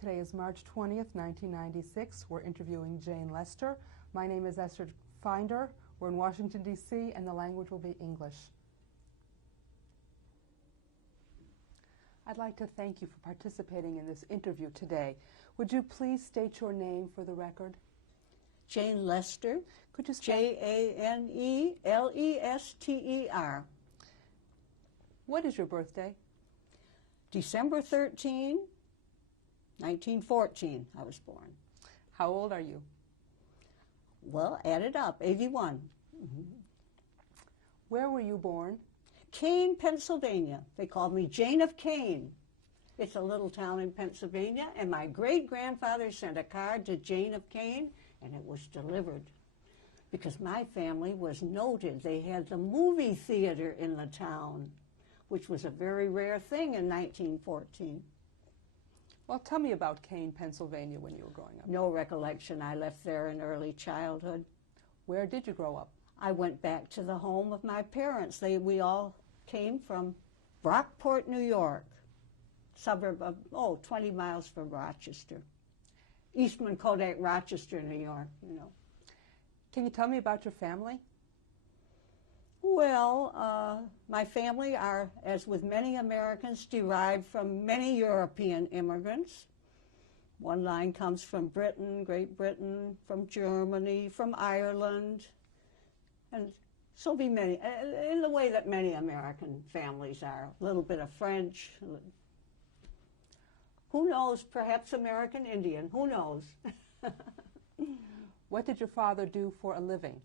Today is March 20th, 1996. We're interviewing Jane Lester. My name is Esther Finder. We're in Washington, D.C., and the language will be English. I'd like to thank you for participating in this interview today. Would you please state your name for the record? Jane Lester. Could you spell? Janelester. What is your birthday? December 13, 1914, I was born. How old are you? Well, add it up, 81. Where were you born? Kane, Pennsylvania. They called me Jane of Kane. It's a little town in Pennsylvania, and my great-grandfather sent a card to Jane of Kane, and it was delivered because my family was noted. They had the movie theater in the town, which was a very rare thing in 1914. Well, tell me about Kane, Pennsylvania when you were growing up. No recollection. I left there in early childhood. Where did you grow up? I went back to the home of my parents. We all came from Brockport, New York, suburb of, 20 miles from Rochester. Eastman Kodak, Rochester, New York, you know. Can you tell me about your family? Well, my family are, as with many Americans, derived from many European immigrants. One line comes from Britain, Great Britain, from Germany, from Ireland, and so be many, in the way that many American families are. A little bit of French. Who knows, perhaps American Indian, who knows? What did your father do for a living?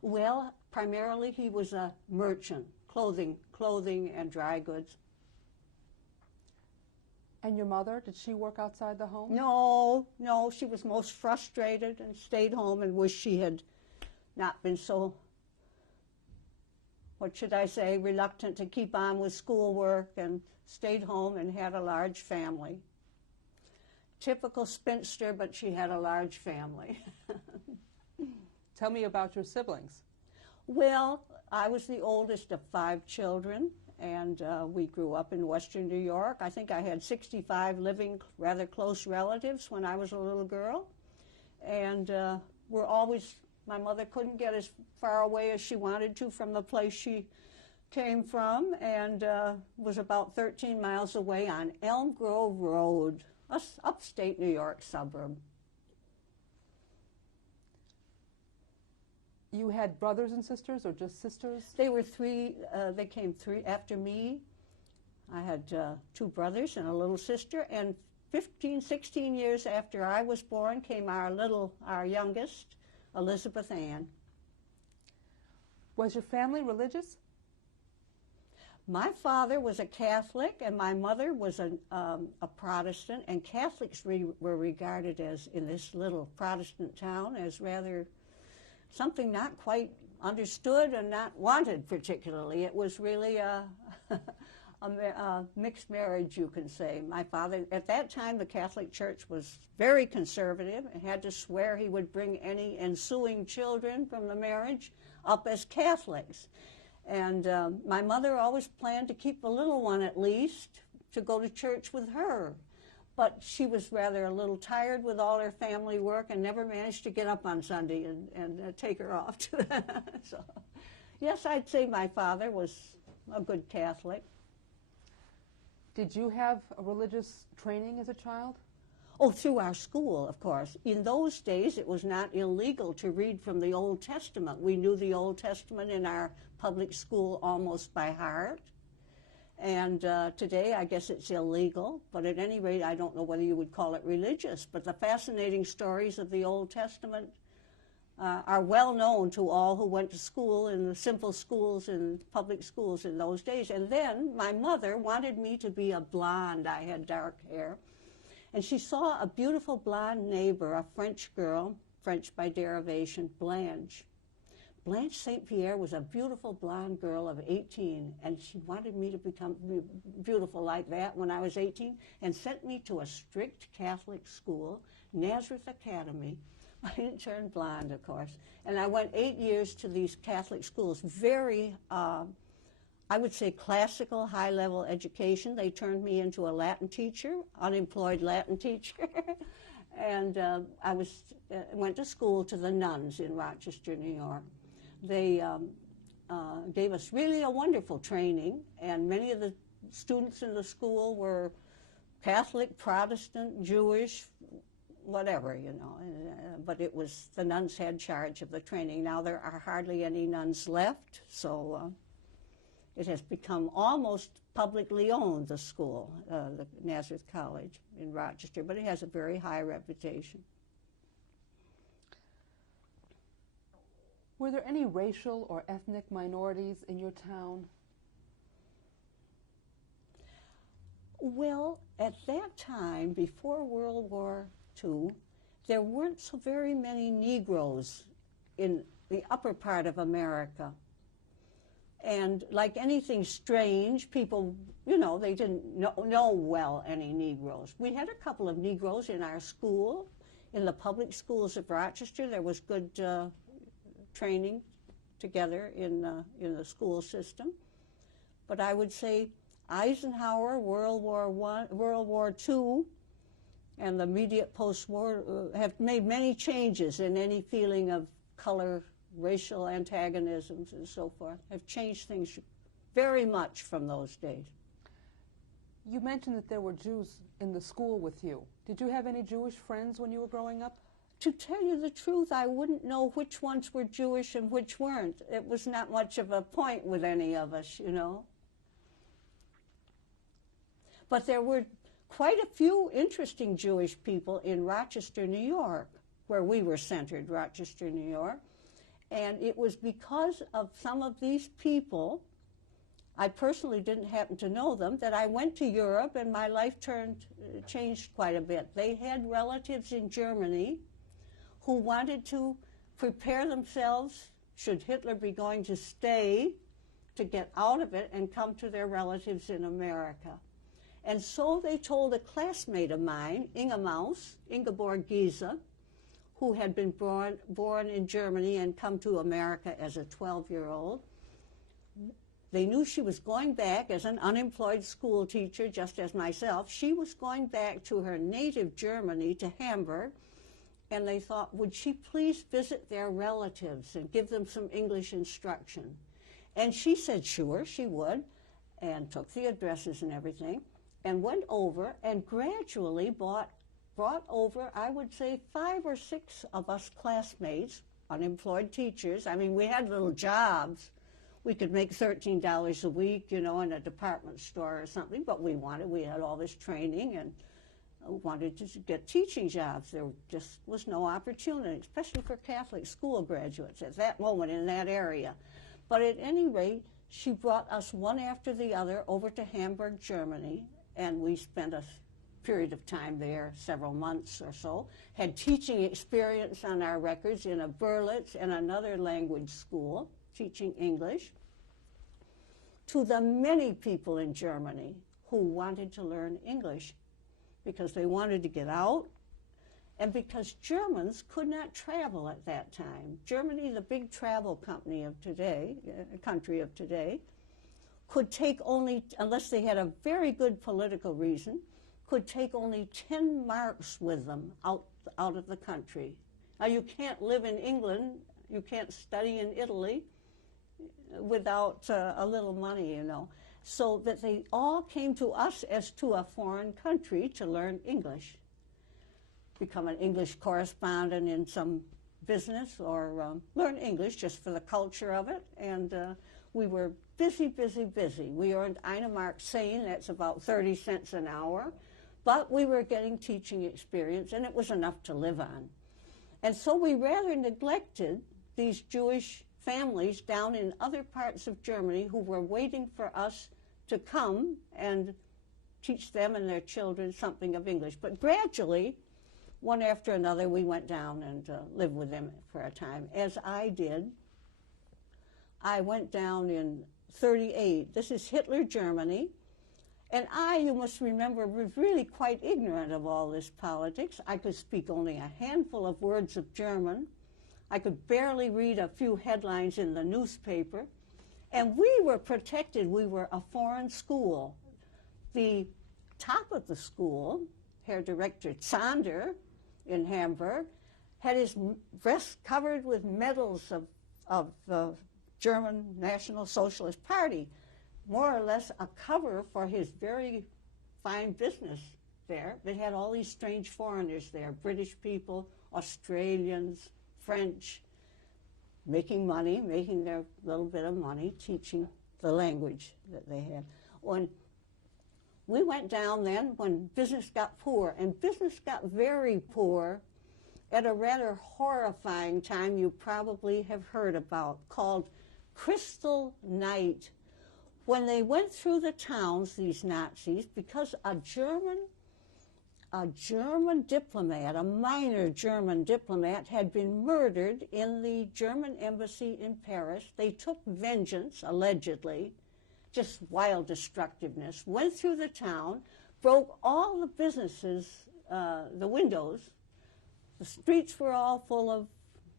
Well, primarily he was a merchant, clothing and dry goods. And your mother, did she work outside the home? No, she was most frustrated and stayed home and wished she had not been so, what should I say, reluctant to keep on with schoolwork, and stayed home and had a large family. Typical spinster, but she had a large family. Tell me about your siblings. Well, I was the oldest of 5 children, and we grew up in Western New York. I think I had 65 living rather close relatives when I was a little girl. And my mother couldn't get as far away as she wanted to from the place she came from, and was about 13 miles away on Elm Grove Road, a upstate New York suburb. You had brothers and sisters, or just sisters? They were 3, they came 3 after me. I had 2 brothers and a little sister, and 15, 16 years after I was born came our youngest, Elizabeth Ann. Was your family religious? My father was a Catholic, and my mother was a Protestant, and Catholics were regarded as, in this little Protestant town, as rather something not quite understood and not wanted particularly. It was really a mixed marriage, you can say. My father, at that time, the Catholic Church was very conservative and had to swear he would bring any ensuing children from the marriage up as Catholics. And my mother always planned to keep the little one, at least, to go to church with her. But she was rather a little tired with all her family work and never managed to get up on Sunday and take her off to that. So, yes, I'd say my father was a good Catholic. Did you have a religious training as a child? Oh, through our school, of course. In those days, it was not illegal to read from the Old Testament. We knew the Old Testament in our public school almost by heart. And today, I guess it's illegal, but at any rate, I don't know whether you would call it religious. But the fascinating stories of the Old Testament are well known to all who went to school in the simple schools and public schools in those days. And then my mother wanted me to be a blonde. I had dark hair. And she saw a beautiful blonde neighbor, a French girl, French by derivation, Blanche. Blanche St. Pierre was a beautiful blonde girl of 18, and she wanted me to become beautiful like that when I was 18, and sent me to a strict Catholic school, Nazareth Academy. I didn't turn blonde, of course. And I went 8 years to these Catholic schools, very I would say, classical high-level education. They turned me into a Latin teacher, unemployed Latin teacher. And I went to school to the nuns in Rochester, New York. They gave us really a wonderful training, and many of the students in the school were Catholic, Protestant, Jewish, whatever, you know. But it was, the nuns had charge of the training. Now there are hardly any nuns left, so it has become almost publicly owned, the school, the Nazareth College in Rochester, but it has a very high reputation. Were there any racial or ethnic minorities in your town? Well, at that time, before World War II, there weren't so very many Negroes in the upper part of America. And like anything strange, people, you know, they didn't know well any Negroes. We had a couple of Negroes in our school. In the public schools of Rochester, there was good training together in the school system. But I would say Eisenhower, World War II, and the immediate post-war have made many changes in any feeling of color, racial antagonisms, and so forth, have changed things very much from those days. You mentioned that there were Jews in the school with you. Did you have any Jewish friends when you were growing up? To tell you the truth, I wouldn't know which ones were Jewish and which weren't. It was not much of a point with any of us, you know. But there were quite a few interesting Jewish people in Rochester, New York, where we were centered, Rochester, New York. And it was because of some of these people, I personally didn't happen to know them, that I went to Europe and my life changed quite a bit. They had relatives in Germany who wanted to prepare themselves, should Hitler be going to stay, to get out of it and come to their relatives in America. And so they told a classmate of mine, Ingeborg Giese, who had been born in Germany and come to America as a 12-year-old. They knew she was going back as an unemployed school teacher, just as myself. She was going back to her native Germany, to Hamburg, and they thought, would she please visit their relatives and give them some English instruction? And she said, sure, she would, and took the addresses and everything, and went over and gradually brought over, I would say, 5 or 6 of us classmates, unemployed teachers. I mean, we had little jobs. We could make $13 a week, you know, in a department store or something, but we had all this training and wanted to get teaching jobs. There just was no opportunity, especially for Catholic school graduates at that moment in that area. But at any rate, she brought us one after the other over to Hamburg, Germany, and we spent a period of time there, several months or so, had teaching experience on our records in a Berlitz and another language school, teaching English, to the many people in Germany who wanted to learn English because they wanted to get out and because Germans could not travel at that time. Germany, the big travel company of today, country of today, could take only, unless they had a very good political reason, could take only 10 marks with them out of the country. Now, you can't live in England, you can't study in Italy without a little money, you know. So that they all came to us as to a foreign country to learn English, become an English correspondent in some business, or learn English just for the culture of it. And we were busy, busy, busy. We earned eine Mark 10, that's about 30 cents an hour. But we were getting teaching experience, and it was enough to live on. And so we rather neglected these Jewish families down in other parts of Germany who were waiting for us to come and teach them and their children something of English. But gradually, one after another, we went down and lived with them for a time, as I did. I went down in 1938. This is Hitler Germany. And you must remember, was really quite ignorant of all this politics. I could speak only a handful of words of German. I could barely read a few headlines in the newspaper. And we were protected. We were a foreign school. The top of the school, Herr Director Zander in Hamburg, had his breast covered with medals of the German National Socialist Party, more or less a cover for his very fine business there. They had all these strange foreigners there, British people, Australians, French, making money, making their little bit of money, teaching the language that they had. When we went down then, when business got poor, and business got very poor at a rather horrifying time you probably have heard about, called Crystal Night, when they went through the towns, these Nazis, because a German diplomat, a minor German diplomat, had been murdered in the German embassy in Paris. They took vengeance, allegedly, just wild destructiveness, went through the town, broke all the businesses, the windows. The streets were all full of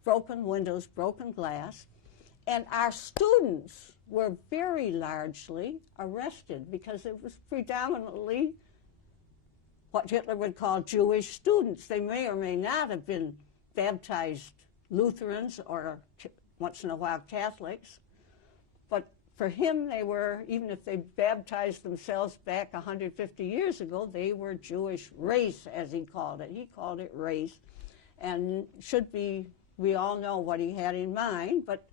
broken windows, broken glass, and our students were very largely arrested because it was predominantly what Hitler would call Jewish students. They may or may not have been baptized Lutherans or once in a while Catholics, but for him they were, even if they baptized themselves back 150 years ago, they were Jewish race, as he called it. He called it race, and should be, we all know what he had in mind, but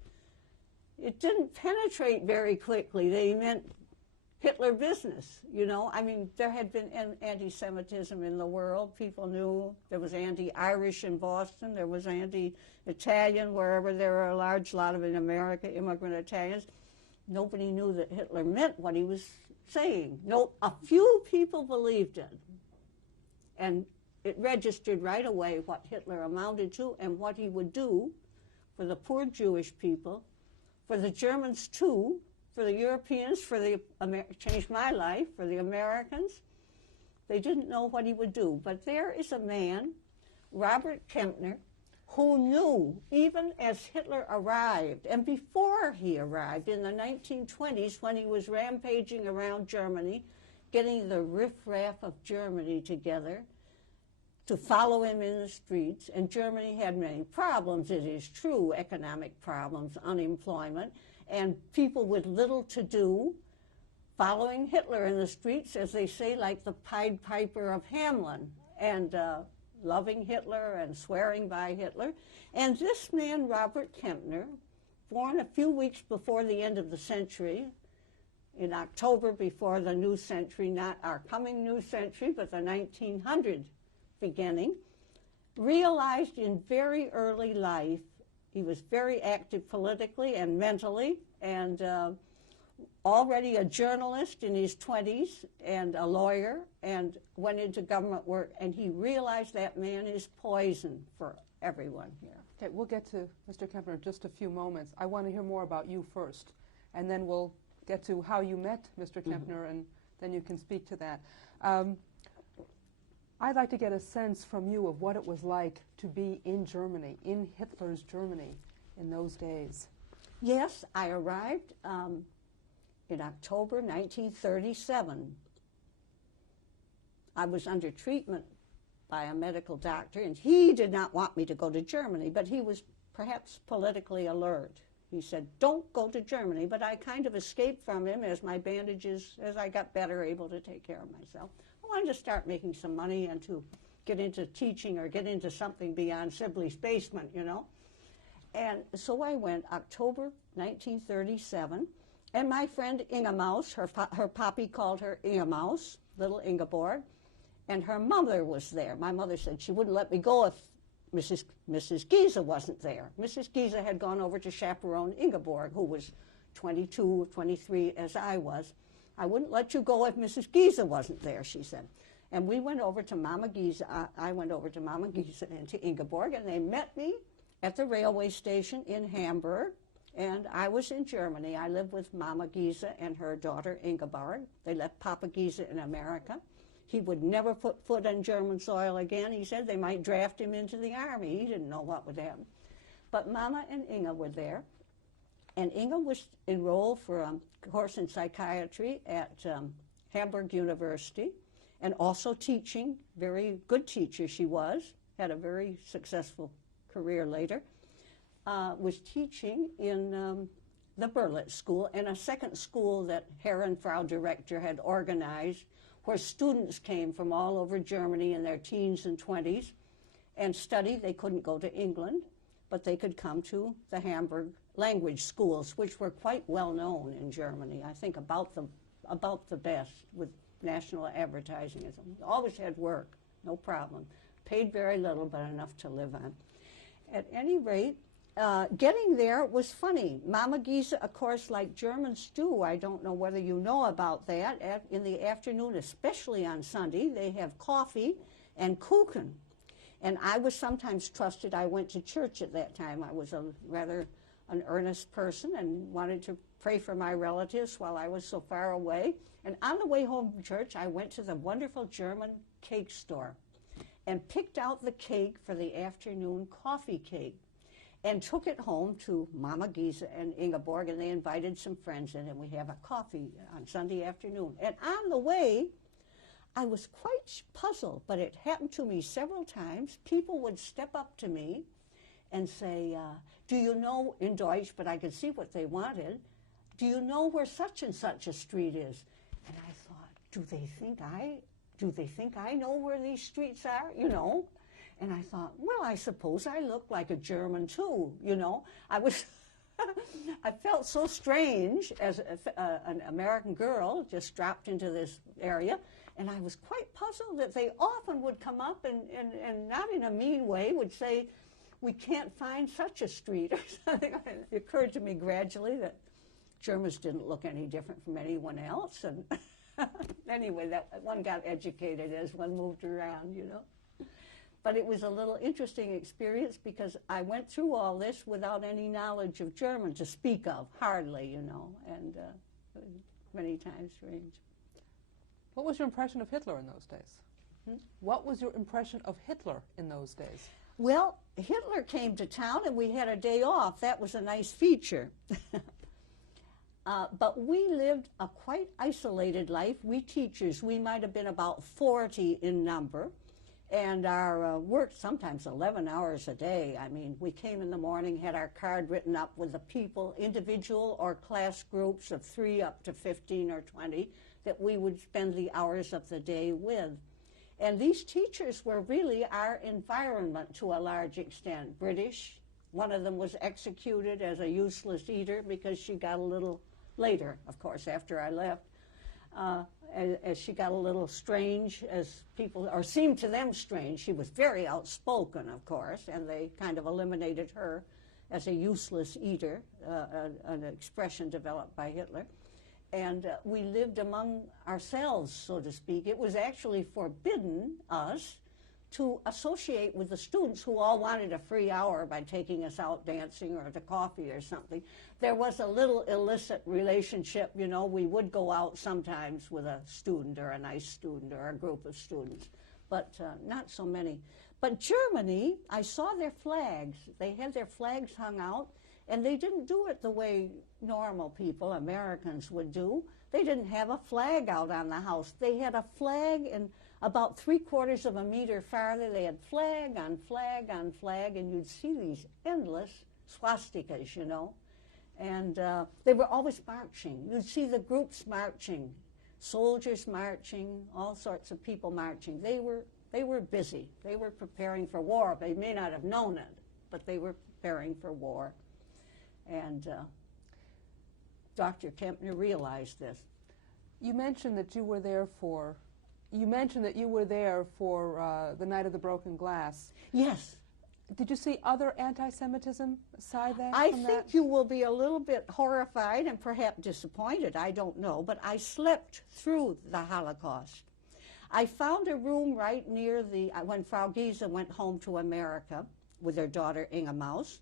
it didn't penetrate very quickly. They meant Hitler business, you know. I mean, there had been anti-Semitism in the world. People knew there was anti-Irish in Boston. There was anti-Italian wherever there were a large lot of, in America, immigrant Italians. Nobody knew that Hitler meant what he was saying. No, a few people believed it. And it registered right away what Hitler amounted to and what he would do for the poor Jewish people, for the Germans too, for the Europeans, for the changed my life, for the Americans. They didn't know what he would do. But there is a man, Robert Kempner, who knew, even as Hitler arrived, and before he arrived in the 1920s, when he was rampaging around Germany, getting the riffraff of Germany together to follow him in the streets. And Germany had many problems, it is true, economic problems, unemployment, and people with little to do following Hitler in the streets, as they say, like the Pied Piper of Hamelin, and loving Hitler and swearing by Hitler. And this man, Robert Kempner, born a few weeks before the end of the century, in October before the new century, not our coming new century, but the 1900 beginning, realized in very early life, he was very active politically and mentally, and already a journalist in his 20s and a lawyer, and went into government work, and he realized that man is poison for everyone here. Okay, we'll get to Mr. Kempner in just a few moments. I want to hear more about you first, and then we'll get to how you met Mr. Kempner, and then you can speak to that. I'd like to get a sense from you of what it was like to be in Germany, in Hitler's Germany in those days. Yes, I arrived in October 1937. I was under treatment by a medical doctor, and he did not want me to go to Germany, but he was perhaps politically alert. He said, don't go to Germany, but I kind of escaped from him as my bandages, as I got better, able to take care of myself. I wanted to start making some money and to get into teaching or get into something beyond Sibley's basement, you know. And so I went October 1937, and my friend Inga Maus, her papi called her Inga Maus, little Ingeborg, and her mother was there. My mother said she wouldn't let me go if Mrs. Giese wasn't there. Mrs. Giese had gone over to chaperone Ingeborg, who was 22, 23, as I was. I wouldn't let you go if Mrs. Giese wasn't there, she said. And we went over to Mama Giese. I went over to Mama Giese and to Ingeborg, and they met me at the railway station in Hamburg. And I was in Germany. I lived with Mama Giese and her daughter Ingeborg. They left Papa Giese in America. He would never put foot on German soil again. He said they might draft him into the army. He didn't know what would happen. But Mama and Inga were there. And Inga was enrolled for a course in psychiatry at Hamburg University, and also teaching. Very good teacher she was, had a very successful career later. Was teaching in the Berlitz School, and a second school that Herr and Frau Director had organized, where students came from all over Germany in their teens and 20s and studied. They couldn't go to England, but they could come to the Hamburg language schools, which were quite well known in Germany. I think about the best, with national advertising. Always had work, no problem. Paid very little, but enough to live on. At any rate, getting there was funny. Mama Giese, of course, like Germans do, I don't know whether you know about that, in the afternoon, especially on Sunday, they have coffee and Kuchen. And I was sometimes trusted. I went to church at that time. I was rather an earnest person and wanted to pray for my relatives while I was so far away. And on the way home from church, I went to the wonderful German cake store and picked out the cake for the afternoon coffee cake and took it home to Mama Giese and Ingeborg, and they invited some friends in, and we have a coffee on Sunday afternoon. And on the way, I was quite puzzled, but it happened to me several times. People would step up to me and say, do you know, in Deutsch, but I could see what they wanted, do you know where such and such a street is? And I thought, do they think I know where these streets are, you know? And I thought, well, I suppose I look like a German too, you know. I felt so strange as an American girl just dropped into this area, and I was quite puzzled that they often would come up and not in a mean way, would say, we can't find such a street or something. It occurred to me gradually that Germans didn't look any different from anyone else. And anyway, that one got educated as one moved around, you know. But it was a little interesting experience because I went through all this without any knowledge of German to speak of, hardly, you know, and many times strange. What was your impression of Hitler in those days? What was your impression of Hitler in those days? Well, Hitler came to town and we had a day off. That was a nice feature. But we lived a quite isolated life. We teachers, we might have been about 40 in number. And our work, sometimes 11 hours a day. I mean, we came in the morning, had our card written up with the people, individual or class groups of 3 up to 15 or 20, that we would spend the hours of the day with. And these teachers were really our environment to a large extent. British, one of them was executed as a useless eater because she got a little later, of course, after I left. As she got a little strange, as people, or seemed to them strange. She was very outspoken, of course, and they kind of eliminated her as a useless eater, an expression developed by Hitler. And we lived among ourselves, so to speak. It was actually forbidden us to associate with the students who all wanted a free hour by taking us out dancing or to coffee or something. There was a little illicit relationship, you know. We would go out sometimes with a student or a nice student or a group of students, but not so many. But Germany, I saw their flags. They had their flags hung out, and they didn't do it the way normal people, Americans, would do. They didn't have a flag out on the house. They had a flag, and about 3/4 of a meter farther, they had flag on flag on flag, and you'd see these endless swastikas, you know. And they were always marching. You'd see the groups marching, soldiers marching, all sorts of people marching. They were busy. They were preparing for war. They may not have known it, but they were preparing for war. And Dr. Kempner realized this. You mentioned that you were there for the Night of the Broken Glass. Yes. Did you see other anti-Semitism aside that? I think you will be a little bit horrified and perhaps disappointed, I don't know, but I slept through the Holocaust. I found a room right near when Frau Giese went home to America with her daughter Inga Maus,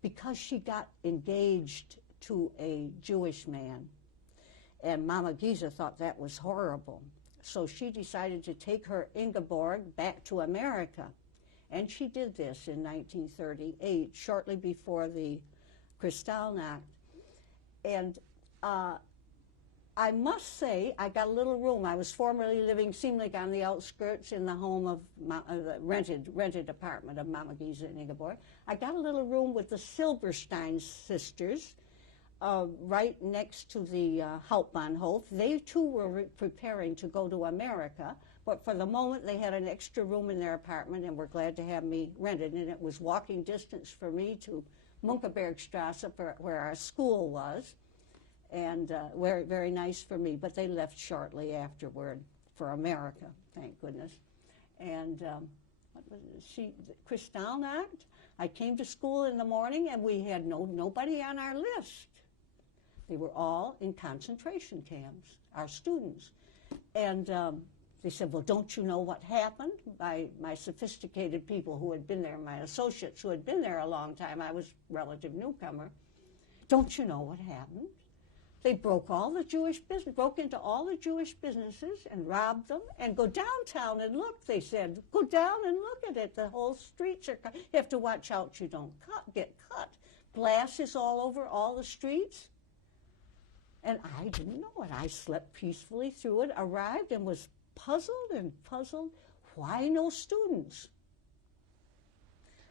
because she got engaged to a Jewish man. And Mama Giese thought that was horrible. So she decided to take her Ingeborg back to America. And she did this in 1938, shortly before the Kristallnacht. And I must say, I got a little room. I was formerly living, seemed like on the outskirts in the home of the rented apartment of Mama Giza in Ingeborg. I got a little room with the Silberstein sisters right next to the Hauptbahnhof. They too were preparing to go to America, but for the moment they had an extra room in their apartment and were glad to have me rented. And it was walking distance for me to Munkebergstrasse, where our school was. And very, very nice for me. But they left shortly afterward for America, thank goodness. And what was it? Kristallnacht. I came to school in the morning, and we had nobody on our list. They were all in concentration camps, our students. And they said, well, don't you know what happened? My sophisticated people who had been there, my associates who had been there a long time, I was a relative newcomer. Don't you know what happened? They broke into all the Jewish businesses and robbed them, and go downtown and look, they said. Go down and look at it. The whole streets are cut. You have to watch out you don't get cut. Glass is all over all the streets. And I didn't know it. I slept peacefully through it, arrived and was puzzled. Why no students?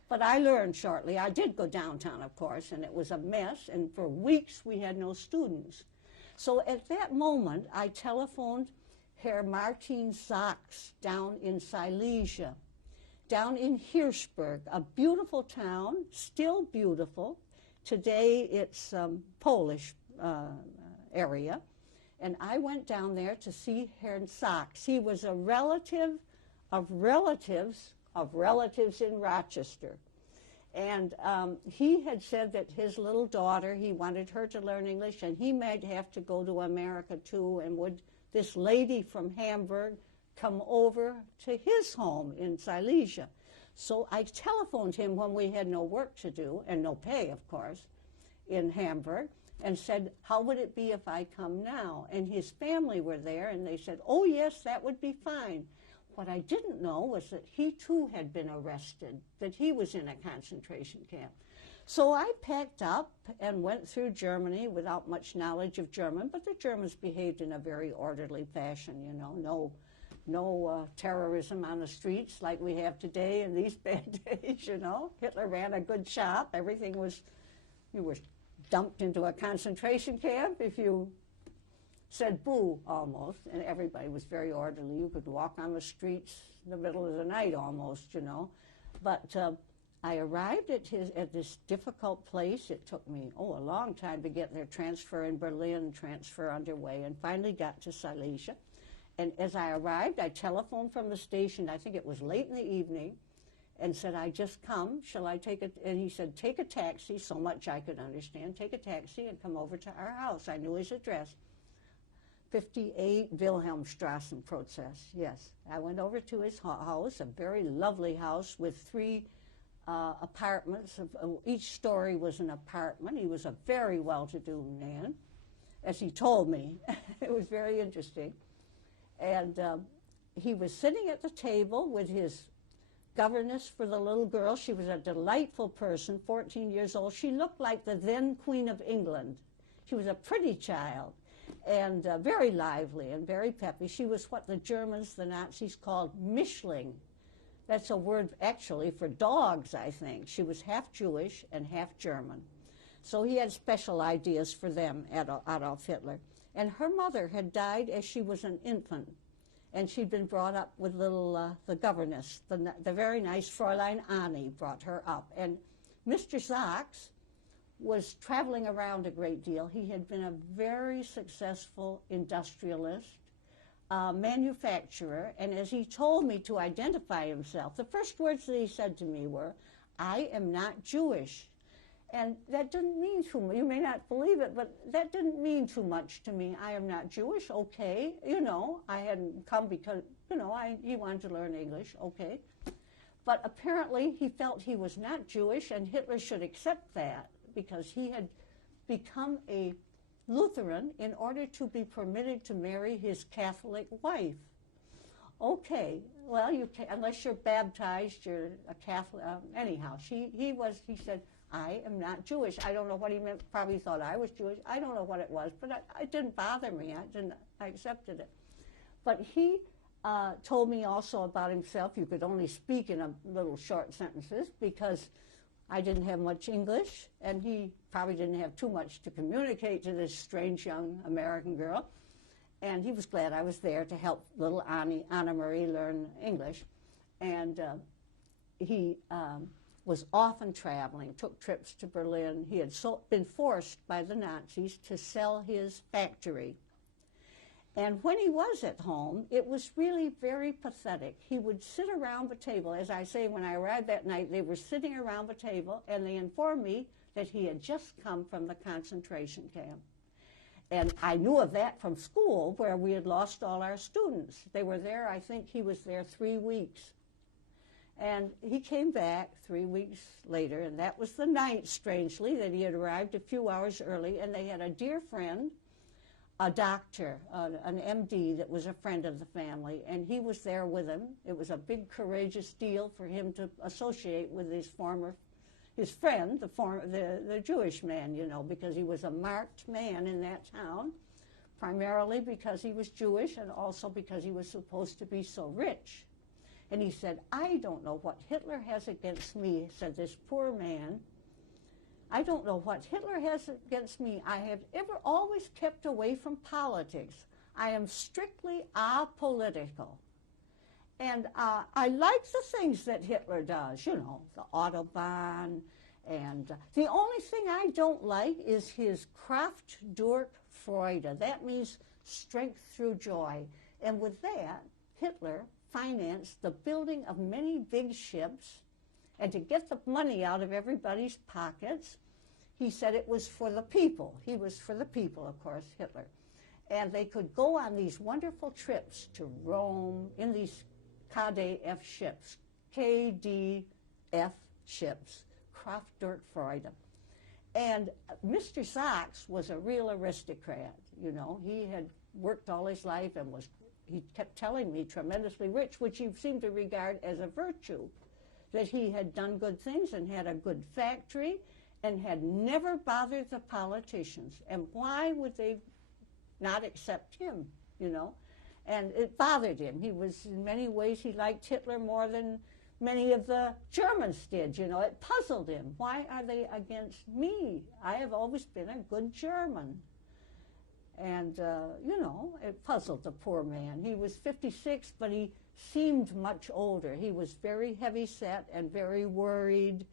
But I learned shortly. I did go downtown, of course, and it was a mess, and for weeks we had no students. So at that moment, I telephoned Herr Martin Sachs down in Silesia, down in Hirschberg, a beautiful town, still beautiful. Today it's Polish area. And I went down there to see Herrn Sachs. He was a relative of relatives in Rochester. And he had said that his little daughter, he wanted her to learn English, and he might have to go to America too, and would this lady from Hamburg come over to his home in Silesia. So I telephoned him when we had no work to do, and no pay, of course, in Hamburg, and said, how would it be if I come now? And his family were there, and they said, oh yes, that would be fine. What I didn't know was that he too had been arrested, that he was in a concentration camp. So I packed up and went through Germany without much knowledge of German, but the Germans behaved in a very orderly fashion, you know, no terrorism on the streets like we have today in these bad days, you know. Hitler ran a good shop. Everything was, you were dumped into a concentration camp if you said boo almost, and everybody was very orderly. You could walk on the streets in the middle of the night almost, you know. But I arrived at this difficult place. It took me, a long time to get there, transfer in Berlin, transfer underway, and finally got to Silesia. And as I arrived, I telephoned from the station, I think it was late in the evening, and said, I just come, shall I take it? And he said, take a taxi, so much I could understand, take a taxi and come over to our house. I knew his address. 58 Wilhelmstrassen Prozess, yes. I went over to his house, a very lovely house with 3 apartments. Each story was an apartment. He was a very well-to-do man, as he told me. It was very interesting. And he was sitting at the table with his governess for the little girl. She was a delightful person, 14 years old. She looked like the then Queen of England. She was a pretty child, and very lively and very peppy. She was what the Germans, the Nazis, called Mischling. That's a word actually for dogs, I think. She was half Jewish and half German. So he had special ideas for them, Adolf Hitler. And her mother had died as she was an infant, and she'd been brought up with little, the governess, the very nice Fräulein Annie brought her up. And Mr. Sachs was traveling around a great deal. He had been a very successful industrialist, manufacturer, and as he told me to identify himself, the first words that he said to me were, I am not Jewish. And that didn't mean too much. You may not believe it, but that didn't mean too much to me. I am not Jewish, okay. You know, I hadn't come because, you know, he wanted to learn English, okay. But apparently he felt he was not Jewish, and Hitler should accept that because he had become a Lutheran in order to be permitted to marry his Catholic wife. Okay, well, you can, unless you're baptized, you're a Catholic. Anyhow, he said, I am not Jewish. I don't know what he meant. Probably thought I was Jewish. I don't know what it was, but it didn't bother me. I accepted it. But he told me also about himself. You could only speak in a little short sentences because I didn't have much English, and he probably didn't have too much to communicate to this strange young American girl. And he was glad I was there to help little Anna Marie learn English. And he was often traveling, took trips to Berlin. He had been forced by the Nazis to sell his factory. And when he was at home, it was really very pathetic. He would sit around the table. As I say, when I arrived that night, they were sitting around the table, and they informed me that he had just come from the concentration camp. And I knew of that from school, where we had lost all our students. They were there, I think he was there 3 weeks. And he came back 3 weeks later, and that was the night, strangely, that he had arrived a few hours early, and they had a dear friend, a doctor, an MD that was a friend of the family, and he was there with him. It was a big, courageous deal for him to associate with his friend, the Jewish man, you know, because he was a marked man in that town, primarily because he was Jewish and also because he was supposed to be so rich. And he said, I don't know what Hitler has against me, said this poor man. I don't know what Hitler has against me. I have always kept away from politics. I am strictly apolitical. And I like the things that Hitler does, you know, the Autobahn. And the only thing I don't like is his Kraft durch Freude. That means strength through joy. And with that, Hitler financed the building of many big ships, and to get the money out of everybody's pockets, he said it was for the people. He was for the people, of course, Hitler. And they could go on these wonderful trips to Rome in these KDF ships, KDF ships, Kraft durch Freude. And Mr. Sachs was a real aristocrat, you know. He had worked all his life and he kept telling me, tremendously rich, which he seemed to regard as a virtue, that he had done good things and had a good factory and had never bothered the politicians. And why would they not accept him, you know? And it bothered him. He was, in many ways, he liked Hitler more than many of the Germans did, you know. It puzzled him. Why are they against me? I have always been a good German. And, you know, it puzzled the poor man. He was 56, but he seemed much older. He was very heavy-set and very worried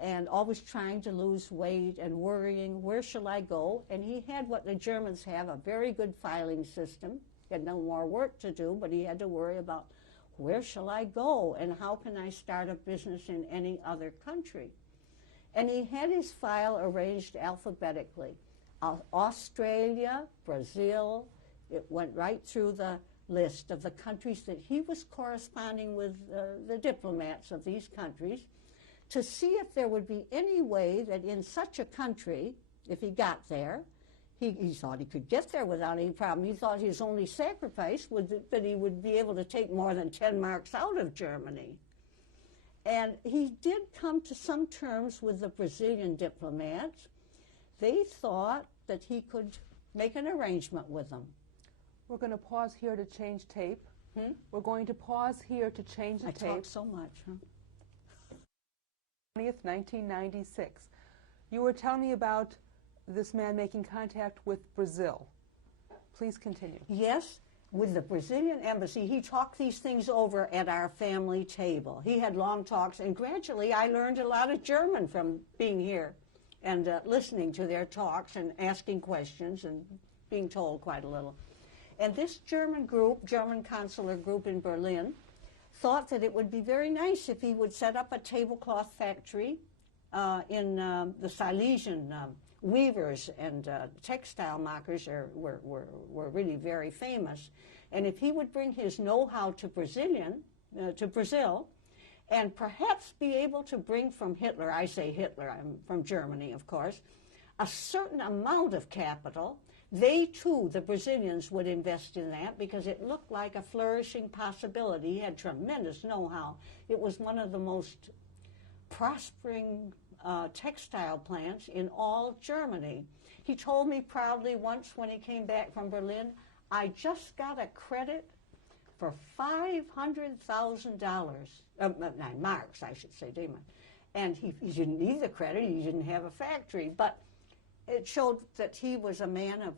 and always trying to lose weight and worrying, where shall I go? And he had what the Germans have, a very good filing system. He had no more work to do, but he had to worry about, where shall I go and how can I start a business in any other country? And he had his file arranged alphabetically. Australia, Brazil, it went right through the list of the countries that he was corresponding with the diplomats of these countries to see if there would be any way that in such a country, if he got there, he thought he could get there without any problem. He thought his only sacrifice was that he would be able to take more than 10 marks out of Germany. And he did come to some terms with the Brazilian diplomats. They thought that he could make an arrangement with them. We're going to pause here to change tape. We're going to pause here to change the tape. I talk so much, huh? 20th, 1996. You were telling me about this man making contact with Brazil. Please continue. Yes, with the Brazilian embassy, he talked these things over at our family table. He had long talks, and gradually I learned a lot of German from being here and listening to their talks and asking questions and being told quite a little. And this German group, German consular group in Berlin, thought that it would be very nice if he would set up a tablecloth factory in the Silesian weavers and textile makers were really very famous. And if he would bring his know-how to Brazil, and perhaps be able to bring from Hitler, I say Hitler, I'm from Germany, of course, a certain amount of capital, they too, the Brazilians, would invest in that because it looked like a flourishing possibility. He had tremendous know-how. It was one of the most prospering textile plants in all Germany. He told me proudly once when he came back from Berlin, I just got a credit for $500,000, marks, I should say, Damon. And he didn't need the credit, he didn't have a factory, but it showed that he was a man of,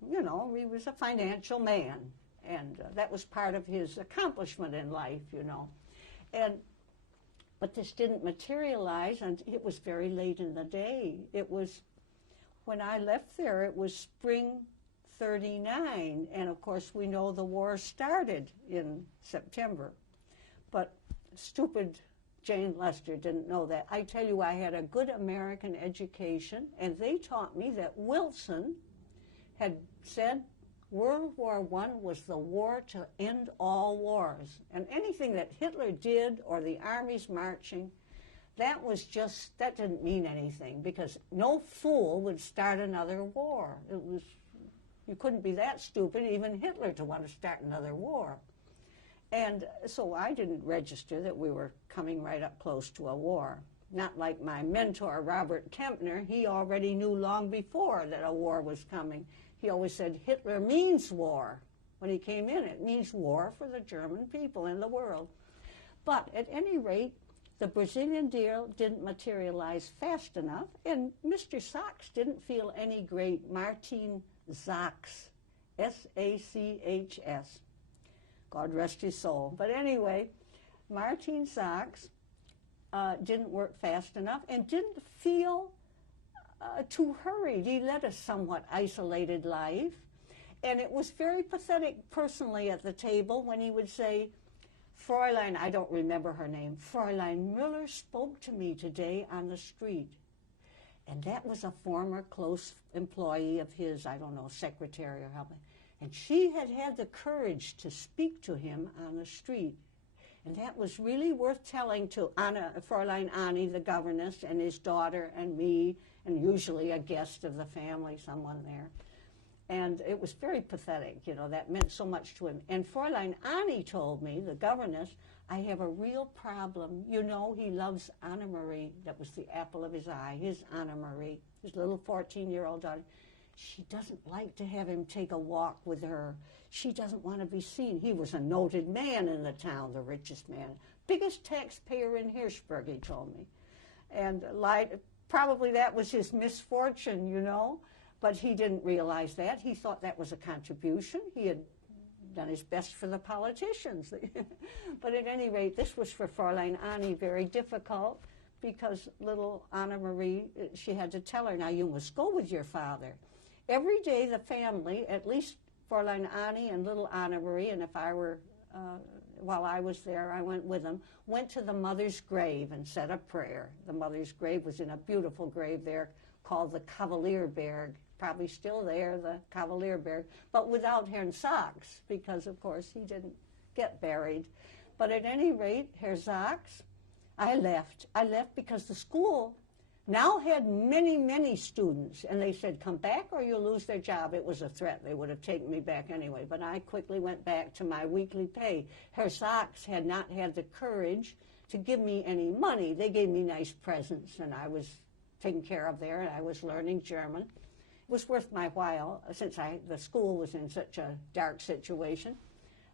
he was a financial man. And that was part of his accomplishment in life, But this didn't materialize, and it was very late in the day. It was, when I left there, it was spring 39, and of course we know the war started in September. But stupid Jane Lester didn't know that. I tell you, I had a good American education, and they taught me that Wilson had said World War I was the war to end all wars. And anything that Hitler did or the armies marching, that didn't mean anything, because no fool would start another war. You couldn't be that stupid, even Hitler, to want to start another war. And so I didn't register that we were coming right up close to a war. Not like my mentor, Robert Kempner. He already knew long before that a war was coming. He always said, Hitler means war. When he came in, it means war for the German people and the world. But at any rate, the Brazilian deal didn't materialize fast enough, and Mr. Sachs didn't feel any great. Martin Sachs, S-A-C-H-S. God rest his soul. But anyway, Martin Sachs didn't work fast enough and didn't feel too hurried. He led a somewhat isolated life. And it was very pathetic personally at the table when he would say, Fräulein, I don't remember her name, Fräulein Müller spoke to me today on the street. And that was a former close employee of his, I don't know, secretary or something. And she had had the courage to speak to him on the street. And that was really worth telling to Fräulein Annie, the governess, and his daughter and me, and usually a guest of the family, someone there. And it was very pathetic, that meant so much to him. And Fräulein Annie told me, the governess, I have a real problem. He loves Anna Marie. That was the apple of his eye, his Anna Marie, his little 14-year-old daughter. She doesn't like to have him take a walk with her. She doesn't want to be seen. He was a noted man in the town, the richest man. Biggest taxpayer in Hirschberg, he told me. And probably that was his misfortune, but he didn't realize that. He thought that was a contribution. He had done his best for the politicians. But at any rate, this was for Fräulein Annie very difficult, because little Anna Marie, she had to tell her, now you must go with your father. Every day the family, at least Fräulein Annie and little Anna Marie, and if I were, while I was there, I went with them, went to the mother's grave and said a prayer. The mother's grave was in a beautiful grave there called the Kavalierberg, probably still there, the Kavalierberg, but without Herrn Sachs, because of course he didn't get buried. But at any rate, Herr Sachs, I left. I left because the school now had many, many students, and they said, come back or you'll lose their job. It was a threat. They would have taken me back anyway, but I quickly went back to my weekly pay. Herr Sachs had not had the courage to give me any money. They gave me nice presents, and I was taken care of there, and I was learning German. It was worth my while, since the school was in such a dark situation.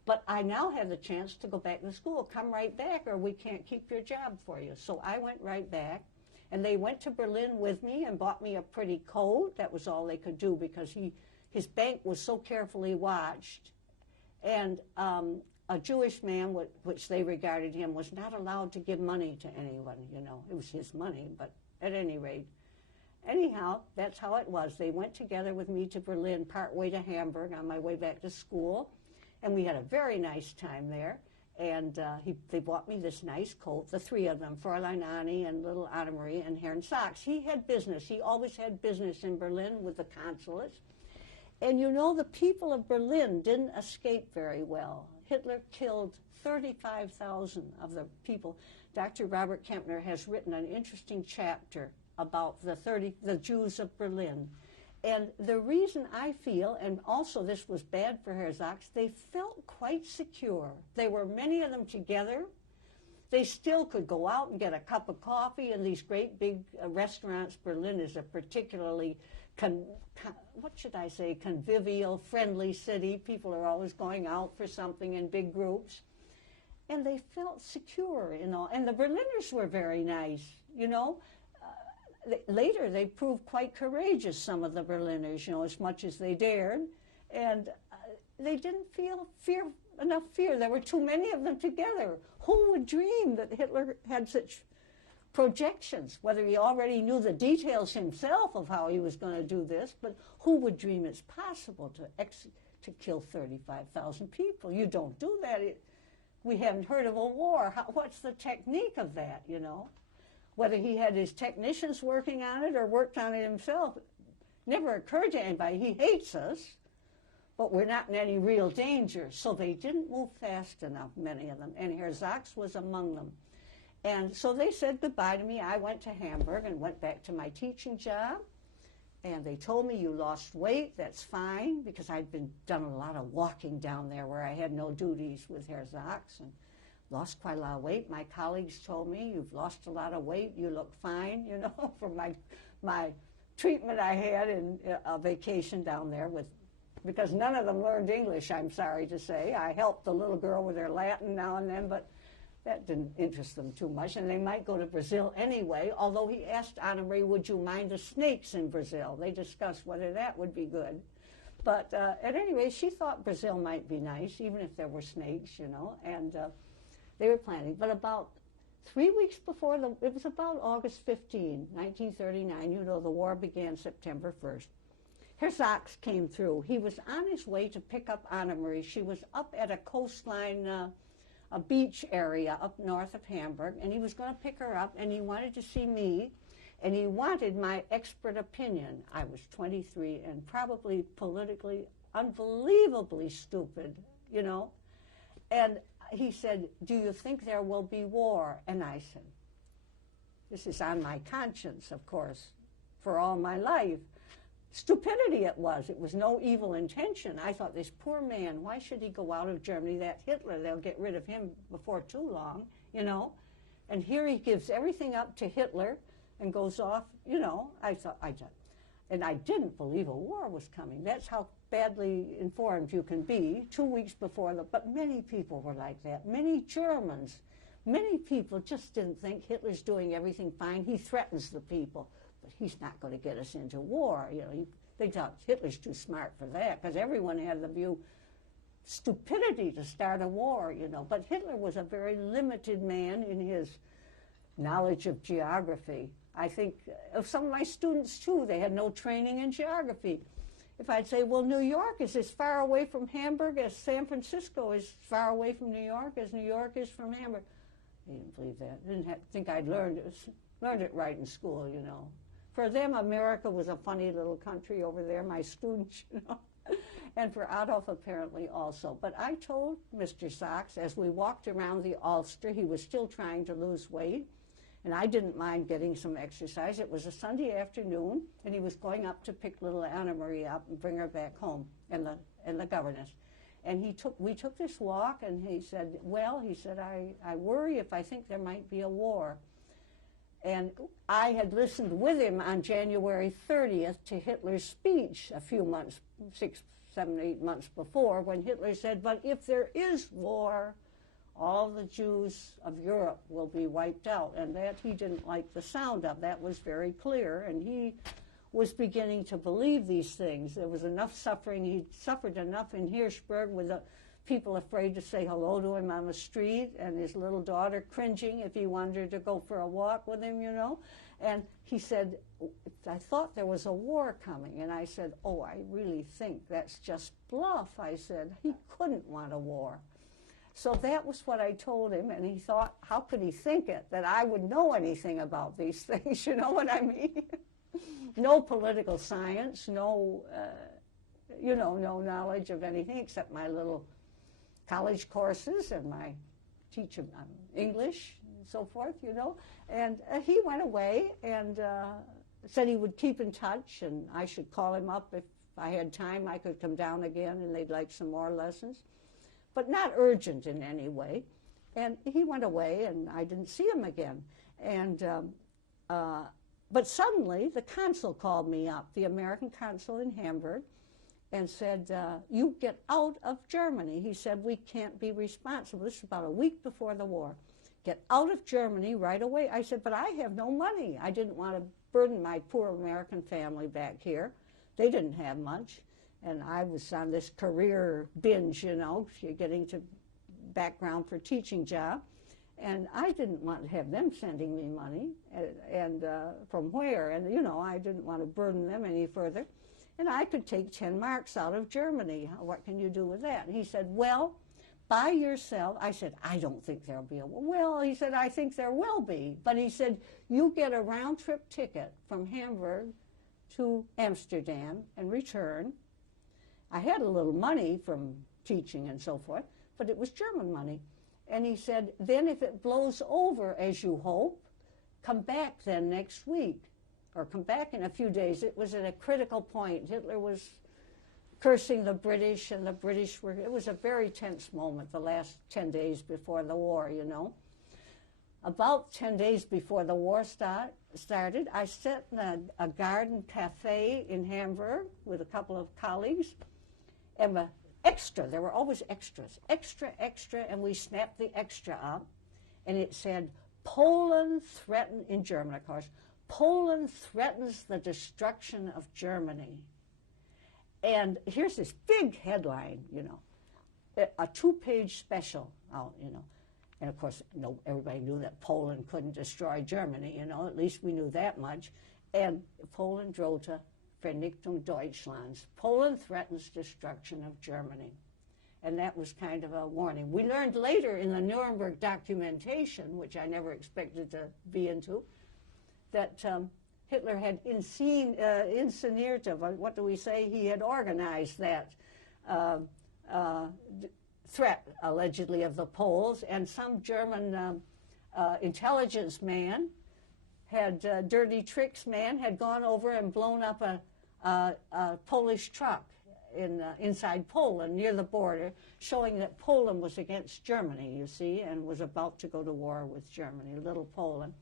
But I now have the chance to go back to school. Come right back, or we can't keep your job for you. So I went right back. And they went to Berlin with me and bought me a pretty coat. That was all they could do, because his bank was so carefully watched. And a Jewish man, which they regarded him, was not allowed to give money to anyone, It was his money, but at any rate. Anyhow, that's how it was. They went together with me to Berlin, part way to Hamburg on my way back to school. And we had a very nice time there. And they bought me this nice coat, the three of them, Fräulein Annie and little Anna Marie and Herrn Sachs. He had business. He always had business in Berlin with the consulates. And the people of Berlin didn't escape very well. Hitler killed 35,000 of the people. Dr. Robert Kempner has written an interesting chapter about the Jews of Berlin. And the reason I feel, and also this was bad for Herr Sachs, they felt quite secure. They were, many of them together, they still could go out and get a cup of coffee in these great big restaurants. Berlin is a particularly, what should I say, convivial, friendly city. People are always going out for something in big groups. And they felt secure, you know. And the Berliners were very nice, you know. Later, they proved quite courageous, some of the Berliners, you know, as much as they dared. And they didn't feel enough fear. There were too many of them together. Who would dream that Hitler had such projections, whether he already knew the details himself of how he was going to do this, but who would dream it's possible to kill 35,000 people? You don't do that. We haven't heard of a war. What's the technique of that, you know? Whether he had his technicians working on it or worked on it himself, never occurred to anybody. He hates us, but we're not in any real danger. So they didn't move fast enough, many of them, and Herr Sachs was among them. And so they said goodbye to me. I went to Hamburg and went back to my teaching job. And they told me, you lost weight, that's fine, because I'd done a lot of walking down there where I had no duties with Herr Sachs, and lost quite a lot of weight. My colleagues told me, you've lost a lot of weight, you look fine, you know, from my treatment I had in a vacation down there because none of them learned English, I'm sorry to say. I helped the little girl with her Latin now and then, but that didn't interest them too much, and they might go to Brazil anyway, although he asked Anna Marie, would you mind the snakes in Brazil? They discussed whether that would be good. But at any rate, she thought Brazil might be nice, even if there were snakes, you know, and they were planning. But about 3 weeks before, it was about August 15, 1939, you know, the war began September 1st. Herr Sachs came through. He was on his way to pick up Anna Marie. She was up at a coastline a beach area up north of Hamburg, and he was going to pick her up, and he wanted to see me, and he wanted my expert opinion. I was 23 and probably politically unbelievably stupid, you know. And he said, do you think there will be war? And I said, this is on my conscience, of course, for all my life. Stupidity it was. It was no evil intention. I thought, this poor man, why should he go out of Germany? That Hitler, they'll get rid of him before too long, you know. And here he gives everything up to Hitler and goes off, you know. I didn't believe a war was coming. That's how badly informed you can be 2 weeks before but many people were like that. Many Germans, many people just didn't think Hitler's doing everything fine. He threatens the people. But he's not going to get us into war. You know, they thought Hitler's too smart for that, because everyone had the view, stupidity to start a war, you know. But Hitler was a very limited man in his knowledge of geography. I think of some of my students, too, they had no training in geography. If I'd say, well, New York is as far away from Hamburg as San Francisco is far away from New York as New York is from Hamburg. They didn't believe that. They didn't think I'd learned it right in school, you know. For them, America was a funny little country over there, my students, you know, and for Adolf apparently also. But I told Mr. Sachs, as we walked around the Ulster, he was still trying to lose weight, and I didn't mind getting some exercise. It was a Sunday afternoon, and he was going up to pick little Anna Marie up and bring her back home, and the governess. And we took this walk, and he said, well, he said, I worry if I think there might be a war. And I had listened with him on January 30th to Hitler's speech a few months, 6, 7, 8 months before, when Hitler said, but if there is war, all the Jews of Europe will be wiped out. And that he didn't like the sound of. That was very clear. And he was beginning to believe these things. There was enough suffering. He'd suffered enough in Hirschberg with the people afraid to say hello to him on the street, and his little daughter cringing if he wanted her to go for a walk with him, you know. And he said, I thought there was a war coming. And I said, oh, I really think that's just bluff. I said, he couldn't want a war. So that was what I told him, and he thought, how could he think it, that I would know anything about these things, you know what I mean? No political science, no, you know, no knowledge of anything except my little college courses and my teach English and so forth, you know. And he went away and said he would keep in touch, and I should call him up if I had time. I could come down again and they'd like some more lessons. But not urgent in any way. And he went away, and I didn't see him again. And but suddenly, the consul called me up, the American consul in Hamburg, and said, you get out of Germany. He said, we can't be responsible. This is about a week before the war. Get out of Germany right away. I said, but I have no money. I didn't want to burden my poor American family back here. They didn't have much. And I was on this career binge, you know, getting to background for teaching job. And I didn't want to have them sending me money. And from where? And, you know, I didn't want to burden them any further. And I could take 10 marks out of Germany. What can you do with that? And he said, well, by yourself. I said, I don't think there'll be a war. Well, he said, I think there will be. But he said, you get a round-trip ticket from Hamburg to Amsterdam and return. I had a little money from teaching and so forth, but it was German money. And he said, then if it blows over as you hope, come back then next week, or come back in a few days. It was at a critical point. Hitler was cursing the British, and the British were, it was a very tense moment, the last 10 days before the war, you know. About 10 days before the war started, I sat in a garden cafe in Hamburg with a couple of colleagues, and extra, there were always extras, extra, and we snapped the extra up, and it said, Poland threatened, in German of course, Poland threatens the destruction of Germany. And here's this big headline, you know, a 2-page special out, you know. And of course, no, everybody knew that Poland couldn't destroy Germany, you know, at least we knew that much. And Poland drohte Vernichtung Deutschlands. Poland threatens destruction of Germany. And that was kind of a warning. We learned later in the Nuremberg documentation, which I never expected to be into, that Hitler had what do we say? He had organized that threat, allegedly, of the Poles, and some German intelligence man dirty tricks man had gone over and blown up a Polish truck inside Poland near the border, showing that Poland was against Germany, you see, and was about to go to war with Germany, little Poland.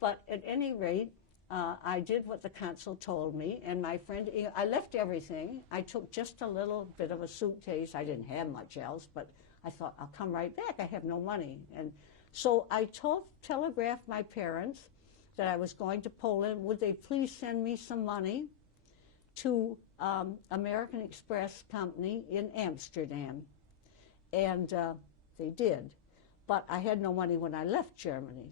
But at any rate, I did what the consul told me, and my friend, I left everything. I took just a little bit of a suitcase. I didn't have much else, but I thought, I'll come right back. I have no money. And so I telegraphed my parents that I was going to Poland. Would they please send me some money to American Express Company in Amsterdam? And they did. But I had no money when I left Germany.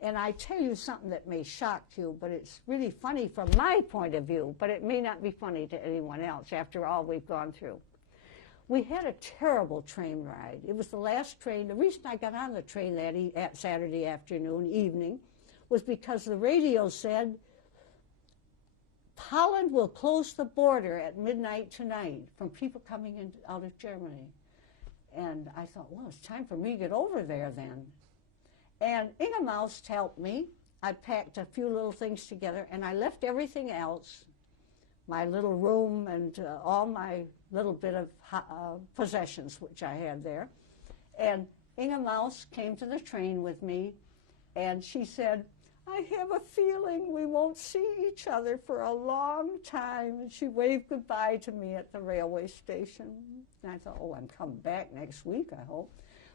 And I tell you something that may shock you, but it's really funny from my point of view, but it may not be funny to anyone else after all we've gone through. We had a terrible train ride. It was the last train. The reason I got on the train that Saturday evening, was because the radio said, Holland will close the border at midnight tonight from people coming in out of Germany. And I thought, well, it's time for me to get over there then. And Inge Maus helped me. I packed a few little things together, and I left everything else, my little room and all my little bit of possessions which I had there. And Inge Maus came to the train with me, and she said, I have a feeling we won't see each other for a long time. And she waved goodbye to me at the railway station. And I thought, oh, I'm coming back next week, I hope.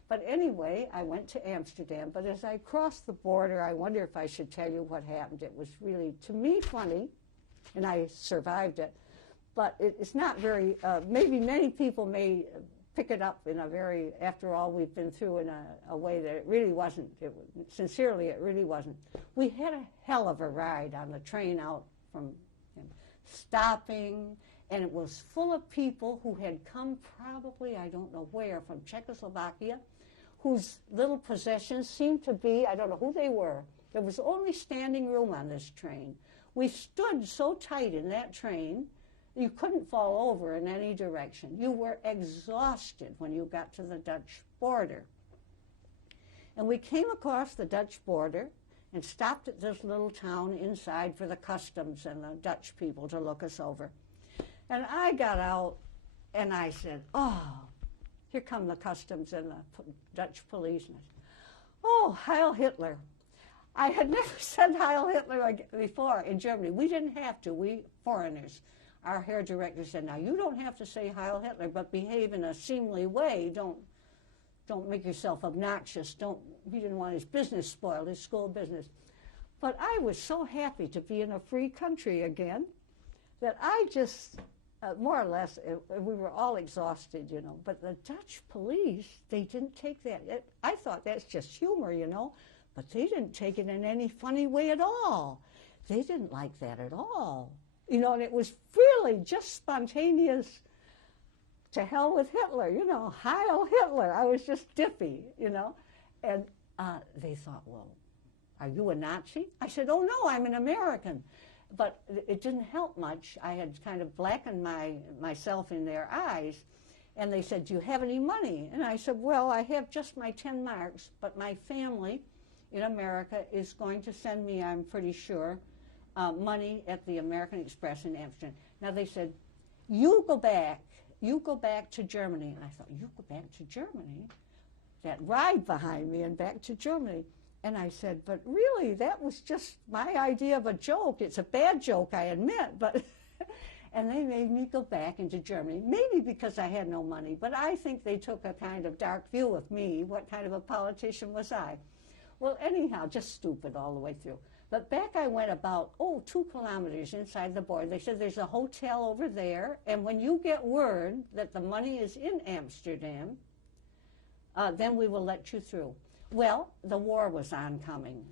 But anyway, I went to Amsterdam. But as I crossed the border, I wonder if I should tell you what happened. It was really, to me, funny, and I survived it. But it's not very, maybe many people may pick it up in a very, after all we've been through, in a way that it really wasn't. Sincerely, it really wasn't. We had a hell of a ride on the train out from stopping, and it was full of people who had come probably, I don't know where, from Czechoslovakia, whose little possessions seemed to be, I don't know who they were. There was only standing room on this train. We stood so tight in that train, you couldn't fall over in any direction. You were exhausted when you got to the Dutch border. And we came across the Dutch border and stopped at this little town inside for the customs and the Dutch people to look us over. And I got out and I said, oh, here come the customs and the Dutch police. And I said, oh, Heil Hitler. I had never said Heil Hitler before in Germany. We didn't have to, we foreigners. Our hair director said, now you don't have to say Heil Hitler, but behave in a seemly way. Don't make yourself obnoxious. He didn't want his business spoiled, his school business. But I was so happy to be in a free country again that I just, more or less, we were all exhausted, you know. But the Dutch police, they didn't take that. I thought that's just humor, you know. But they didn't take it in any funny way at all. They didn't like that at all. You know, and it was really just spontaneous, to hell with Hitler, you know, Heil Hitler. I was just dippy, you know. And they thought, well, are you a Nazi? I said, oh, no, I'm an American. But it didn't help much. I had kind of blackened myself in their eyes. And they said, do you have any money? And I said, well, I have just my 10 marks, but my family in America is going to send me, I'm pretty sure, money at the American Express in Amsterdam. Now they said, you go back to Germany. And I thought, you go back to Germany? That ride behind me and back to Germany. And I said, but really, that was just my idea of a joke. It's a bad joke, I admit, but and they made me go back into Germany, maybe because I had no money, but I think they took a kind of dark view of me. What kind of a politician was I? Well, anyhow, just stupid all the way through. But back I went about, 2 kilometers inside the border. They said, there's a hotel over there, and when you get word that the money is in Amsterdam, then we will let you through. Well, the war was oncoming.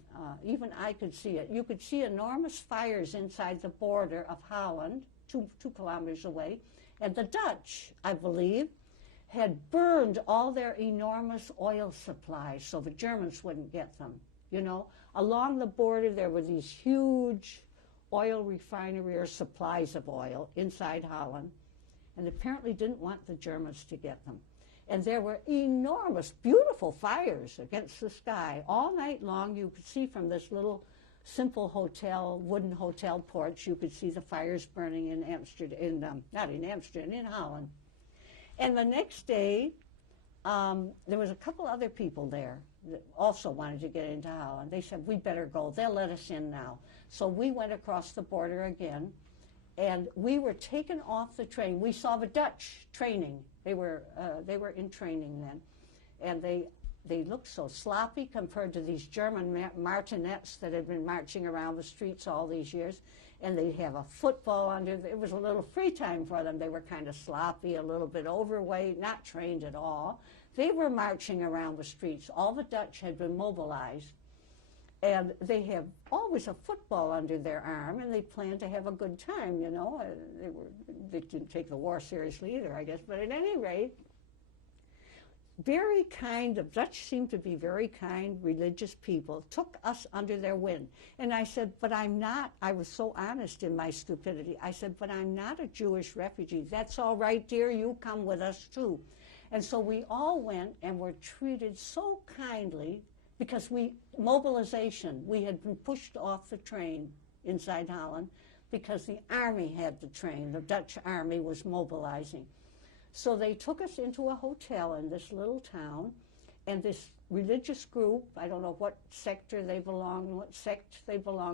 Even I could see it. You could see enormous fires inside the border of Holland, 2 kilometers away, and the Dutch, I believe, had burned all their enormous oil supplies so the Germans wouldn't get them. You know, along the border there were these huge oil refinery or supplies of oil inside Holland, and apparently didn't want the Germans to get them. And there were enormous, beautiful fires against the sky. All night long you could see from this little simple hotel, wooden hotel porch, you could see the fires burning in Amsterdam, not in Amsterdam, in Holland. And the next day, there was a couple other people there that also wanted to get into Holland. They said, we better go. They'll let us in now. So we went across the border again, and we were taken off the train. We saw the Dutch training. They were in training then. And they looked so sloppy compared to these German martinets that had been marching around the streets all these years. And they'd have a football under. It was a little free time for them. They were kind of sloppy, a little bit overweight, not trained at all. They were marching around the streets. All the Dutch had been mobilized. And they have always a football under their arm, and they planned to have a good time, you know. They didn't take the war seriously either, I guess. But at any rate, very kind, the Dutch seemed to be very kind, religious people, took us under their wing. And I said, but I'm not, I was so honest in my stupidity. I said, but I'm not a Jewish refugee. That's all right, dear, you come with us too. And so we all went and were treated so kindly because mobilization, we had been pushed off the train inside Holland because the army had the train. The Dutch army was mobilizing. So they took us into a hotel in this little town, and this religious group, I don't know what sect they belonged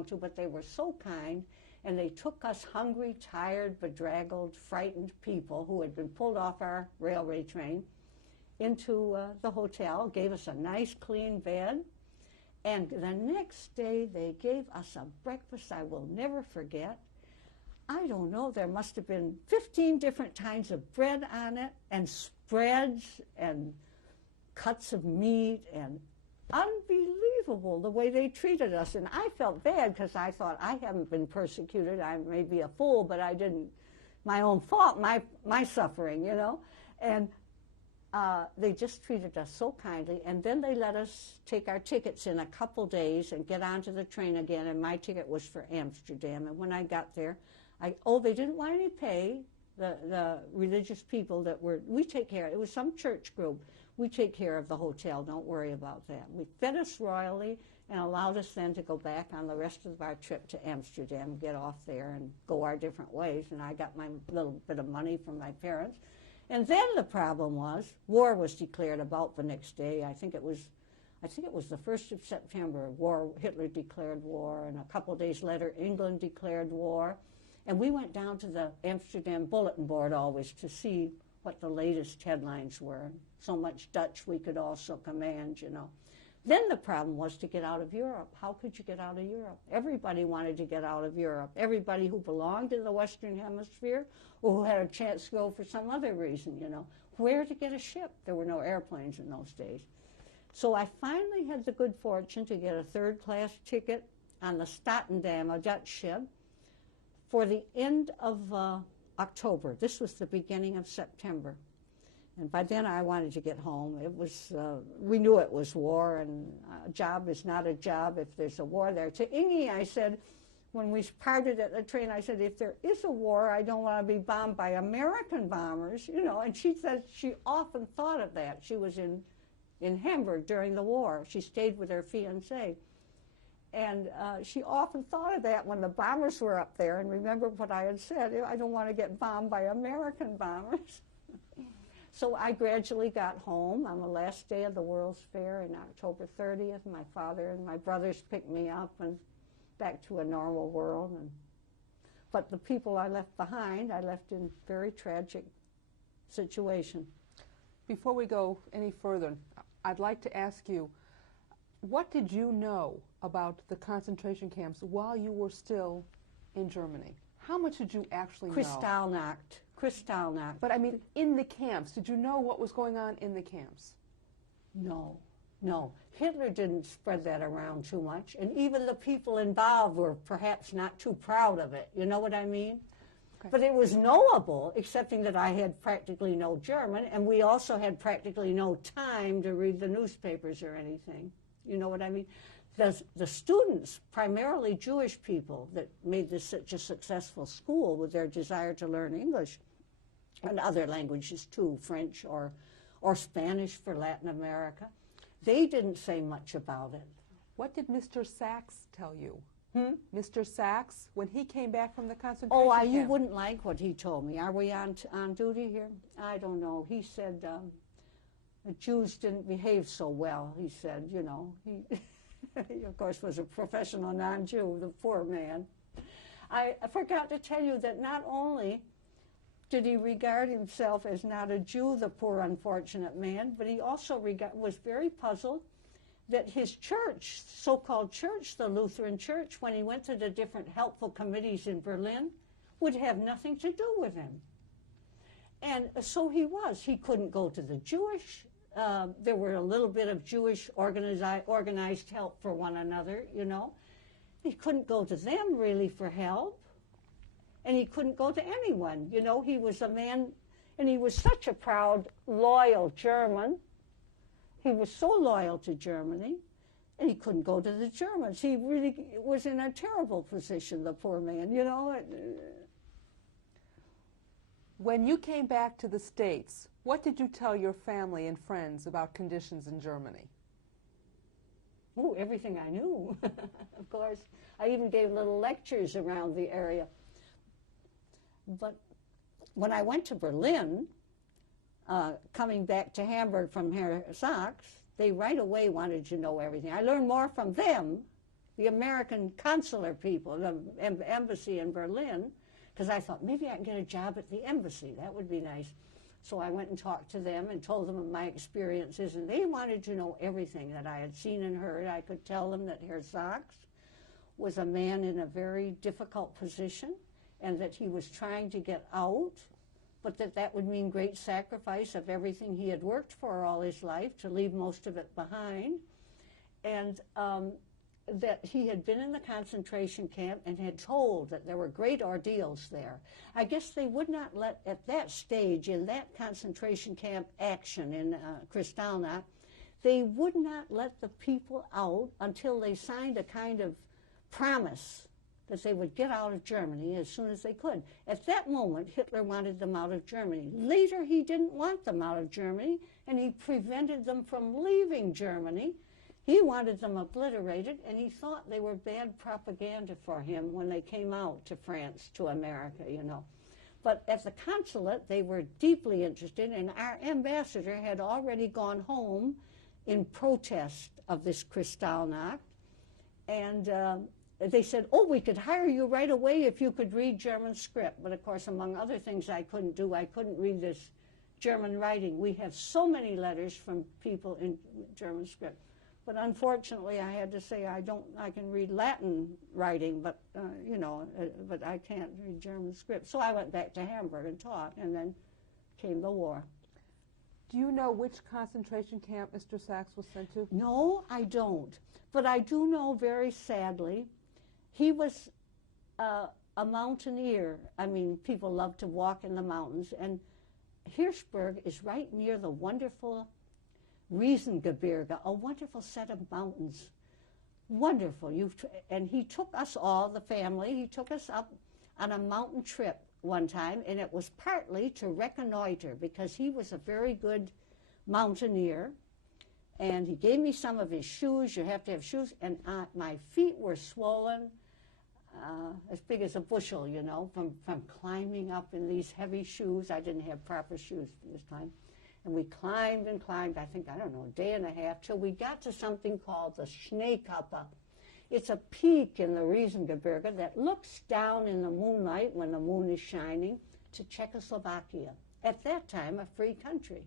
to, but they were so kind, and they took us hungry, tired, bedraggled, frightened people who had been pulled off our railway train into the hotel, gave us a nice clean bed, and the next day they gave us a breakfast I will never forget. I don't know, there must have been 15 different kinds of bread on it, and spreads, and cuts of meat, and unbelievable the way they treated us. And I felt bad because I thought, I haven't been persecuted. I may be a fool, but I didn't, my own fault, my suffering, you know. And they just treated us so kindly. And then they let us take our tickets in a couple days and get onto the train again. And my ticket was for Amsterdam. And when I got there, they didn't want any pay, the religious people that we take care of. It was some church group. We take care of the hotel, don't worry about that. We fed us royally and allowed us then to go back on the rest of our trip to Amsterdam, get off there and go our different ways. And I got my little bit of money from my parents. And then the problem was, war was declared about the next day. I think it was the 1st of September. Hitler declared war, and a couple of days later, England declared war. And we went down to the Amsterdam bulletin board always to see what the latest headlines were. So much Dutch we could also command, you know. Then the problem was to get out of Europe. How could you get out of Europe? Everybody wanted to get out of Europe. Everybody who belonged to the Western Hemisphere or who had a chance to go for some other reason, you know. Where to get a ship? There were no airplanes in those days. So I finally had the good fortune to get a third-class ticket on the Statendam, a Dutch ship, for the end of October. This was the beginning of September. And by then I wanted to get home. It was, we knew it was war, and a job is not a job if there's a war there. To Inge, I said, when we parted at the train, I said, if there is a war, I don't want to be bombed by American bombers, you know. And she said she often thought of that. She was in Hamburg during the war. She stayed with her fiancé. And she often thought of that when the bombers were up there, and remembered what I had said, I don't want to get bombed by American bombers. So I gradually got home on the last day of the World's Fair on October 30th. My father and my brothers picked me up and back to a normal world. But the people I left behind, I left in very tragic situation. Before we go any further, I'd like to ask you, what did you know about the concentration camps while you were still in Germany? How much did you actually know? Kristallnacht. But I mean, in the camps, did you know what was going on in the camps? No. Hitler didn't spread that around too much, and even the people involved were perhaps not too proud of it. You know what I mean? Okay. But it was knowable, excepting that I had practically no German, and we also had practically no time to read the newspapers or anything. You know what I mean? The students, primarily Jewish people, that made this such a successful school with their desire to learn English and other languages too, French or Spanish for Latin America, they didn't say much about it. What did Mr. Sachs tell you? Mr. Sachs, when he came back from the concentration camp? You wouldn't like what he told me. Are we on duty here? I don't know. He said the Jews didn't behave so well, he said, you know. He, of course, was a professional non-Jew, the poor man. I forgot to tell you that not only did he regard himself as not a Jew, the poor unfortunate man, but he also was very puzzled that his church, so-called church, the Lutheran Church, when he went to the different helpful committees in Berlin, would have nothing to do with him. And so he was. He couldn't go to the Jewish. There were a little bit of Jewish organized help for one another, you know. He couldn't go to them really for help. And he couldn't go to anyone. You know, he was a man, and he was such a proud, loyal German. He was so loyal to Germany, and he couldn't go to the Germans. He really was in a terrible position, the poor man, you know. When you came back to the States, what did you tell your family and friends about conditions in Germany? Oh, everything I knew, of course. I even gave little lectures around the area. But when I went to Berlin, coming back to Hamburg from Herr Sachs, they right away wanted to know everything. I learned more from them, the American consular people, the embassy in Berlin, because I thought maybe I can get a job at the embassy. That would be nice. So I went and talked to them and told them of my experiences, and they wanted to know everything that I had seen and heard. I could tell them that Herr Sachs was a man in a very difficult position, and that he was trying to get out, but that would mean great sacrifice of everything he had worked for all his life to leave most of it behind, and that he had been in the concentration camp and had told that there were great ordeals there. I guess they would not let, at that stage, in that concentration camp action in Kristallnacht, they would not let the people out until they signed a kind of promise that they would get out of Germany as soon as they could. At that moment, Hitler wanted them out of Germany. Later, he didn't want them out of Germany, and he prevented them from leaving Germany. He wanted them obliterated, and he thought they were bad propaganda for him when they came out to France, to America, you know. But at the consulate, they were deeply interested, and our ambassador had already gone home in protest of this Kristallnacht. And they said, oh, we could hire you right away if you could read German script. But of course, among other things I couldn't do, I couldn't read this German writing. We have so many letters from people in German script. But unfortunately, I had to say I can read Latin writing, but but I can't read German script. So I went back to Hamburg and taught, and then came the war. Do you know which concentration camp Mr. Sachs was sent to? No, I don't. But I do know, very sadly, he was a mountaineer. I mean, people love to walk in the mountains, and Hirschberg is right near the wonderful Riesengebirge, a wonderful set of mountains. Wonderful. And he took us all, the family, he took us up on a mountain trip one time, and it was partly to reconnoiter because he was a very good mountaineer. And he gave me some of his shoes. You have to have shoes. And my feet were swollen as big as a bushel, you know, from climbing up in these heavy shoes. I didn't have proper shoes this time. And we climbed and climbed, I think, I don't know, a day and a half, till we got to something called the Schneekappe. It's a peak in the Riesengebirge that looks down in the moonlight when the moon is shining to Czechoslovakia, at that time a free country.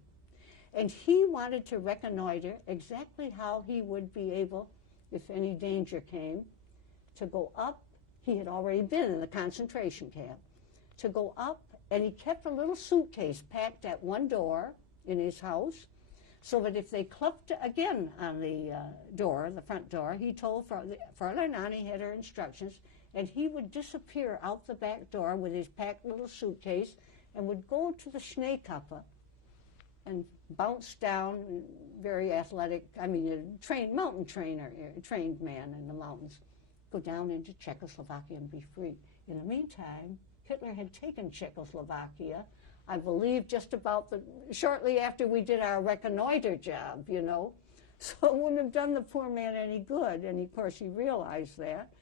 And he wanted to reconnoiter exactly how he would be able, if any danger came, to go up. He had already been in the concentration camp. To go up, and he kept a little suitcase packed at one door in his house, so that if they clucked again on the door, the front door, he told Fräulein Annie had her instructions, and he would disappear out the back door with his packed little suitcase and would go to the Schneekappe and bounce down, very athletic, I mean, a trained mountain trainer, a trained man in the mountains, go down into Czechoslovakia and be free. In the meantime, Hitler had taken Czechoslovakia, I believe, just about shortly after we did our reconnoiter job, you know. So it wouldn't have done the poor man any good. And of course, he realized that,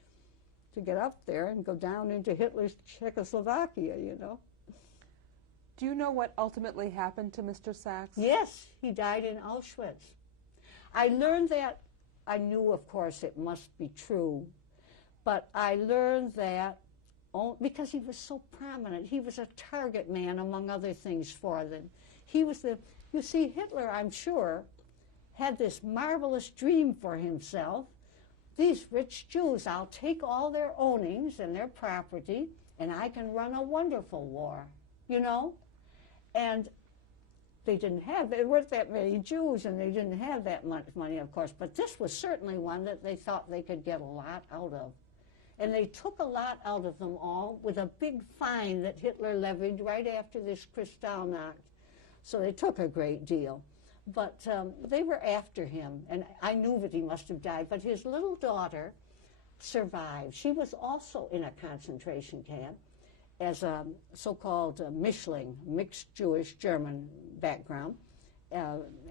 to get up there and go down into Hitler's Czechoslovakia, you know. Do you know what ultimately happened to Mr. Sachs? Yes, he died in Auschwitz. I learned that, I knew, of course, it must be true, but I learned that because he was so prominent. He was a target man, among other things, for them. He was you see, Hitler, I'm sure, had this marvelous dream for himself. These rich Jews, I'll take all their ownings and their property, and I can run a wonderful war, you know? And there weren't that many Jews, and they didn't have that much money, of course, but this was certainly one that they thought they could get a lot out of. And they took a lot out of them all with a big fine that Hitler levied right after this Kristallnacht. So they took a great deal. But they were after him, and I knew that he must have died. But his little daughter survived. She was also in a concentration camp as a so-called Mischling, mixed Jewish-German background,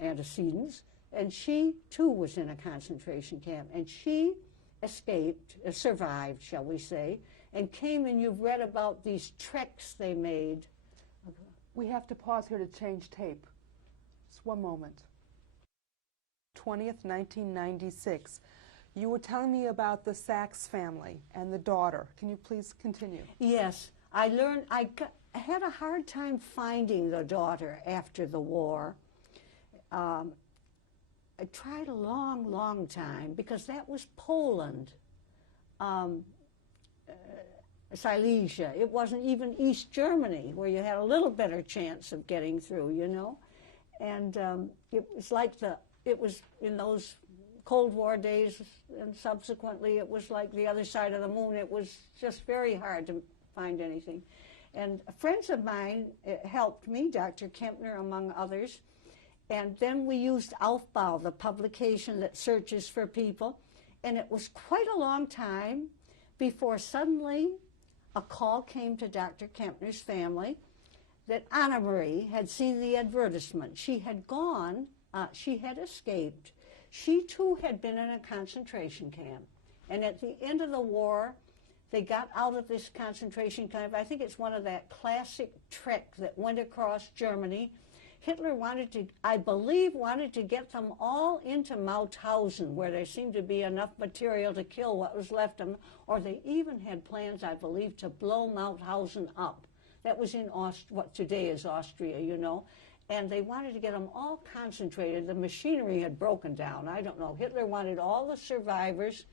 antecedents. And she, too, was in a concentration camp. And she escaped, survived, shall we say, and came, and you've read about these treks they made. We have to pause here to change tape. Just one moment. 20th, 1996. You were telling me about the Sachs family and the daughter. Can you please continue? Yes. I had a hard time finding the daughter after the war. I tried a long, long time, because that was Poland, Silesia. It wasn't even East Germany, where you had a little better chance of getting through, you know. And it was like it was in those Cold War days, and subsequently it was like the other side of the moon. It was just very hard to find anything. And friends of mine helped me, Dr. Kempner among others. And then we used Aufbau, the publication that searches for people. And it was quite a long time before suddenly a call came to Dr. Kempner's family that Anna Marie had seen the advertisement. She had gone, she had escaped. She too had been in a concentration camp. And at the end of the war, They got out of this concentration camp. I think it's one of that classic trek that went across Germany. Hitler wanted to, I believe, wanted to get them all into Mauthausen, where there seemed to be enough material to kill what was left of them, or they even had plans, I believe, to blow Mauthausen up. That was in what today is Austria, you know. And they wanted to get them all concentrated. The machinery had broken down. I don't know. Hitler wanted all the survivors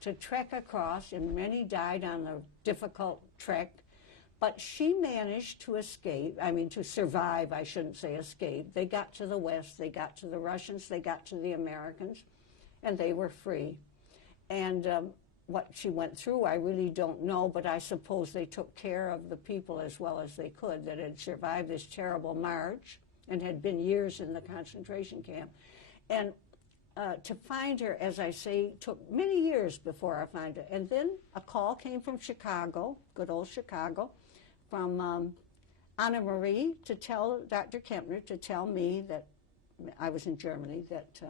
to trek across, and many died on the difficult trek. But she managed to escape, to survive, I shouldn't say escape. They got to the West, they got to the Russians, they got to the Americans, and they were free. And what she went through, I really don't know, but I suppose they took care of the people as well as they could that had survived this terrible march and had been years in the concentration camp. And to find her, as I say, took many years before I found her. And then a call came from Chicago, good old Chicago, from Anna Marie to tell Dr. Kempner, to tell me that I was in Germany, that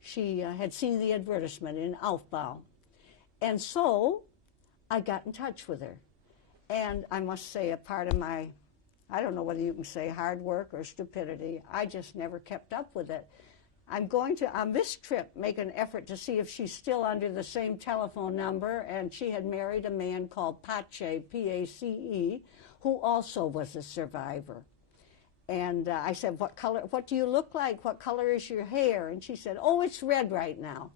she had seen the advertisement in Aufbau. And so I got in touch with her. And I must say, a part of my, I don't know whether you can say hard work or stupidity, I just never kept up with it. I'm going to, on this trip, make an effort to see if she's still under the same telephone number, and she had married a man called Pace, P-A-C-E, who also was a survivor. And I said, what do you look like? What color is your hair? And she said, oh, it's red right now.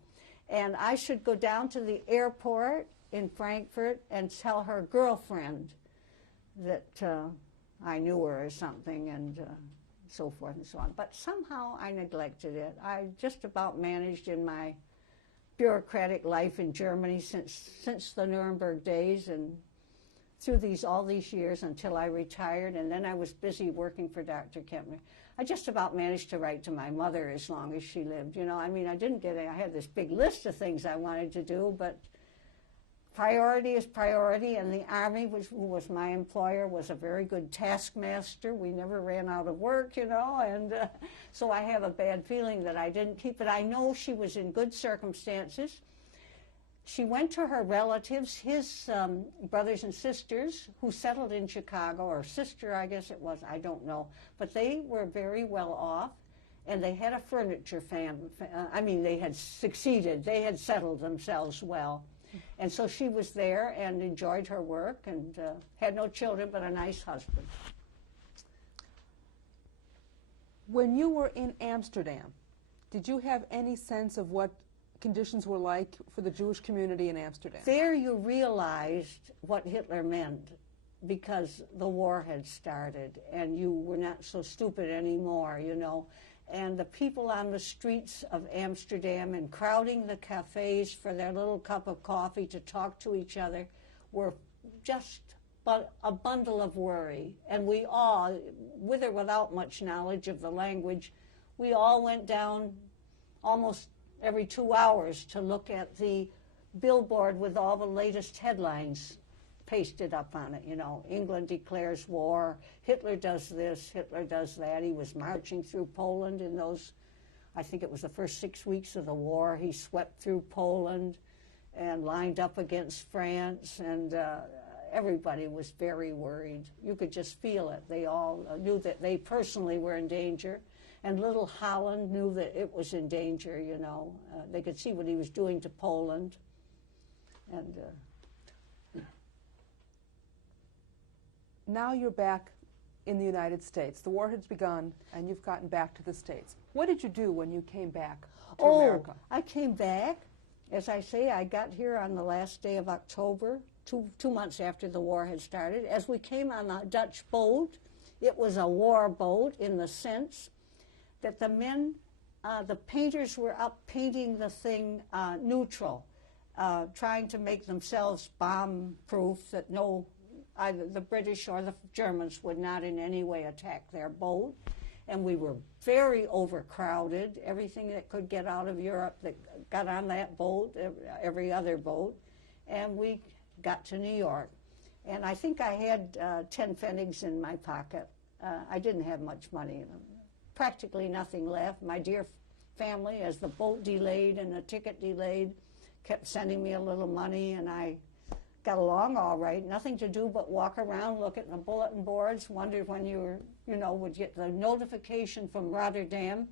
And I should go down to the airport in Frankfurt and tell her girlfriend that I knew her or something, and so forth and so on. But somehow I neglected it. I just about managed in my bureaucratic life in Germany since the Nuremberg days, and through all these years until I retired, and then I was busy working for Dr. Kempner. I just about managed to write to my mother as long as she lived. You know, I mean, I had this big list of things I wanted to do, but priority is priority, and the Army, who was my employer, was a very good taskmaster. We never ran out of work, you know, and so I have a bad feeling that I didn't keep it. I know she was in good circumstances. She went to her relatives, his brothers and sisters, who settled in Chicago, or sister, I guess it was, I don't know. But they were very well off, and they had a furniture family. They had succeeded. They had settled themselves well. And so she was there and enjoyed her work and had no children but a nice husband. When you were in Amsterdam, did you have any sense of what conditions were like for the Jewish community in Amsterdam? There you realized what Hitler meant, because the war had started and you were not so stupid anymore, you know. And the people on the streets of Amsterdam and crowding the cafes for their little cup of coffee to talk to each other were just a bundle of worry. And we all, with or without much knowledge of the language, we all went down almost every 2 hours to look at the billboard with all the latest headlines pasted up on it, you know. England declares war, Hitler does this, Hitler does that. He was marching through Poland in those, I think it was the first 6 weeks of the war. He swept through Poland and lined up against France, and everybody was very worried. You could just feel it. They all knew that they personally were in danger, and little Holland knew that it was in danger, you know. They could see what he was doing to Poland, and now you're back in the United States. The war has begun, and you've gotten back to the States. What did you do when you came back to America? I came back. As I say, I got here on the last day of October, two months after the war had started. As we came on a Dutch boat, it was a war boat in the sense that the men, the painters were up painting the thing neutral, trying to make themselves bomb-proof, that either the British or the Germans would not in any way attack their boat. And we were very overcrowded. Everything that could get out of Europe that got on that boat, every other boat. And we got to New York. And I think I had 10 pfennigs in my pocket. I didn't have much money, practically nothing left. My dear family, as the boat delayed and the ticket delayed, kept sending me a little money, and I got along all right, nothing to do but walk around, look at the bulletin boards, wondered when you were, would get the notification from Rotterdam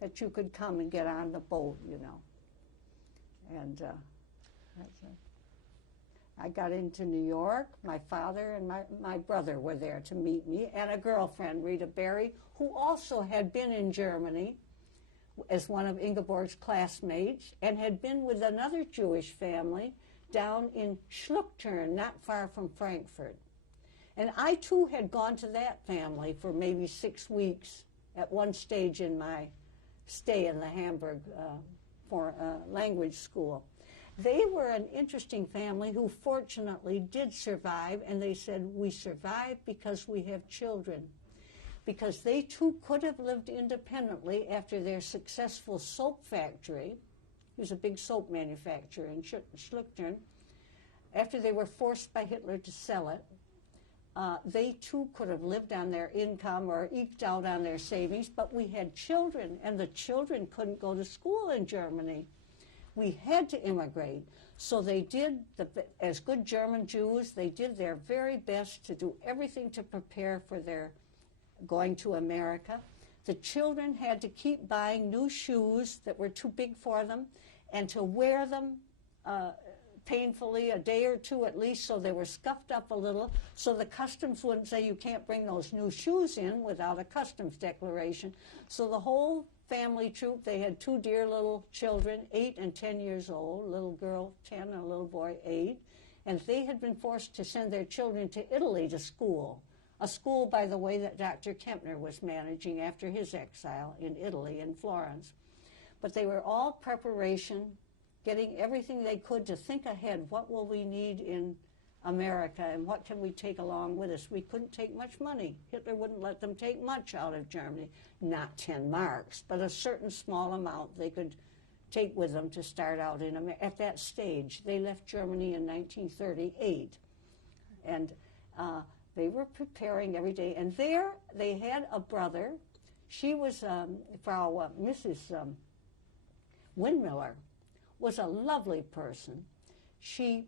that you could come and get on the boat, And that's it. I got into New York. My father and my brother were there to meet me, and a girlfriend, Rita Berry, who also had been in Germany as one of Ingeborg's classmates and had been with another Jewish family down in Schluchtern, not far from Frankfurt. And I, too, had gone to that family for maybe 6 weeks at one stage in my stay in the Hamburg language school. They were an interesting family who fortunately did survive, and they said, we survived because we have children. Because they too could have lived independently after their successful soap factory. He was a big soap manufacturer in Schluchtern. After they were forced by Hitler to sell it, they too could have lived on their income or eked out on their savings, but we had children, and the children couldn't go to school in Germany. We had to immigrate. So they did, as good German Jews, they did their very best to do everything to prepare for their going to America. The children had to keep buying new shoes that were too big for them and to wear them painfully a day or two at least, so they were scuffed up a little, so the customs wouldn't say you can't bring those new shoes in without a customs declaration. So the whole family troop, they had 2 dear little children, 8 and 10 years old, a little girl 10 and a little boy 8, and they had been forced to send their children to Italy to school. A school, by the way, that Dr. Kempner was managing after his exile in Italy, in Florence. But they were all preparation, getting everything they could to think ahead. What will we need in America, and what can we take along with us? We couldn't take much money. Hitler wouldn't let them take much out of Germany. Not 10 marks, but a certain small amount they could take with them to start out in America. At that stage, they left Germany in 1938. And they were preparing every day. And there they had a brother. She was, Mrs. Windmiller, was a lovely person. She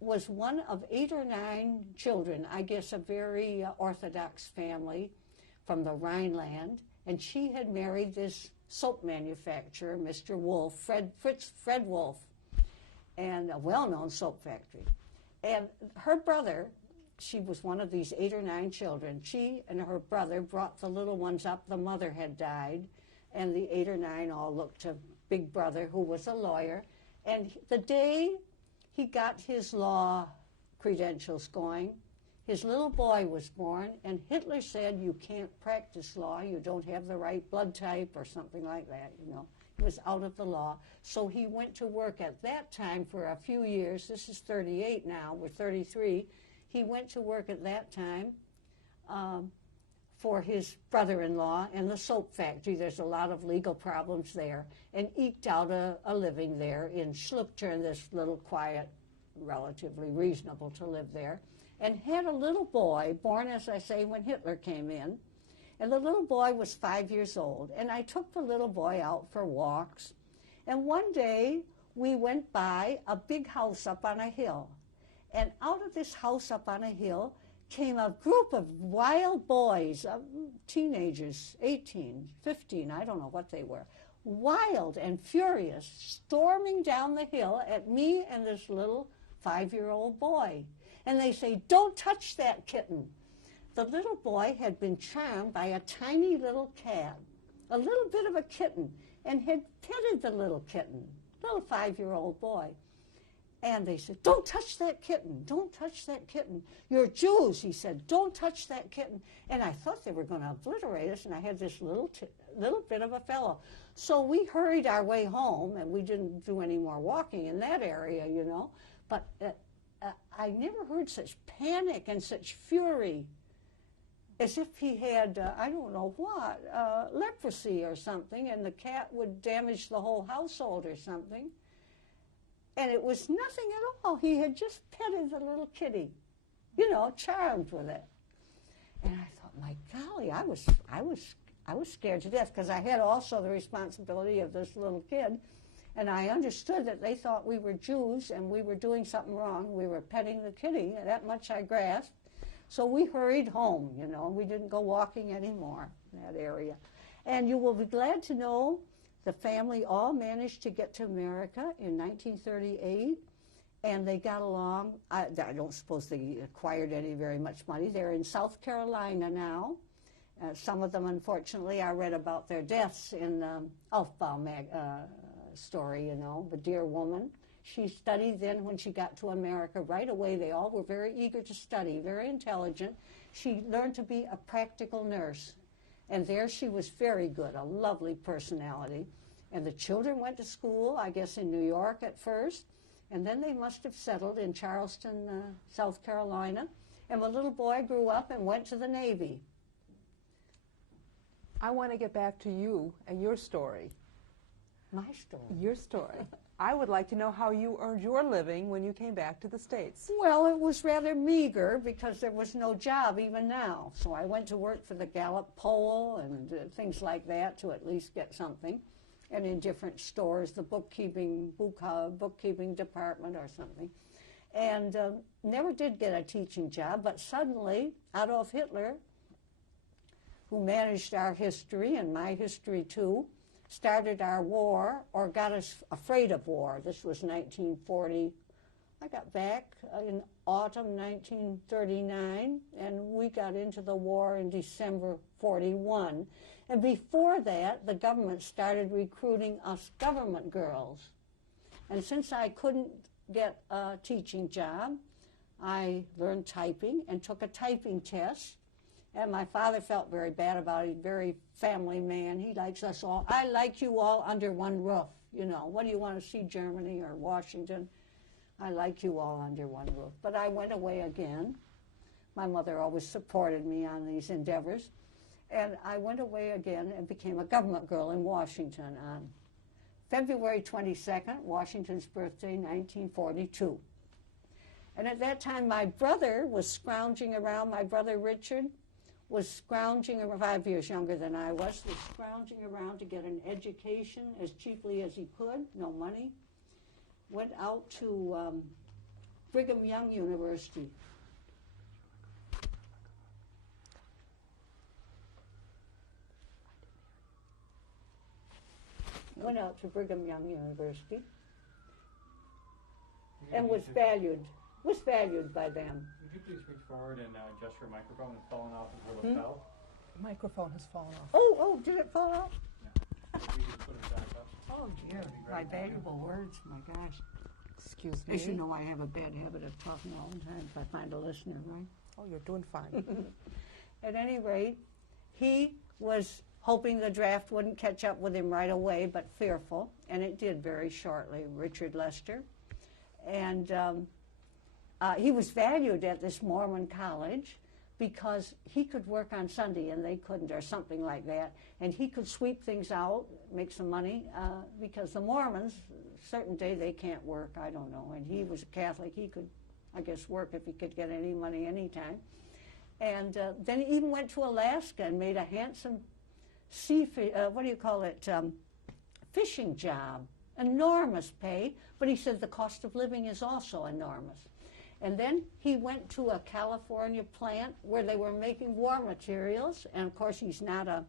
was one of 8 or 9 children, I guess a very Orthodox family from the Rhineland, and she had married this soap manufacturer, Mr. Wolf, Fred Wolf, and a well-known soap factory. And her brother, she was one of these 8 or 9 children. She and her brother brought the little ones up. The mother had died, and the 8 or 9 all looked to Big Brother, who was a lawyer. And the day he got his law credentials going, his little boy was born, and Hitler said, you can't practice law, you don't have the right blood type or something like that, He was out of the law. So he went to work at that time for a few years. This is 38 now, we're 33. He went to work at that time for his brother-in-law in the soap factory. There's a lot of legal problems there, and eked out a living there in Schluchtern, this little quiet, relatively reasonable to live there, and had a little boy born, as I say, when Hitler came in. And the little boy was 5 years old, and I took the little boy out for walks. And one day we went by a big house up on a hill, and out of this house up on a hill came a group of wild boys, teenagers, 18, 15, I don't know what they were, wild and furious, storming down the hill at me and this little 5-year-old boy. And they say, don't touch that kitten. The little boy had been charmed by a tiny little cat, a little bit of a kitten, and had petted the little kitten, little 5-year-old boy. And they said, don't touch that kitten, don't touch that kitten. You're Jews, he said, don't touch that kitten. And I thought they were going to obliterate us, and I had this little bit of a fellow. So we hurried our way home, and we didn't do any more walking in that area, But I never heard such panic and such fury, as if he had, I don't know what, leprosy or something, and the cat would damage the whole household or something. And it was nothing at all. He had just petted the little kitty, charmed with it. And I thought, my golly, I was scared to death, because I had also the responsibility of this little kid. And I understood that they thought we were Jews and we were doing something wrong. We were petting the kitty, and that much I grasped. So we hurried home, you know. We didn't go walking anymore in that area. And you will be glad to know the family all managed to get to America in 1938, and they got along. I don't suppose they acquired any very much money. They're in South Carolina now. Some of them, unfortunately, I read about their deaths in the Aufbau story, you know, the dear woman. She studied then when she got to America right away. They all were very eager to study, very intelligent. She learned to be a practical nurse. And there she was very good, a lovely personality. And the children went to school, I guess in New York at first. And then they must have settled in Charleston, South Carolina. And the little boy grew up and went to the Navy. I want to get back to you and your story. My story? Your story. I would like to know how you earned your living when you came back to the States. Well, it was rather meager because there was no job even now. So I went to work for the Gallup Poll and things like that to at least get something. And in different stores, the bookkeeping department or something. And never did get a teaching job, but suddenly Adolf Hitler, who managed our history and my history too, started our war, or got us afraid of war. This was 1940. I got back in autumn 1939, and we got into the war in December 41. And before that, the government started recruiting us government girls. And since I couldn't get a teaching job, I learned typing and took a typing test. And my father felt very bad about it. Very family man. He likes us all. I like you all under one roof. You know, what do you want to see, Germany or Washington? I like you all under one roof. But I went away again. My mother always supported me on these endeavors. And I went away again and became a government girl in Washington on February 22nd, Washington's birthday, 1942. And at that time, my brother was scrounging around. My brother Richard was scrounging, 5 years younger than I was scrounging around to get an education as cheaply as he could, no money. Went out to Brigham Young University. Went out to Brigham Young University and was valued by them. Would you please reach forward and adjust your microphone? It's fallen off as well as fell. The microphone has fallen off. Oh, did it fall off? You can put it back up. Oh dear, my valuable words, my gosh. Excuse me. As you know, I have a bad habit of talking all the time if I find a listener, right? Oh, you're doing fine. At any rate, he was hoping the draft wouldn't catch up with him right away, but fearful, and it did very shortly, Richard Lester. And he was valued at this Mormon college because he could work on Sunday and they couldn't, or something like that. And he could sweep things out, make some money, because the Mormons, certain day they can't work, I don't know. And he was a Catholic. He could, I guess, work if he could get any money anytime. And then he even went to Alaska and made a handsome fishing job. Enormous pay, but he said the cost of living is also enormous. And then he went to a California plant where they were making war materials, and of course he's not a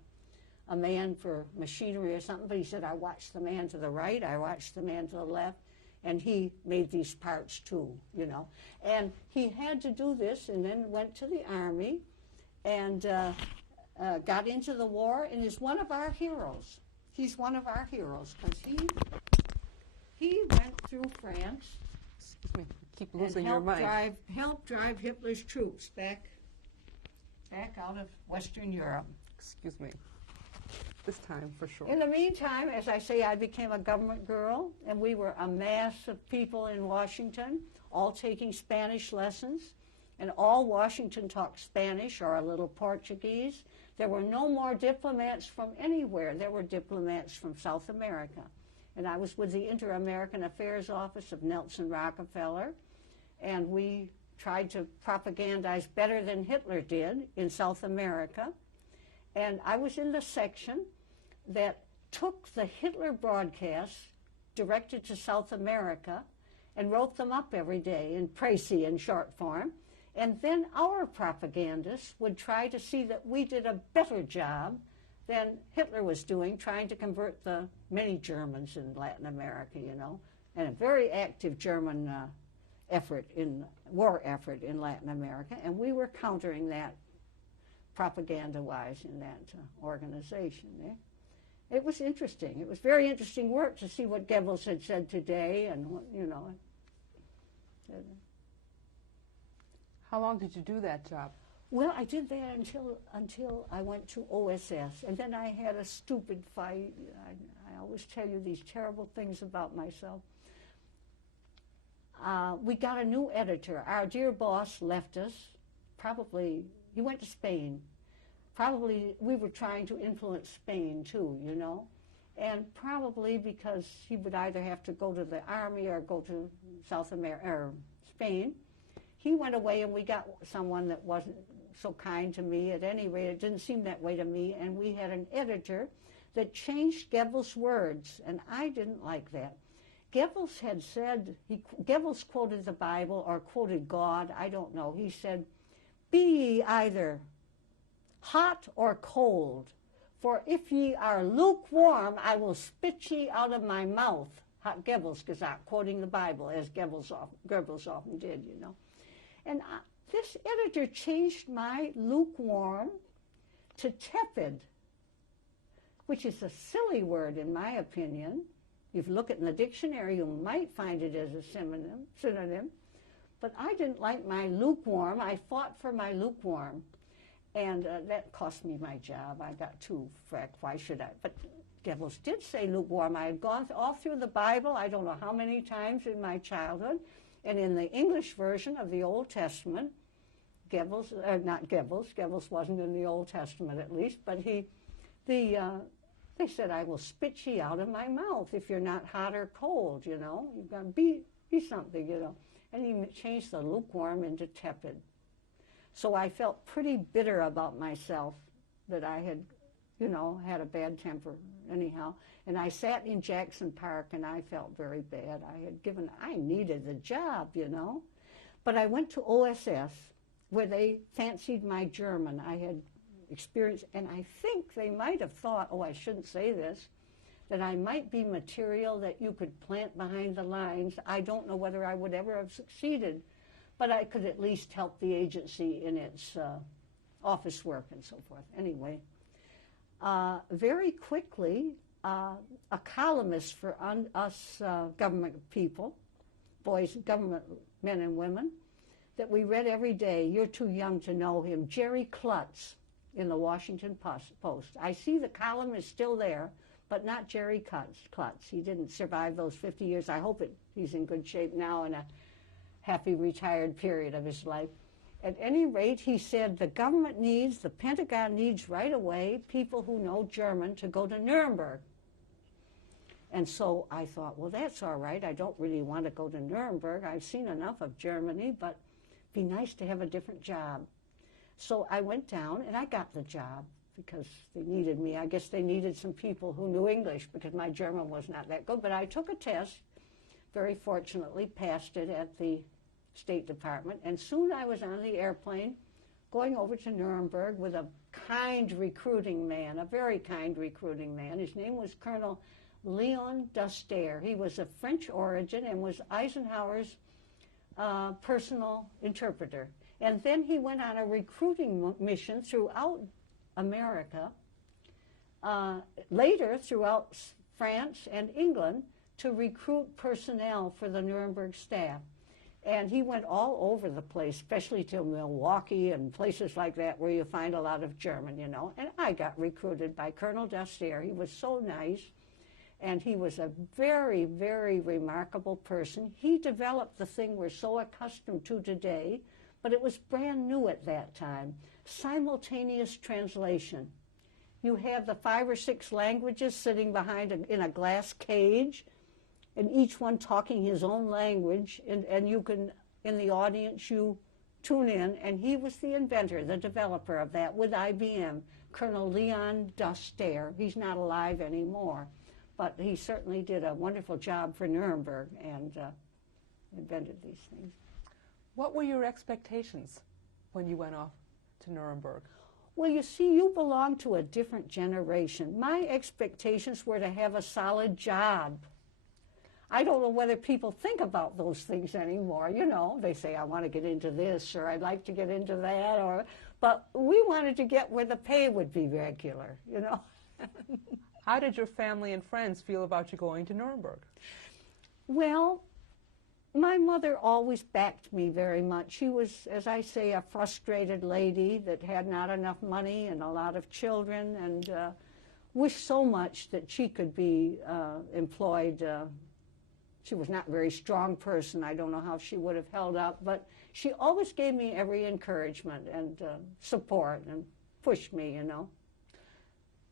man for machinery or something, but he said, I watched the man to the right, I watched the man to the left, and he made these parts too, you know. And he had to do this and then went to the Army and got into the war and is one of our heroes. He's one of our heroes because he went through France. Excuse me, keep losing your mic. Helped drive Hitler's troops back out of Western Europe. Excuse me. This time, for sure. In the meantime, as I say, I became a government girl, and we were a mass of people in Washington, all taking Spanish lessons, and all Washington talked Spanish or a little Portuguese. There were no more diplomats from anywhere. There were diplomats from South America. And I was with the Inter-American Affairs Office of Nelson Rockefeller, and we tried to propagandize better than Hitler did in South America. And I was in the section that took the Hitler broadcasts directed to South America and wrote them up every day in précis in short form. And then our propagandists would try to see that we did a better job than Hitler was doing, trying to convert the many Germans in Latin America, you know, and a very active German war effort in Latin America. And we were countering that propaganda-wise in that organization. It was interesting. It was very interesting work to see what Goebbels had said today, and what, you know. How long did you do that job? Well, I did that until I went to OSS, and then I had a stupid fight. I always tell you these terrible things about myself. We got a new editor. Our dear boss left us. Probably, he went to Spain. Probably we were trying to influence Spain too, you know. And probably because he would either have to go to the army or go to South America or Spain, he went away and we got someone that wasn't so kind to me. At any rate, it didn't seem that way to me. And we had an editor that changed Goebbels' words, and I didn't like that. Goebbels had said, Goebbels quoted the Bible or quoted God, I don't know. He said, "Be ye either hot or cold, for if ye are lukewarm, I will spit ye out of my mouth." Goebbels goes out quoting the Bible, as Goebbels often did, you know. And this editor changed my lukewarm to tepid, which is a silly word in my opinion. If you look it in the dictionary, you might find it as a synonym. But I didn't like my lukewarm. I fought for my lukewarm. And that cost me my job. I got too frack. Why should I? But Goebbels did say lukewarm. I had gone all through the Bible, I don't know how many times in my childhood. And in the English version of the Old Testament, Goebbels wasn't in the Old Testament at least, but they said, "I will spit ye out of my mouth if you're not hot or cold, you know. You've got to be something, you know." And he changed the lukewarm into tepid. So I felt pretty bitter about myself that I had, you know, had a bad temper anyhow. And I sat in Jackson Park and I felt very bad. I needed the job, you know. But I went to OSS where they fancied my German. I had experience, and I think they might have thought, oh, I shouldn't say this, that I might be material that you could plant behind the lines. I don't know whether I would ever have succeeded, but I could at least help the agency in its office work and so forth. Anyway, very quickly, a columnist for us government people, government men and women, that we read every day, you're too young to know him, Jerry Klutz, in the Washington Post. I see the column is still there, but not Jerry Klutz. He didn't survive those 50 years. I hope he's in good shape now in a happy retired period of his life. At any rate, he said the Pentagon needs right away people who know German to go to Nuremberg. And so I thought, well, that's all right. I don't really want to go to Nuremberg. I've seen enough of Germany, but it'd be nice to have a different job. So I went down and I got the job because they needed me. I guess they needed some people who knew English because my German was not that good. But I took a test, very fortunately passed it at the State Department, and soon I was on the airplane going over to Nuremberg with a kind recruiting man, a very kind recruiting man. His name was Colonel Leon Duster. He was of French origin and was Eisenhower's personal interpreter. And then he went on a recruiting mission throughout America, later throughout France and England, to recruit personnel for the Nuremberg staff. And he went all over the place, especially to Milwaukee and places like that where you find a lot of German, you know. And I got recruited by Colonel Duster. He was so nice, and he was a very, very remarkable person. He developed the thing we're so accustomed to today, but it was brand new at that time, simultaneous translation. You have the 5 or 6 languages sitting behind in a glass cage, and each one talking his own language, and you can, in the audience, you tune in, and he was the inventor, the developer of that with IBM, Colonel Leon Duster. He's not alive anymore, But he certainly did a wonderful job for Nuremberg and invented these things. What were your expectations when you went off to Nuremberg? Well, you see, you belong to a different generation. My expectations were to have a solid job. I don't know whether people think about those things anymore. You know, they say, I want to get into this, or I'd like to get into that, but we wanted to get where the pay would be regular, you know. How did your family and friends feel about you going to Nuremberg? Well, my mother always backed me very much. She was, as I say, a frustrated lady that had not enough money and a lot of children, and wished so much that she could be employed. She was not a very strong person. I don't know how she would have held up, but she always gave me every encouragement and support and pushed me, you know.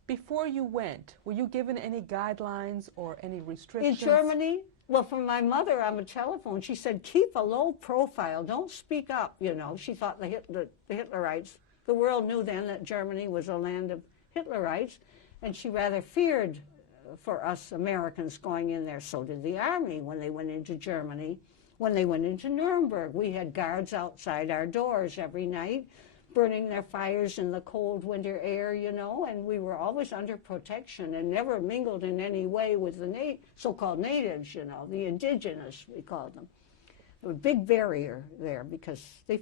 Before you went, were you given any guidelines or any restrictions? In Germany? Well, from my mother on the telephone, she said, keep a low profile, don't speak up, you know. She thought the Hitlerites, the world knew then that Germany was a land of Hitlerites, and she rather feared for us Americans going in there. So did the Army when they went into Germany. When they went into Nuremberg, we had guards outside our doors every night, burning their fires in the cold winter air, you know, and we were always under protection and never mingled in any way with the so-called natives, you know, the indigenous, we called them. There was a big barrier there because there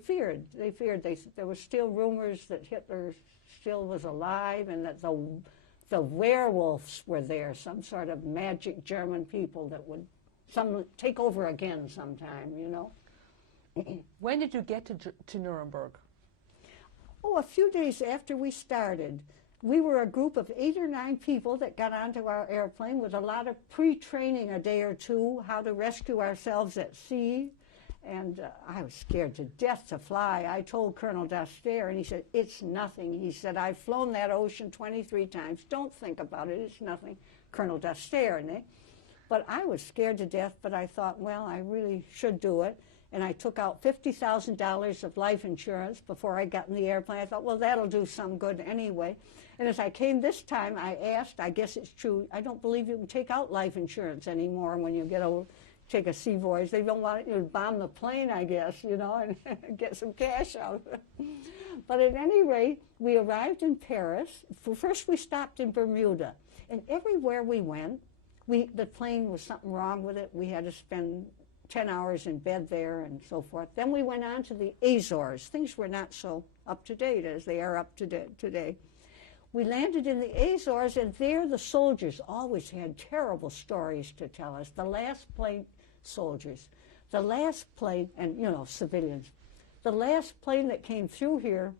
were still rumors that Hitler still was alive and that the werewolves were there, some sort of magic German people that would take over again sometime, you know. When did you get to Nuremberg? Oh, a few days after we started. We were a group of 8 or 9 people that got onto our airplane with a lot of pre-training, a day or two, how to rescue ourselves at sea. And I was scared to death to fly. I told Colonel Dastaire, and he said, it's nothing. He said, I've flown that ocean 23 times. Don't think about it. It's nothing. Colonel Dastaire, But I was scared to death, but I thought, well, I really should do it. And I took out $50,000 of life insurance before I got in the airplane. I thought, well, that'll do some good anyway. And as I came this time, I asked, I guess it's true, I don't believe you can take out life insurance anymore when you get old. Take a sea voyage. They don't want you to bomb the plane, I guess, you know, and get some cash out. But at any rate, we arrived in Paris. First, we stopped in Bermuda. And everywhere we went, the plane was something wrong with it. We had to spend 10 hours in bed there and so forth. Then we went on to the Azores. Things were not so up to date as they are up to date today. We landed in the Azores, and there the soldiers always had terrible stories to tell us. The last plane, soldiers, the last plane, and, you know, civilians, the last plane that came through here,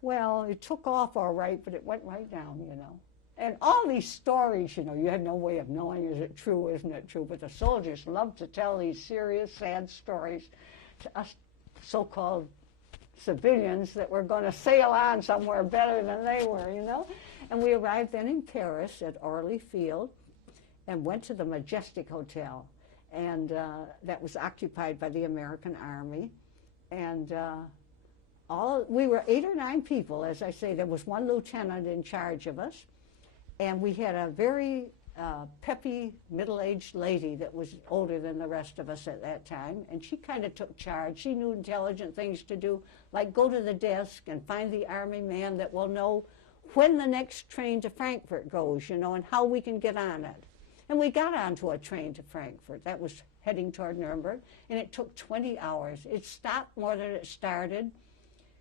well, it took off all right, but it went right down, you know. And all these stories, you know, you had no way of knowing, is it true, isn't it true? But the soldiers loved to tell these serious, sad stories to us so-called civilians that were going to sail on somewhere better than they were, you know. And we arrived then in Paris at Orly Field and went to the Majestic Hotel. And that was occupied by the American Army. And we were 8 or 9 people, as I say. There was one lieutenant in charge of us. And we had a very peppy, middle-aged lady that was older than the rest of us at that time. And she kind of took charge. She knew intelligent things to do, like go to the desk and find the Army man that will know when the next train to Frankfurt goes, you know, and how we can get on it. And we got onto a train to Frankfurt. That was heading toward Nuremberg, and it took 20 hours. It stopped more than it started.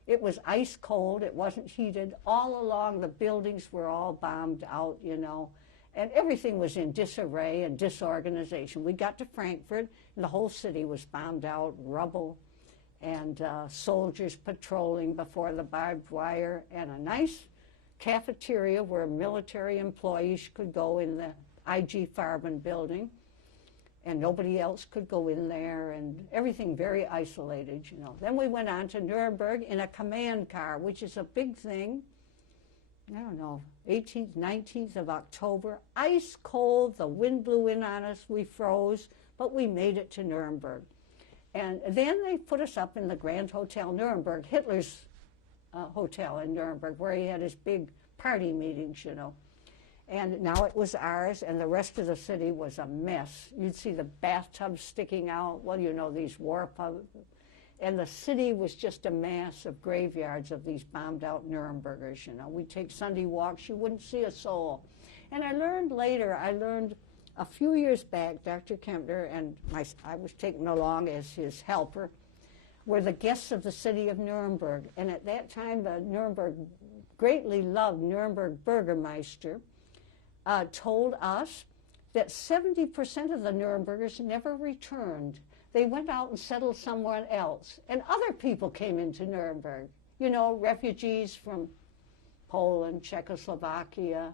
It was ice cold. It wasn't heated. All along, the buildings were all bombed out, you know, and everything was in disarray and disorganization. We got to Frankfurt, and the whole city was bombed out, rubble, and soldiers patrolling before the barbed wire, and a nice cafeteria where military employees could go in the IG Farben building, and nobody else could go in there, and everything very isolated, you know. Then we went on to Nuremberg in a command car, which is a big thing. I don't know, 18th, 19th of October, ice cold, the wind blew in on us, we froze, but we made it to Nuremberg. And then they put us up in the Grand Hotel Nuremberg, Hitler's hotel in Nuremberg, where he had his big party meetings, you know. And now it was ours, and the rest of the city was a mess. You'd see the bathtubs sticking out, well, you know, these war pubs. And the city was just a mass of graveyards of these bombed out Nurembergers, you know. We'd take Sunday walks, you wouldn't see a soul. And I learned later, a few years back, Dr. Kempner and I was taken along as his helper, were the guests of the city of Nuremberg. And at that time, the Nuremberg greatly loved Nuremberg Burgermeister, told us that 70% of the Nurembergers never returned. They went out and settled somewhere else. And other people came into Nuremberg, you know, refugees from Poland, Czechoslovakia,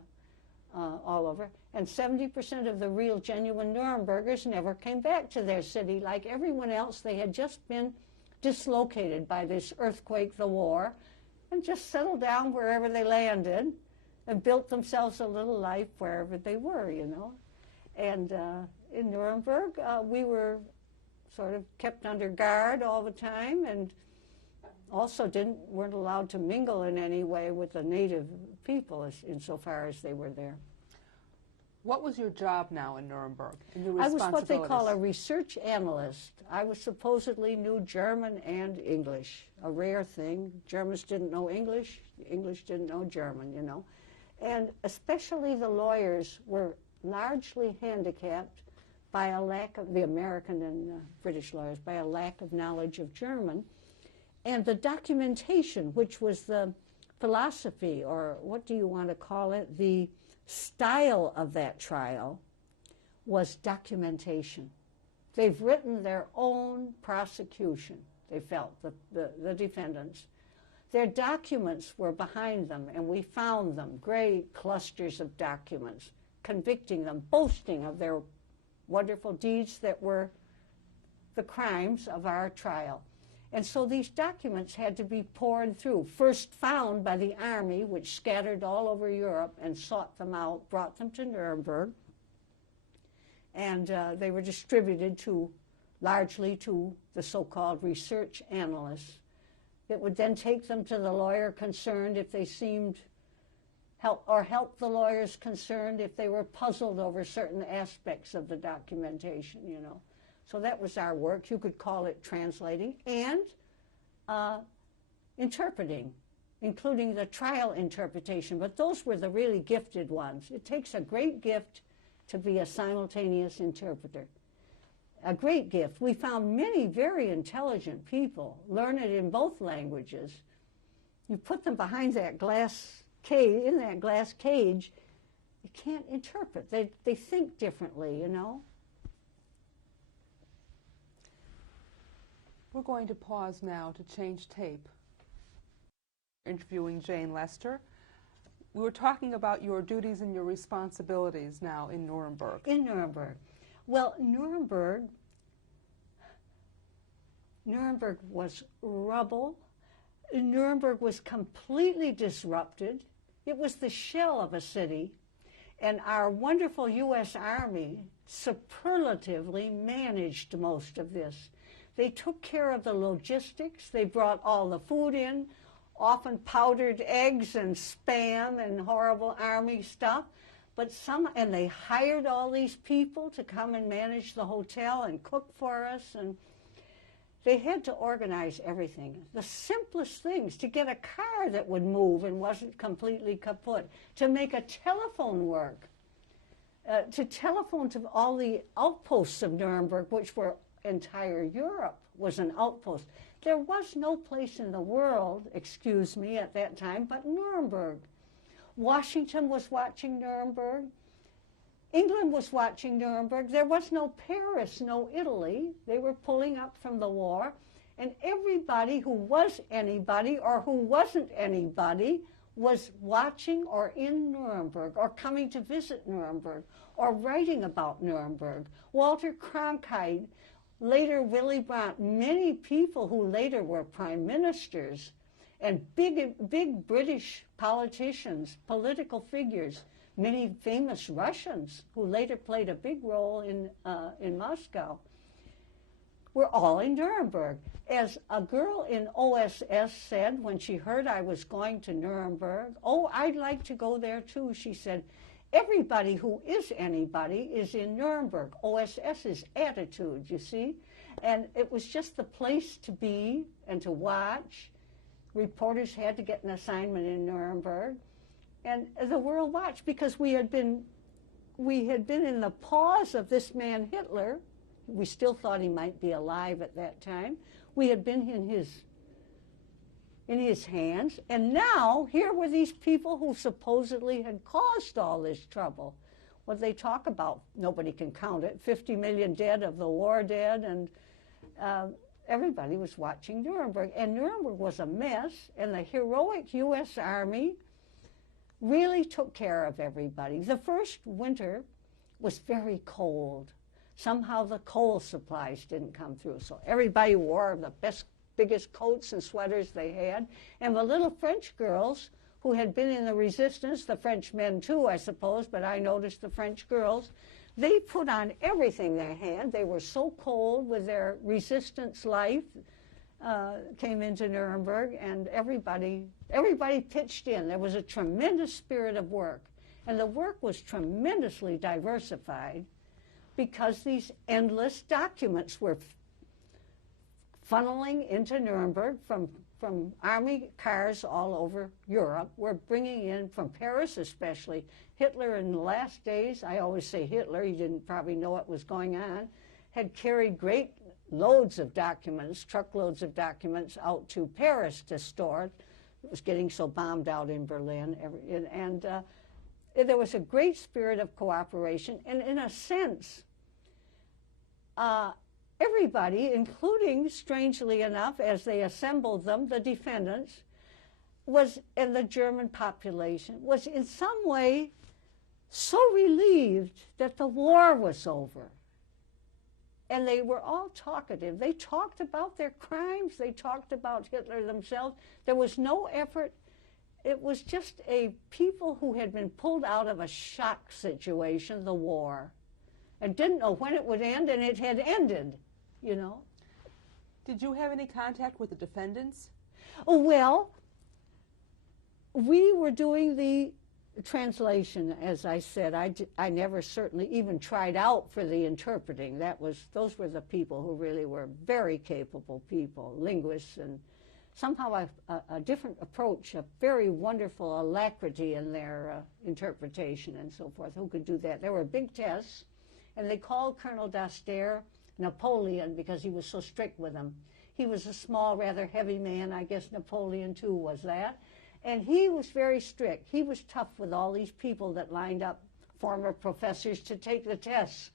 all over. And 70% of the real, genuine Nurembergers never came back to their city. Like everyone else, they had just been dislocated by this earthquake, the war, and just settled down wherever they landed and built themselves a little life wherever they were, you know. And in Nuremberg, we were sort of kept under guard all the time, and also weren't allowed to mingle in any way with the native people insofar as they were there. What was your job now in Nuremberg, and your I was responsibilities? what they call a research analyst. I was supposedly knew German and English, a rare thing. Germans didn't know English, English didn't know German, you know. And especially the lawyers were largely handicapped by a lack of, the American and British lawyers, by a lack of knowledge of German. And the documentation, which was the philosophy, or what do you want to call it, the style of that trial, was documentation. They've written their own prosecution, they felt, the defendants. Their documents were behind them, and we found them, great clusters of documents, convicting them, boasting of their wonderful deeds that were the crimes of our trial. And so these documents had to be poured through, first found by the army, which scattered all over Europe and sought them out, brought them to Nuremberg, and they were distributed largely to the so-called research analysts that would then take them to the lawyer concerned if they seemed help the lawyers concerned if they were puzzled over certain aspects of the documentation, you know. So that was our work. You could call it translating and interpreting, including the trial interpretation. But those were the really gifted ones. It takes a great gift to be a simultaneous interpreter. A great gift. We found many very intelligent people, learned in both languages. You put them behind that glass cage, in that glass cage, you can't interpret. They think differently, you know. We're going to pause now to change tape. Interviewing Jane Lester. We were talking about your duties and your responsibilities now in Nuremberg. In Nuremberg. Well, Nuremberg was rubble. Nuremberg was completely disrupted. It was the shell of a city, and our wonderful U.S. Army superlatively managed most of this. They took care of the logistics. They brought all the food in, often powdered eggs and Spam and horrible Army stuff. And they hired all these people to come and manage the hotel and cook for us, and they had to organize everything. The simplest things, to get a car that would move and wasn't completely kaput, to make a telephone work, to telephone to all the outposts of Nuremberg, which were entire Europe was an outpost. There was no place in the world, excuse me, at that time, but Nuremberg. Washington was watching Nuremberg. England was watching Nuremberg. There was no Paris, no Italy. They were pulling up from the war. And everybody who was anybody or who wasn't anybody was watching or in Nuremberg or coming to visit Nuremberg or writing about Nuremberg. Walter Cronkite, later Willy Brandt, many people who later were prime ministers and big British politicians, political figures, many famous Russians who later played a big role in Moscow, were all in Nuremberg. As a girl in OSS said when she heard I was going to Nuremberg, "Oh, I'd like to go there too," she said. everybody who is anybody is in Nuremberg. OSS's attitude, you see? And it was just the place to be and to watch. Reporters had to get an assignment in Nuremberg. And the world watched because we had been in the paws of this man Hitler. We still thought he might be alive at that time. We had been in his hands, and now here were these people who supposedly had caused all this trouble. What they talk about, nobody can count it, 50 million dead of the war dead, and everybody was watching Nuremberg. And Nuremberg was a mess, and the heroic U.S. Army really took care of everybody. The first winter was very cold. Somehow the coal supplies didn't come through, so everybody wore the biggest coats and sweaters they had. And the little French girls who had been in the resistance, the French men too, I suppose, but I noticed the French girls, they put on everything they had. They were so cold with their resistance life, came into Nuremberg, and everybody pitched in. There was a tremendous spirit of work, and the work was tremendously diversified because these endless documents were funneling into Nuremberg from army cars all over Europe. We're bringing in, from Paris especially, Hitler in the last days, I always say Hitler, he didn't probably know what was going on, had carried great loads of documents, truckloads of documents out to Paris to store. It was getting so bombed out in Berlin. There was a great spirit of cooperation, and in a sense, everybody, including, strangely enough, as they assembled them, the defendants, and the German population, was in some way so relieved that the war was over. And they were all talkative. They talked about their crimes. They talked about Hitler themselves. There was no effort. It was just a people who had been pulled out of a shock situation, the war, and didn't know when it would end, and it had ended, you know. Did you have any contact with the defendants? Oh, well, we were doing the translation, as I said. I never certainly even tried out for the interpreting. Those were the people who really were very capable people, linguists, and somehow a different approach, a very wonderful alacrity in their interpretation and so forth, who could do that. There were big tests, and they called Colonel Dastaire Napoleon because he was so strict with them. He was a small, rather heavy man. I guess Napoleon, too, was that. And he was very strict. He was tough with all these people that lined up, former professors, to take the tests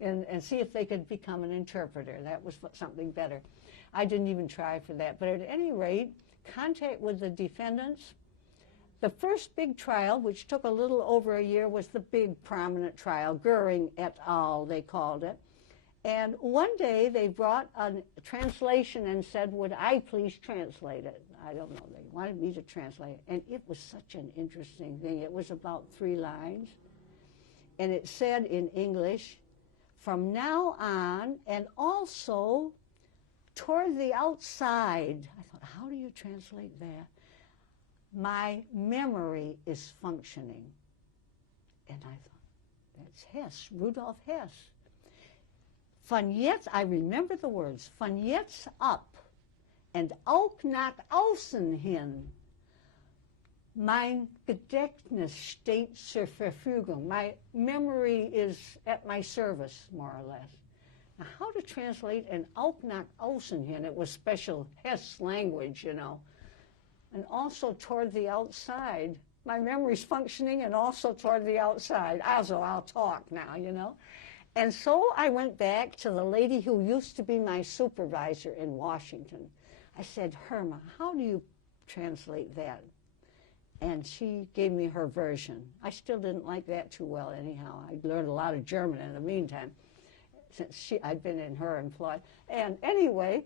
and see if they could become an interpreter. That was something better. I didn't even try for that. But at any rate, contact with the defendants. The first big trial, which took a little over a year, was the big prominent trial, Goering et al., they called it. And one day they brought a translation and said, would I please translate it? I don't know. They wanted me to translate it. And it was such an interesting thing. It was about 3 lines. And it said in English, from now on, and also toward the outside. I thought, how do you translate that? My memory is functioning. And I thought, that's Hess, Rudolf Hess. Von jetzt, I remember the words, von jetzt ab and auch nach außen hin, mein Gedächtnis steht zur Verfügung. My memory is at my service, more or less. Now, how to translate an auch nach außen hin? It was special Hess language, you know. And also toward the outside. My memory's functioning and also toward the outside. Also, I'll talk now, you know. And so I went back to the lady who used to be my supervisor in Washington. I said, Herma, how do you translate that? And she gave me her version. I still didn't like that too well anyhow. I learned a lot of German in the meantime, since I'd been in her employ. And anyway,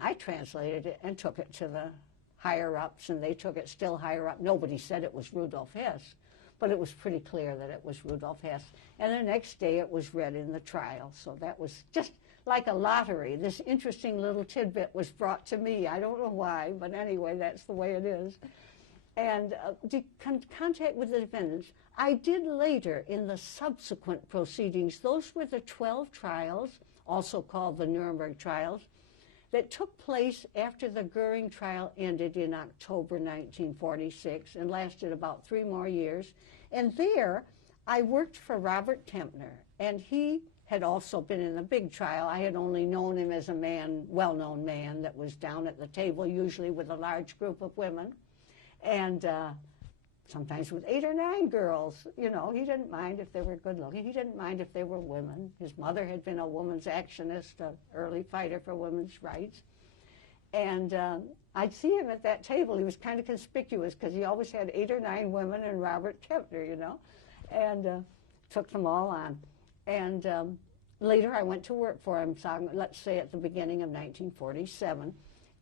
I translated it and took it to the higher-ups, and they took it still higher up. Nobody said it was Rudolf Hess, but it was pretty clear that it was Rudolf Hess. And the next day it was read in the trial. So that was just like a lottery. This interesting little tidbit was brought to me. I don't know why, but anyway, that's the way it is. and contact with the defendants. I did later in the subsequent proceedings. Those were the 12 trials, also called the Nuremberg trials, that took place after the Goering trial ended in October 1946 and lasted about 3 more years. And there, I worked for Robert Tempner, and he had also been in the big trial. I had only known him as a man, well-known man, that was down at the table, usually with a large group of women, and sometimes with 8 or 9 girls. You know, he didn't mind if they were good-looking. He didn't mind if they were women. His mother had been a woman's actionist, an early fighter for women's rights. And I'd see him at that table. He was kind of conspicuous because he always had 8 or 9 women and Robert Tempner, you know, and took them all on. And later I went to work for him, let's say at the beginning of 1947.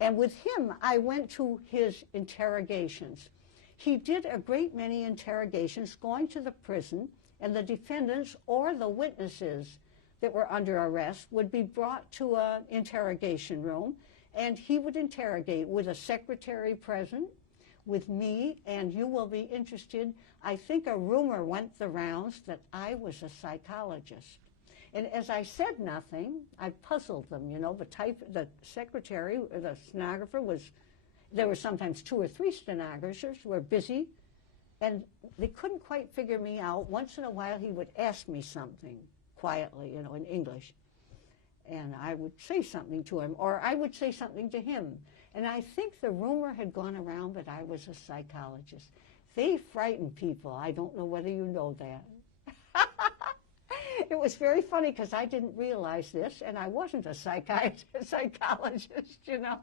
And with him, I went to his interrogations. He did a great many interrogations going to the prison, and the defendants or the witnesses that were under arrest would be brought to an interrogation room, and he would interrogate with a secretary present, with me, and you will be interested. I think a rumor went the rounds that I was a psychologist. And as I said nothing, I puzzled them, you know. The secretary, the stenographer there were sometimes 2 or 3 stenographers who were busy, and they couldn't quite figure me out. Once in a while he would ask me something quietly, you know, in English. And I would say something to him, or I would say something to him. And I think the rumor had gone around that I was a psychologist. They frighten people. I don't know whether you know that. It was very funny because I didn't realize this, and I wasn't a psychologist, you know.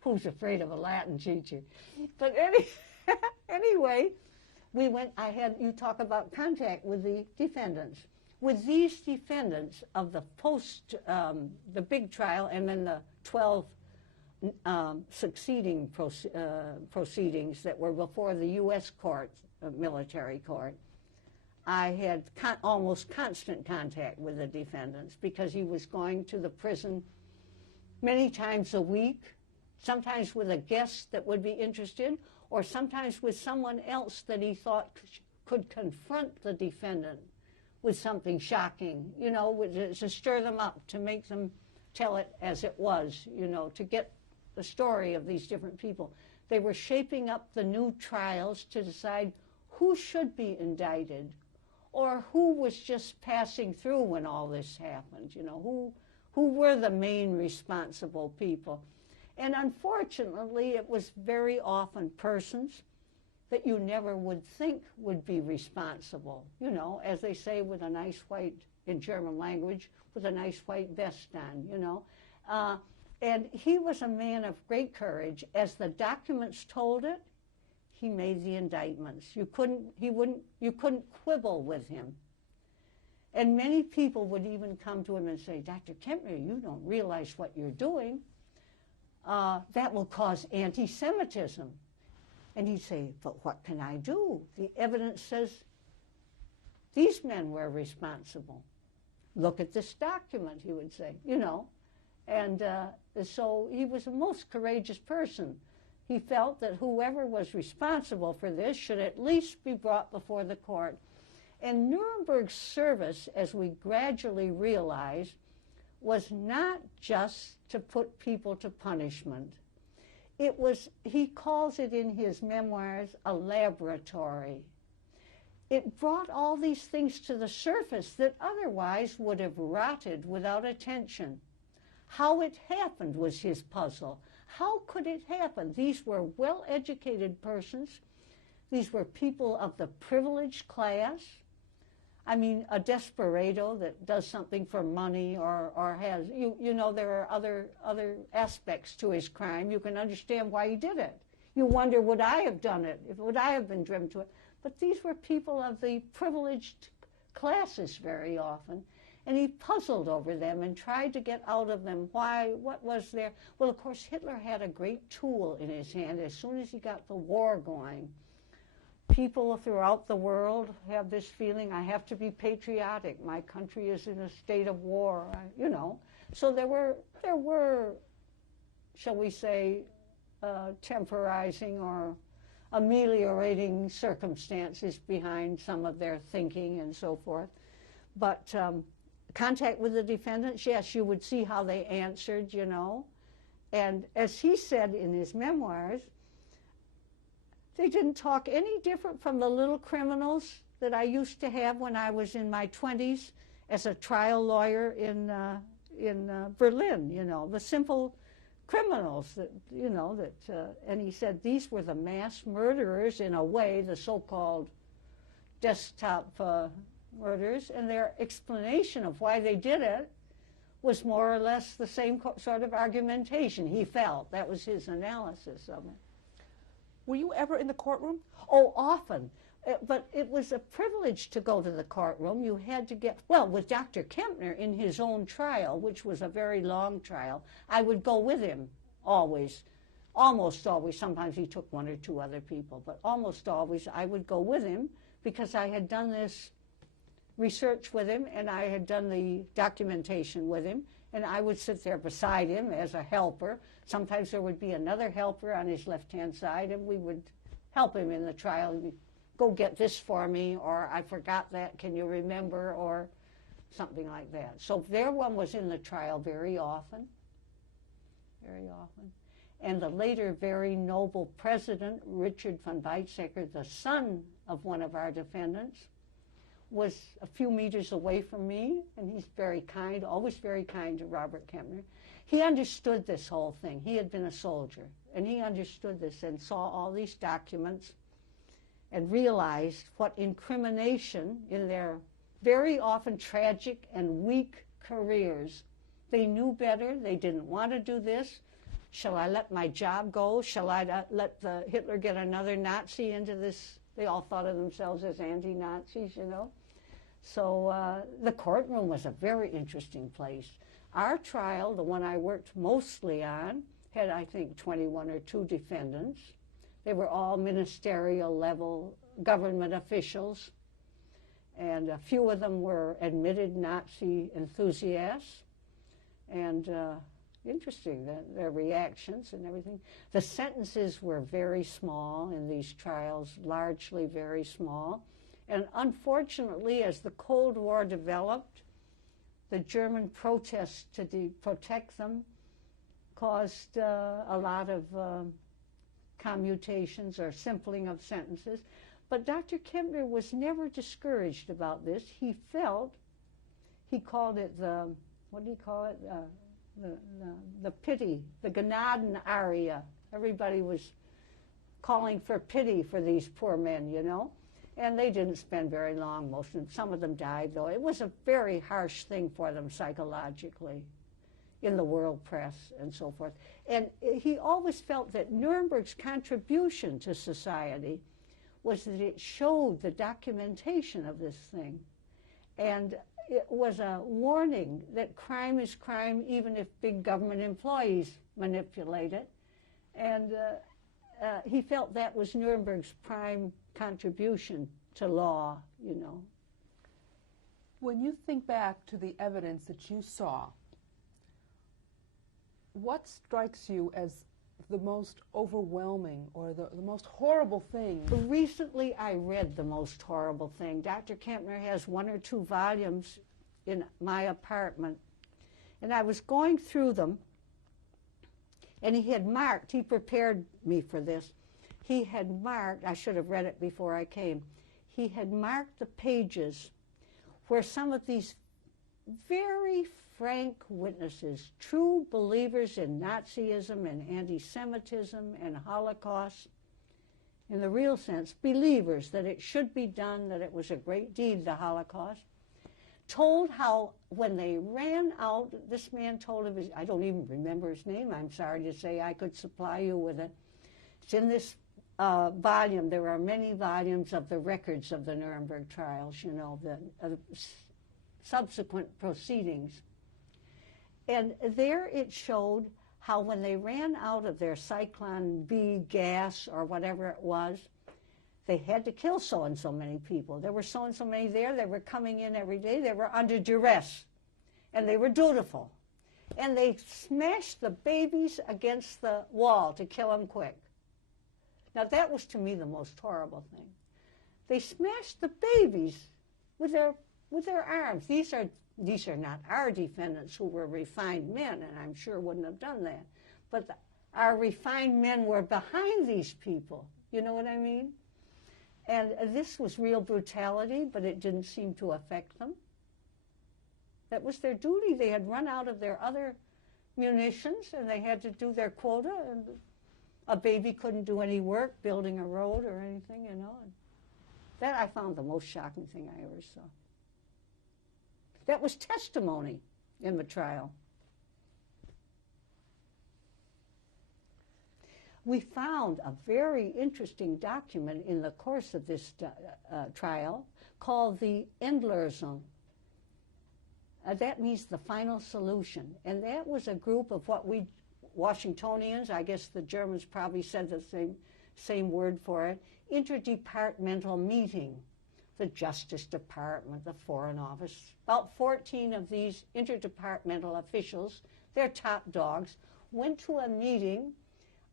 Who's afraid of a Latin teacher? But anyway, you talk about contact with the defendants. With these defendants of the the big trial and then the 12 succeeding proceedings that were before the U.S. court, military court, I had almost constant contact with the defendants because he was going to the prison many times a week, sometimes with a guest that would be interested, or sometimes with someone else that he thought could confront the defendant with something shocking, you know, to stir them up, to make them tell it as it was, you know, to get the story of these different people. They were shaping up the new trials to decide who should be indicted or who was just passing through when all this happened, you know, who were the main responsible people. And unfortunately, it was very often persons that you never would think would be responsible, you know, as they say, with a nice white, in German language, with a nice white vest on, you know. And he was a man of great courage. As the documents told it, he made the indictments. You couldn't quibble with him. And many people would even come to him and say, Dr. Kempner, you don't realize what you're doing. That will cause anti-Semitism. And he'd say, but what can I do? The evidence says these men were responsible. Look at this document, he would say, you know. And so he was a most courageous person. He felt that whoever was responsible for this should at least be brought before the court. And Nuremberg's service, as we gradually realized, was not just to put people to punishment. It was, he calls it in his memoirs, a laboratory. It brought all these things to the surface that otherwise would have rotted without attention. How it happened was his puzzle. How could it happen? These were well-educated persons. These were people of the privileged class. I mean, a desperado that does something for money or has, you know, there are other aspects to his crime. You can understand why he did it. You wonder, would I have done it? Would I have been driven to it? But these were people of the privileged classes very often, and he puzzled over them and tried to get out of them what was there. Well, of course, Hitler had a great tool in his hand as soon as he got the war going. People throughout the world have this feeling, I have to be patriotic. My country is in a state of war, you know. So there were, shall we say, temporizing or ameliorating circumstances behind some of their thinking and so forth. But contact with the defendants, yes, you would see how they answered, you know. And as he said in his memoirs, they didn't talk any different from the little criminals that I used to have when I was in my 20s as a trial lawyer in Berlin, you know, the simple criminals that, you know, and he said these were the mass murderers in a way, the so-called desktop murderers, and their explanation of why they did it was more or less the same sort of argumentation he felt. That was his analysis of it. Were you ever in the courtroom? Oh, often. But it was a privilege to go to the courtroom. You had to get, well, with Dr. Kempner in his own trial, which was a very long trial, I would go with him always, almost always. Sometimes he took one or two other people, but almost always I would go with him because I had done this research with him and I had done the documentation with him, and I would sit there beside him as a helper. Sometimes there would be another helper on his left-hand side, and we would help him in the trial. He'd go get this for me, or I forgot that, can you remember, or something like that. So their one was in the trial very often, very often. And the later very noble president, Richard von Weizsäcker, the son of one of our defendants, was a few meters away from me, and he's very kind, always very kind to Robert Kempner. He understood this whole thing. He had been a soldier, and he understood this and saw all these documents and realized what incrimination in their very often tragic and weak careers. They knew better. They didn't want to do this. Shall I let my job go? Shall I let Hitler get another Nazi into this? They all thought of themselves as anti-Nazis, you know. So the courtroom was a very interesting place. Our trial, the one I worked mostly on, had, I think, 21 or 2 defendants. They were all ministerial level government officials, and a few of them were admitted Nazi enthusiasts, and interesting, their reactions and everything. The sentences were very small in these trials, largely very small, and unfortunately, as the Cold War developed, the German protests to protect them caused a lot of commutations or simpling of sentences. But Dr. Kempner was never discouraged about this. He felt, he called it the, what did he call it? The pity, the Gnadenaria. Everybody was calling for pity for these poor men, you know. And they didn't spend very long, most of them. Some of them died, though. It was a very harsh thing for them psychologically in the world press and so forth. And he always felt that Nuremberg's contribution to society was that it showed the documentation of this thing. And it was a warning that crime is crime even if big government employees manipulate it. And he felt that was Nuremberg's prime contribution to law, you know. When you think back to the evidence that you saw, what strikes you as the most overwhelming or the most horrible thing? Recently I read the most horrible thing. Dr. Kempner has 1 or 2 volumes in my apartment, and I was going through them, and he had marked, he prepared me for this, he had marked, I should have read it before I came, he had marked the pages where some of these very frank witnesses, true believers in Nazism and anti-Semitism and Holocaust, in the real sense, believers that it should be done, that it was a great deed, the Holocaust, told how when they ran out, this man told of his, I don't even remember his name, I'm sorry to say, I could supply you with it. It's in this volume. There are many volumes of the records of the Nuremberg trials, you know, the subsequent proceedings. And there it showed how when they ran out of their Zyklon B gas or whatever it was, they had to kill so-and-so many people. There were so-and-so many there. They were coming in every day. They were under duress, and they were dutiful. And they smashed the babies against the wall to kill them quick. Now, that was to me the most horrible thing. They smashed the babies with their arms. These are not our defendants who were refined men, and I'm sure wouldn't have done that. But our refined men were behind these people. You know what I mean? And this was real brutality, but it didn't seem to affect them. That was their duty. They had run out of their other munitions, and they had to do their quota, and a baby couldn't do any work building a road or anything, you know. And that I found the most shocking thing I ever saw. That was testimony in the trial. We found a very interesting document in the course of this trial called the Endlösung. That means the final solution. And that was a group of what we Washingtonians, I guess the Germans probably said the same word for it, interdepartmental meeting. The Justice Department, the Foreign Office, about 14 of these interdepartmental officials, their top dogs, went to a meeting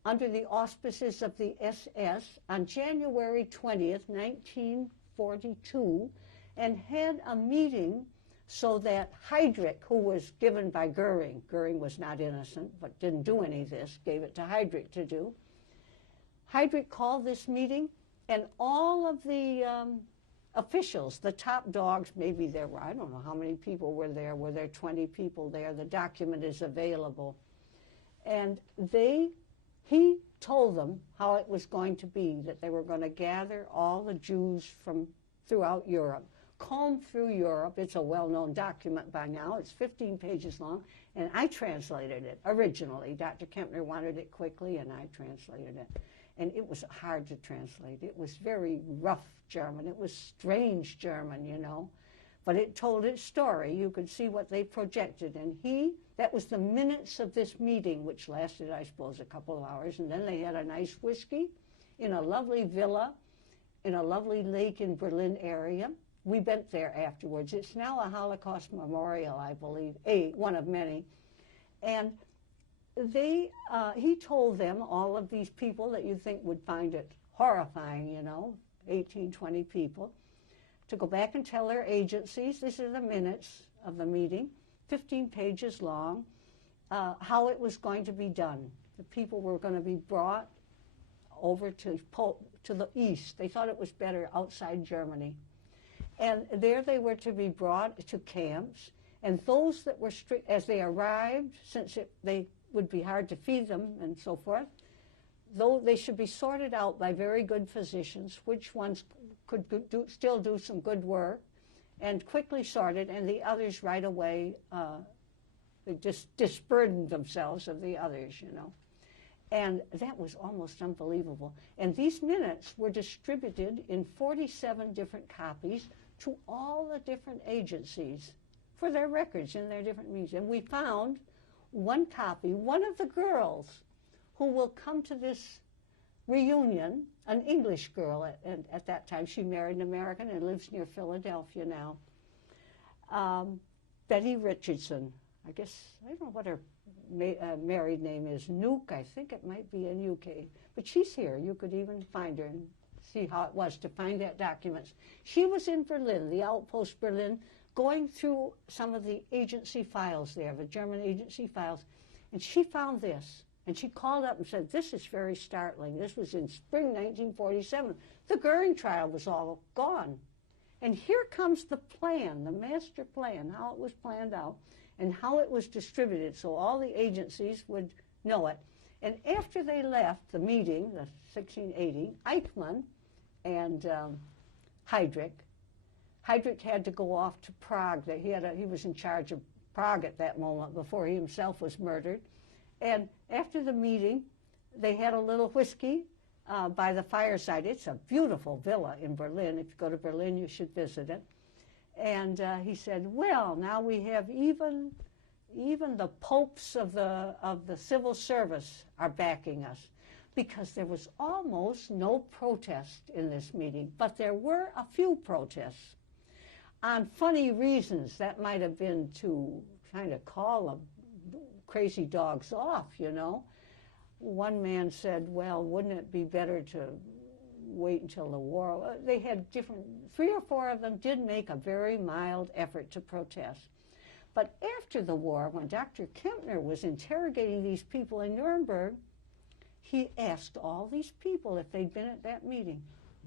under the auspices of the SS on January 20th, 1942, and had a meeting so that Heydrich, who was given by Goering was not innocent, but didn't do any of this, gave it to Heydrich to do. Heydrich called this meeting, and all of the officials, the top dogs, maybe there were, I don't know how many people were there 20 people there? The document is available. And he told them how it was going to be, that they were going to gather all the Jews from throughout Europe, comb through Europe. It's a well-known document by now. It's 15 pages long, and I translated it originally. Dr. Kempner wanted it quickly, and I translated it. And it was hard to translate. It was very rough German. It was strange German, you know. But it told its story. You could see what they projected. And that was the minutes of this meeting, which lasted, I suppose, a couple of hours. And then they had a nice whiskey in a lovely villa in a lovely lake in Berlin area. We went there afterwards. It's now a Holocaust memorial, I believe, one of many. And he told them, all of these people that you think would find it horrifying, you know, 18, 20 people, to go back and tell their agencies, these are the minutes of the meeting, 15 pages long, how it was going to be done. The people were going to be brought over to the east. They thought it was better outside Germany. And there they were to be brought to camps. And those that were strict, as they arrived, since they would be hard to feed them and so forth, though they should be sorted out by very good physicians, which ones could still do some good work, and quickly sorted, and the others right away, they just disburdened themselves of the others, you know. And that was almost unbelievable. And these minutes were distributed in 47 different copies to all the different agencies for their records in their different meetings. And we found one copy, one of the girls who will come to this reunion, an English girl at that time. She married an American and lives near Philadelphia now. Betty Richardson. I guess, I don't know what her married name is. Nuke, I think it might be in UK. But she's here. You could even find her and see how it was to find that documents. She was in Berlin, the outpost Berlin, going through some of the agency files there, the German agency files, and she found this. And she called up and said, this is very startling. This was in spring 1947. The Goering trial was all gone. And here comes the plan, the master plan, how it was planned out and how it was distributed so all the agencies would know it. And after they left the meeting, the 1680, Eichmann and Heydrich had to go off to Prague. He was in charge of Prague at that moment before he himself was murdered. And after the meeting, they had a little whiskey by the fireside. It's a beautiful villa in Berlin. If you go to Berlin, you should visit it. And he said, well, now we have even the popes of the civil service are backing us, because there was almost no protest in this meeting, but there were a few protests on funny reasons. That might have been to kind of call them crazy dogs off, you know. one man said, well, wouldn't it be better to wait until the war? They had different, 3 or 4 of them did make a very mild effort to protest. But after the war, when Dr. Kempner was interrogating these people in Nuremberg, he asked all these people if they'd been at that meeting.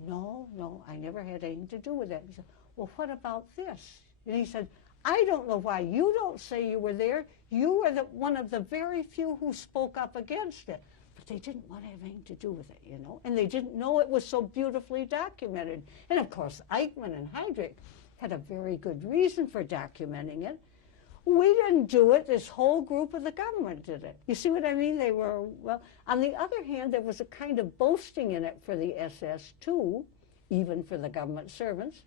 No, no, I never had anything to do with that. He said, well, what about this? And he said, I don't know why you don't say you were there. You were one of the very few who spoke up against it. But they didn't want to have anything to do with it, you know, and they didn't know it was so beautifully documented. And of course, Eichmann and Heydrich had a very good reason for documenting it. We didn't do it. This whole group of the government did it. You see what I mean? They were, well, on the other hand, there was a kind of boasting in it for the SS, too, even for the government servants.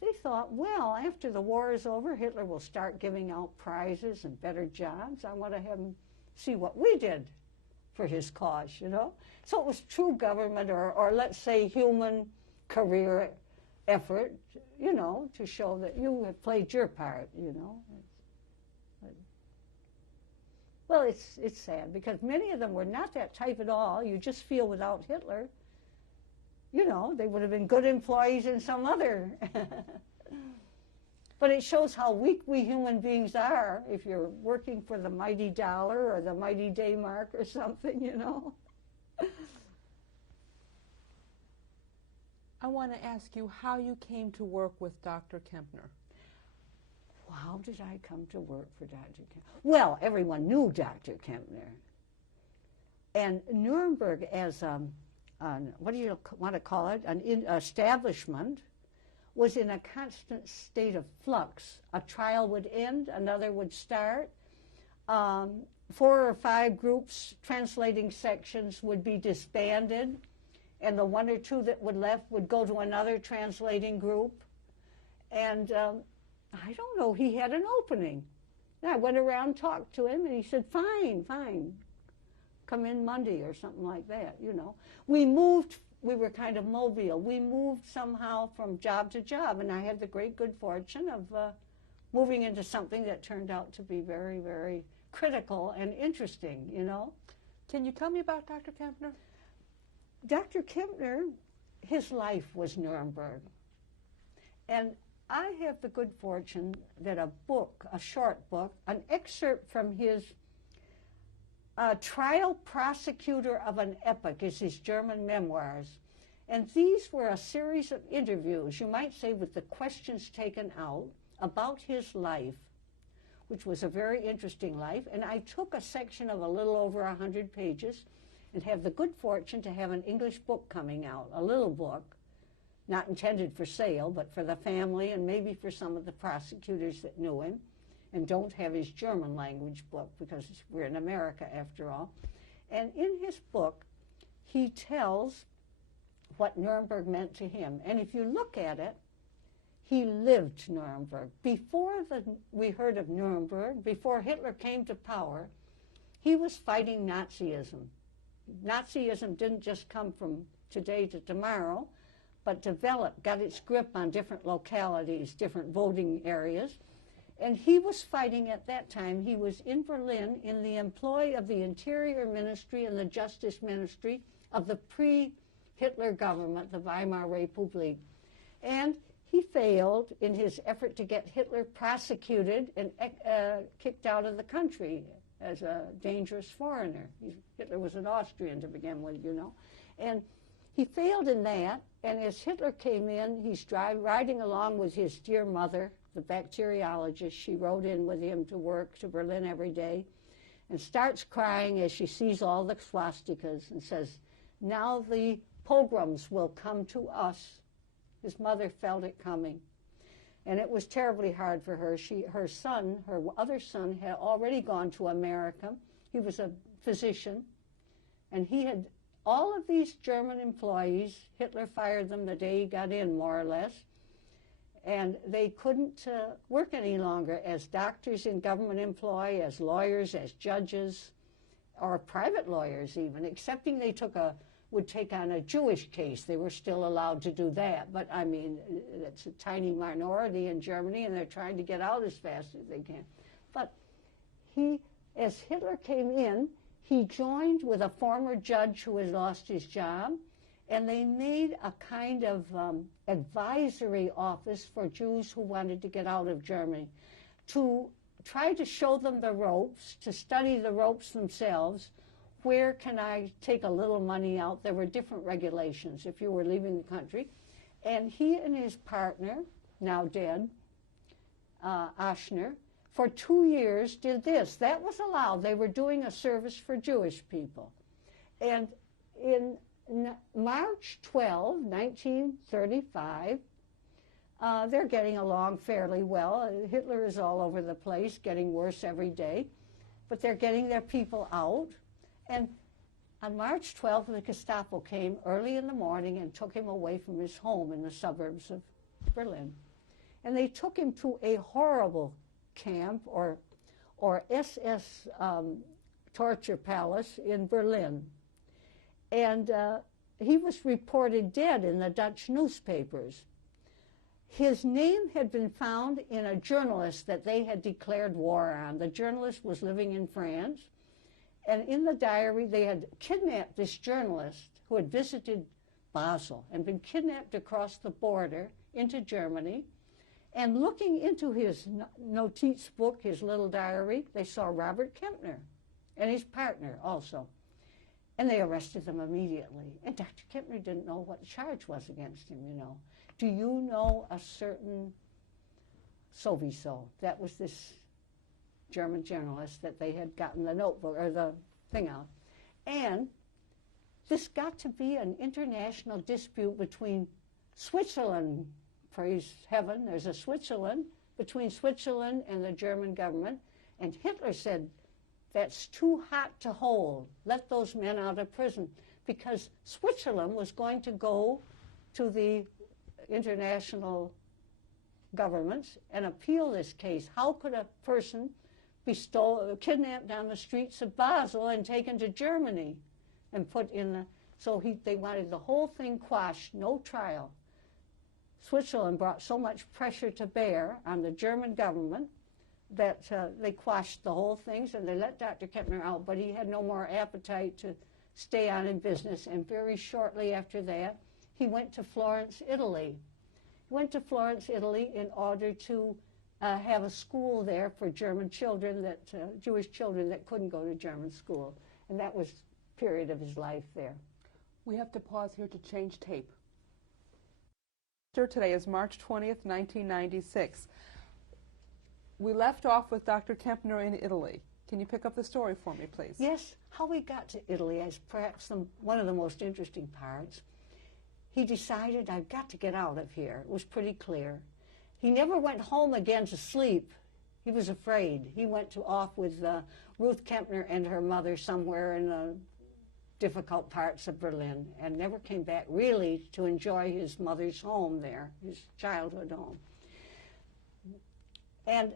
They thought, well, after the war is over, Hitler will start giving out prizes and better jobs. I want to have him see what we did for his cause, you know? So it was true government or let's say human career effort, you know, to show that you have played your part, you know? Well, it's sad because many of them were not that type at all. You just feel without Hitler, you know, they would have been good employees in some other. But it shows how weak we human beings are if you're working for the mighty dollar or the mighty Daymark or something, you know. I want to ask you how you came to work with Dr. Kempner. How did I come to work for Dr. Kempner? Well, everyone knew Dr. Kempner. And Nuremberg as what do you want to call it, an establishment, was in a constant state of flux. A trial would end, another would start. 4 or 5 groups translating sections would be disbanded, and the 1 or 2 that would left would go to another translating group. And I don't know, he had an opening. And I went around, talked to him, and he said, fine, fine. Come in Monday or something like that, you know. We moved, we were kind of mobile. We moved somehow from job to job, and I had the great good fortune of moving into something that turned out to be very, very critical and interesting, you know. Can you tell me about Dr. Kempner? Dr. Kempner, his life was Nuremberg. And I have the good fortune that a book, a short book, an excerpt from his Trial Prosecutor of an Epoch is his German memoirs. And these were a series of interviews, you might say with the questions taken out, about his life, which was a very interesting life. And I took a section of a little over 100 pages and have the good fortune to have an English book coming out, a little book, not intended for sale, but for the family and maybe for some of the prosecutors that knew him and don't have his German language book because we're in America after all. And in his book, he tells what Nuremberg meant to him. And if you look at it, he lived Nuremberg. Before we heard of Nuremberg, before Hitler came to power, he was fighting Nazism. Nazism didn't just come from today to tomorrow, but developed, got its grip on different localities, different voting areas. And he was fighting at that time. He was in Berlin in the employ of the Interior Ministry and the Justice Ministry of the pre-Hitler government, the Weimar Republic. And he failed in his effort to get Hitler prosecuted and kicked out of the country as a dangerous foreigner. Hitler was an Austrian to begin with, you know. And he failed in that, and as Hitler came in, he's riding along with his dear mother, the bacteriologist. She rode in with him to work to Berlin every day and starts crying as she sees all the swastikas and says, now the pogroms will come to us. His mother felt it coming. And it was terribly hard for her. Her other son, had already gone to America. He was a physician, and he had all of these German employees. Hitler fired them the day he got in, more or less, and they couldn't work any longer as doctors in government employ, as lawyers, as judges, or private lawyers even, excepting they would take on a Jewish case. They were still allowed to do that. But, I mean, it's a tiny minority in Germany, and they're trying to get out as fast as they can. But as Hitler came in, he joined with a former judge who had lost his job, and they made a kind of advisory office for Jews who wanted to get out of Germany, to try to show them the ropes, to study the ropes themselves. Where can I take a little money out? There were different regulations if you were leaving the country. And he and his partner, now dead, Aschner, for 2 years did this. That was allowed. They were doing a service for Jewish people. And in March 12, 1935, they're getting along fairly well. Hitler is all over the place, getting worse every day. But they're getting their people out. And on March 12th, the Gestapo came early in the morning and took him away from his home in the suburbs of Berlin. And they took him to a horrible camp or SS torture palace in Berlin. And he was reported dead in the Dutch newspapers. His name had been found in a journalist that they had declared war on. The journalist was living in France. And in the diary, they had kidnapped this journalist who had visited Basel and been kidnapped across the border into Germany. And looking into his notice book, his little diary, they saw Robert Kempner and his partner also. And they arrested them immediately. And Dr. Kempner didn't know what the charge was against him, you know. Do you know a certain sowieso? That was this German journalist that they had gotten the notebook or the thing out. And this got to be an international dispute between Switzerland, praise heaven, there's a Switzerland, between Switzerland and the German government. And Hitler said, that's too hot to hold. Let those men out of prison. Because Switzerland was going to go to the international governments and appeal this case. How could a person be kidnapped on the streets of Basel and taken to Germany and put in the... So they wanted the whole thing quashed, no trial. Switzerland brought so much pressure to bear on the German government that they quashed the whole thing, and they let Dr. Kempner out, but he had no more appetite to stay on in business, and very shortly after that, he went to Florence, Italy. He went to Florence, Italy in order to have a school there for German children, Jewish children that couldn't go to German school. And that was the period of his life there. We have to pause here to change tape. Today is March 20th, 1996. We left off with Dr. Kempner in Italy. Can you pick up the story for me, please? Yes. How we got to Italy is perhaps one of the most interesting parts. He decided, I've got to get out of here. It was pretty clear. He never went home again to sleep. He was afraid. He went off with Ruth Kempner and her mother somewhere in the difficult parts of Berlin and never came back really to enjoy his mother's home there, his childhood home. And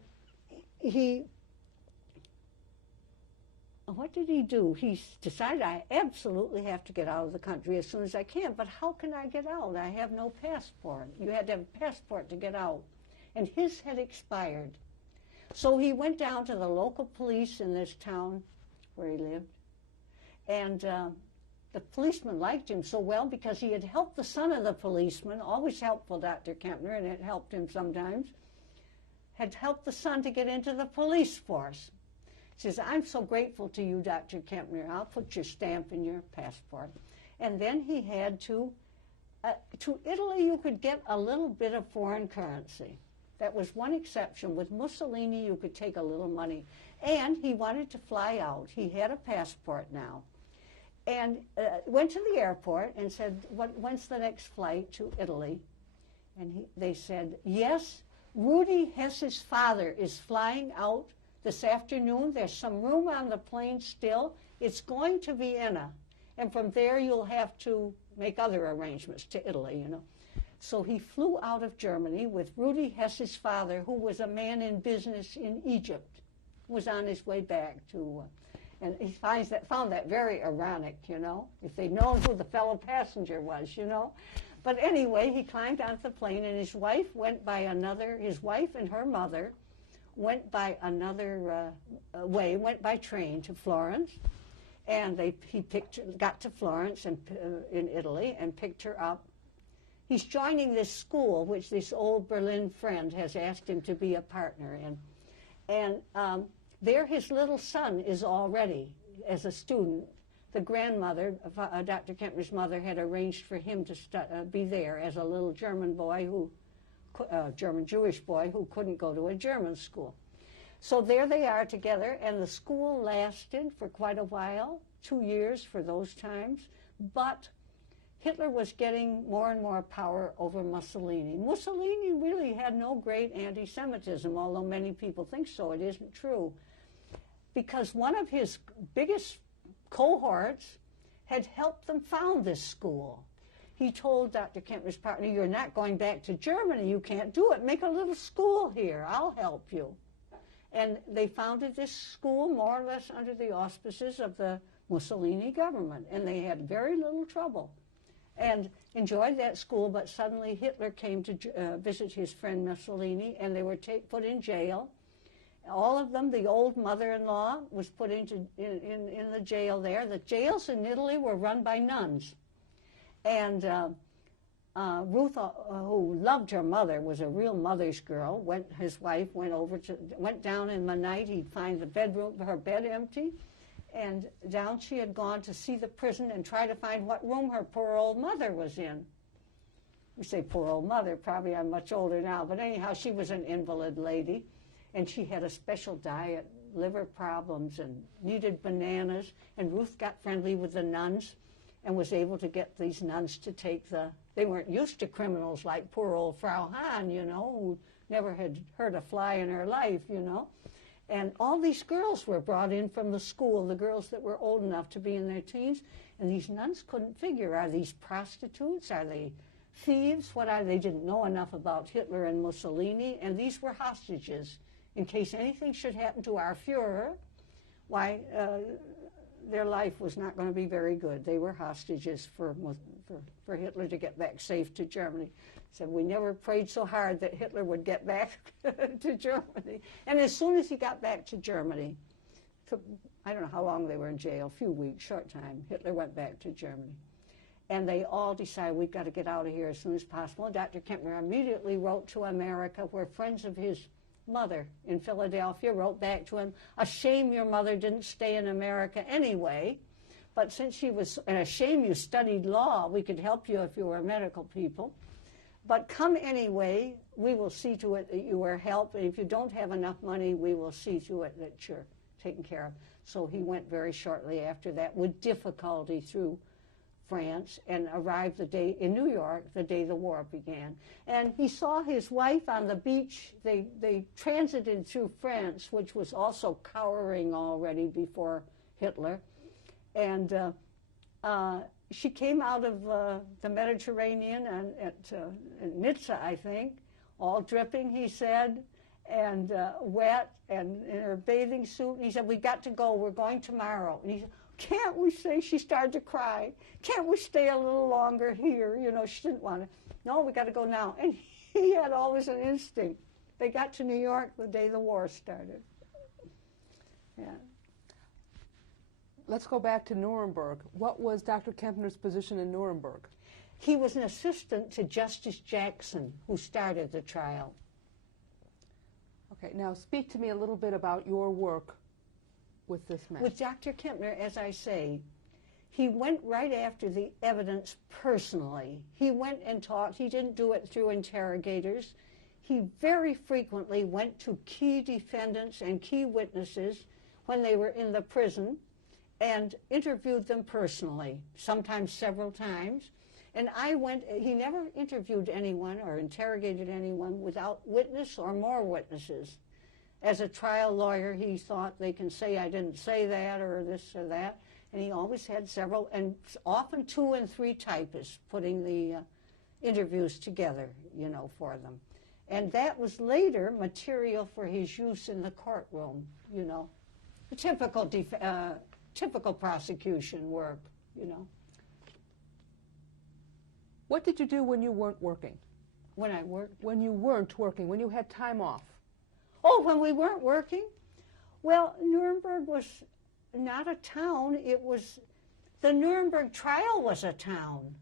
what did he do? He decided, I absolutely have to get out of the country as soon as I can, but how can I get out? I have no passport. You had to have a passport to get out. And his had expired. So he went down to the local police in this town where he lived, and the policeman liked him so well because he had helped the son of the policeman, always helpful, Dr. Kempner, and it helped him sometimes, had helped the son to get into the police force. He says, I'm so grateful to you, Dr. Kempner. I'll put your stamp in your passport. And then he had to Italy you could get a little bit of foreign currency. That was one exception. With Mussolini, you could take a little money. And he wanted to fly out. He had a passport now. And went to the airport and said, when's the next flight to Italy? And they said, yes, Rudi Hess's father is flying out this afternoon. There's some room on the plane still. It's going to Vienna. And from there, you'll have to make other arrangements to Italy, you know. So he flew out of Germany with Rudi Hess's father, who was a man in business in Egypt, was on his way back to, and he found that very ironic, you know, if they'd known who the fellow passenger was, you know. But anyway, he climbed onto the plane, and his wife went by his wife and her mother went by another way, went by train to Florence. And got to Florence and in Italy and picked her up. He's joining this school, which this old Berlin friend has asked him to be a partner in. And there his little son is already as a student. The grandmother, Dr. Kempner's mother, had arranged for him to be there as a little German boy German-Jewish boy who couldn't go to a German school. So there they are together, and the school lasted for quite a while, 2 years for those times, but Hitler was getting more and more power over Mussolini. Mussolini really had no great anti-Semitism, although many people think so. It isn't true, because one of his biggest cohorts had helped them found this school. He told Dr. Kempner's partner, "You're not going back to Germany. You can't do it. Make a little school here. I'll help you." And they founded this school more or less under the auspices of the Mussolini government, and they had very little trouble and enjoyed that school. But suddenly Hitler came to visit his friend Mussolini, and they were put in jail. All of them. The old mother-in-law was put in the jail there. The jails in Italy were run by nuns. And Ruth, who loved her mother, was a real mother's girl. His wife went down in the night. He'd find her bed empty, and down she had gone to see the prison and try to find what room her poor old mother was in. We say poor old mother. Probably I'm much older now, but anyhow, she was an invalid lady, and she had a special diet, liver problems, and needed bananas. And Ruth got friendly with the nuns and was able to get these nuns to take they weren't used to criminals like poor old Frau Hahn, who never had heard a fly in her life, And all these girls were brought in from the school, the girls that were old enough to be in their teens, and these nuns couldn't figure, are these prostitutes? Are they thieves? What are they? Didn't know enough about Hitler and Mussolini, and these were hostages. In case anything should happen to our Fuhrer, their life was not going to be very good. They were hostages for Hitler to get back safe to Germany. So we never prayed so hard that Hitler would get back to Germany. And as soon as he got back to Germany, I don't know how long they were in jail, a few weeks, short time, Hitler went back to Germany. And they all decided, we've got to get out of here as soon as possible. Dr. Kempner immediately wrote to America, where friends of his mother in Philadelphia wrote back to him, "A shame your mother didn't stay in America anyway, but since she was, and a shame you studied law, we could help you if you were medical people. But come anyway, we will see to it that you are helped, and if you don't have enough money, we will see to it that you're taken care of." So he went very shortly after that with difficulty through France and arrived in New York the day the war began. And he saw his wife on the beach. They transited through France, which was also cowering already before Hitler. And she came out of the Mediterranean at Nizza, I think, all dripping, he said, and wet, and in her bathing suit. And he said, "We got to go. We're going tomorrow." And he said, "Can't we stay?" She started to cry. "Can't we stay a little longer here?" She didn't want to. "No, we got to go now." And he had always an instinct. They got to New York the day the war started. Yeah. Let's go back to Nuremberg. What was Dr. Kempner's position in Nuremberg? He was an assistant to Justice Jackson, who started the trial. Okay, now speak to me a little bit about your work with this man. With Dr. Kempner, as I say, he went right after the evidence personally. He went and talked. He didn't do it through interrogators. He very frequently went to key defendants and key witnesses when they were in the prison and interviewed them personally, sometimes several times. And he never interviewed anyone or interrogated anyone without witness or more witnesses. As a trial lawyer, he thought they can say, "I didn't say that," or this or that. And he always had several, and often 2 and 3 typists putting the interviews together, for them. And that was later material for his use in the courtroom, the typical prosecution work, What did you do when you weren't working? When I worked? When you weren't working, when you had time off? Oh, when we weren't working? Well, Nuremberg was not a town. It was, the Nuremberg trial was a town.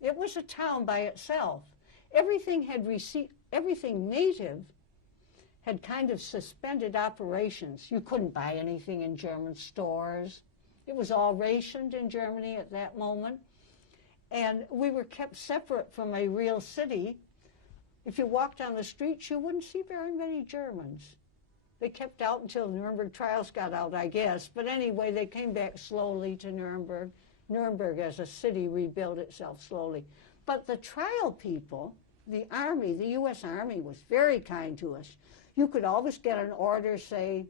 It was a town by itself. Everything native had kind of suspended operations. You couldn't buy anything in German stores. It was all rationed in Germany at that moment. And we were kept separate from a real city. If you walked on the streets, you wouldn't see very many Germans. They kept out until the Nuremberg trials got out, I guess. But anyway, they came back slowly to Nuremberg. Nuremberg as a city rebuilt itself slowly. But the trial people, the Army, the U.S. Army was very kind to us. You could always get an order, say,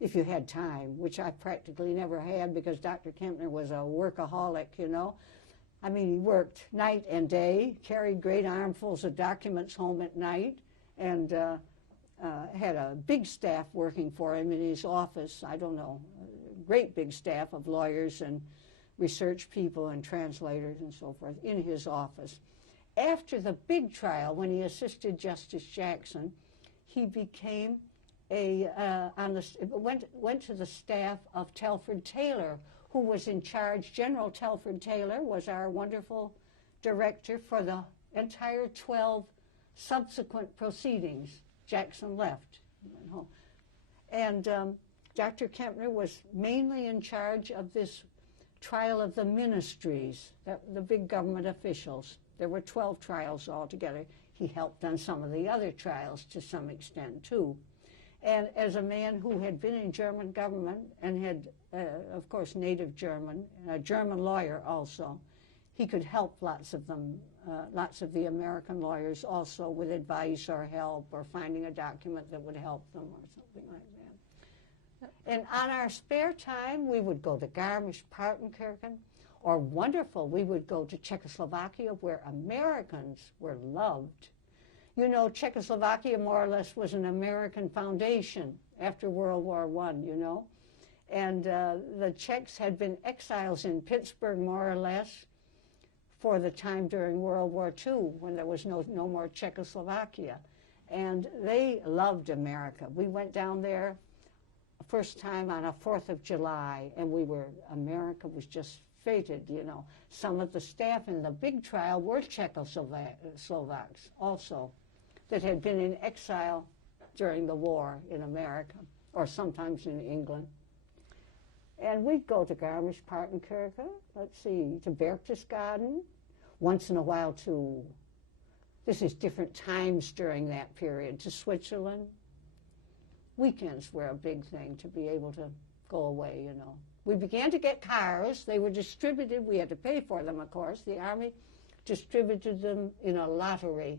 if you had time, which I practically never had because Dr. Kempner was a workaholic, you know. I mean, he worked night and day, carried great armfuls of documents home at night, and had a big staff working for him in his office. I don't know, a great big staff of lawyers and research people and translators and so forth in his office. After the big trial, when he assisted Justice Jackson, he became went to the staff of Telford Taylor, who was in charge. General Telford Taylor was our wonderful director for the entire 12 subsequent proceedings. Jackson left, went home. And Dr. Kempner was mainly in charge of this trial of the ministries, the big government officials. There were 12 trials altogether. He helped on some of the other trials to some extent, too. And as a man who had been in German government and had, of course, native German, a German lawyer also, he could help lots of them, lots of the American lawyers also with advice or help or finding a document that would help them or something like that. And on our spare time, we would go to Garmisch-Partenkirchen, or wonderful, we would go to Czechoslovakia, where Americans were loved. You know, Czechoslovakia more or less was an American foundation after World War I, you know. And the Czechs had been exiles in Pittsburgh more or less for the time during World War II when there was no more Czechoslovakia. And they loved America. We went down there first time on a 4th of July, and America was just fated, you know. Some of the staff in the big trial were Czechoslovaks also that had been in exile during the war in America, or sometimes in England. And we'd go to Garmisch-Partenkirchen, let's see, to Berchtesgaden, once in a while to, this is different times during that period, to Switzerland. Weekends were a big thing to be able to go away, you know. We began to get cars. They were distributed. We had to pay for them, of course. The Army distributed them in a lottery.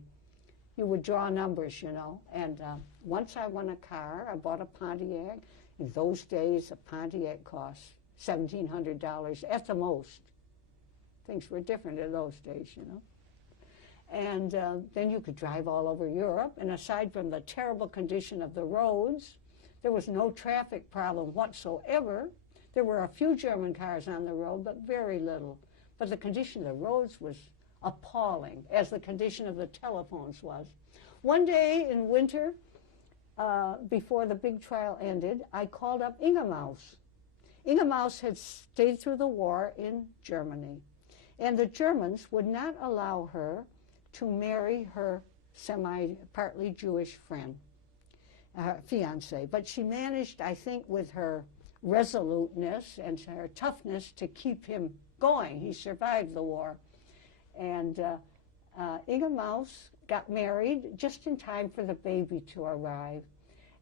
You would draw numbers, you know. And once I won a car, I bought a Pontiac. In those days, a Pontiac cost $1,700 at the most. Things were different in those days, you know. And then you could drive all over Europe. And aside from the terrible condition of the roads, there was no traffic problem whatsoever. There were a few German cars on the road, but very little. But the condition of the roads was appalling, as the condition of the telephones was. One day in winter, before the big trial ended, I called up Inge Maus. Inge Maus had stayed through the war in Germany, and the Germans would not allow her to marry her partly Jewish friend, fiancé. But she managed, I think, with her resoluteness and her toughness to keep him going. He survived the war. And Inge Maus got married just in time for the baby to arrive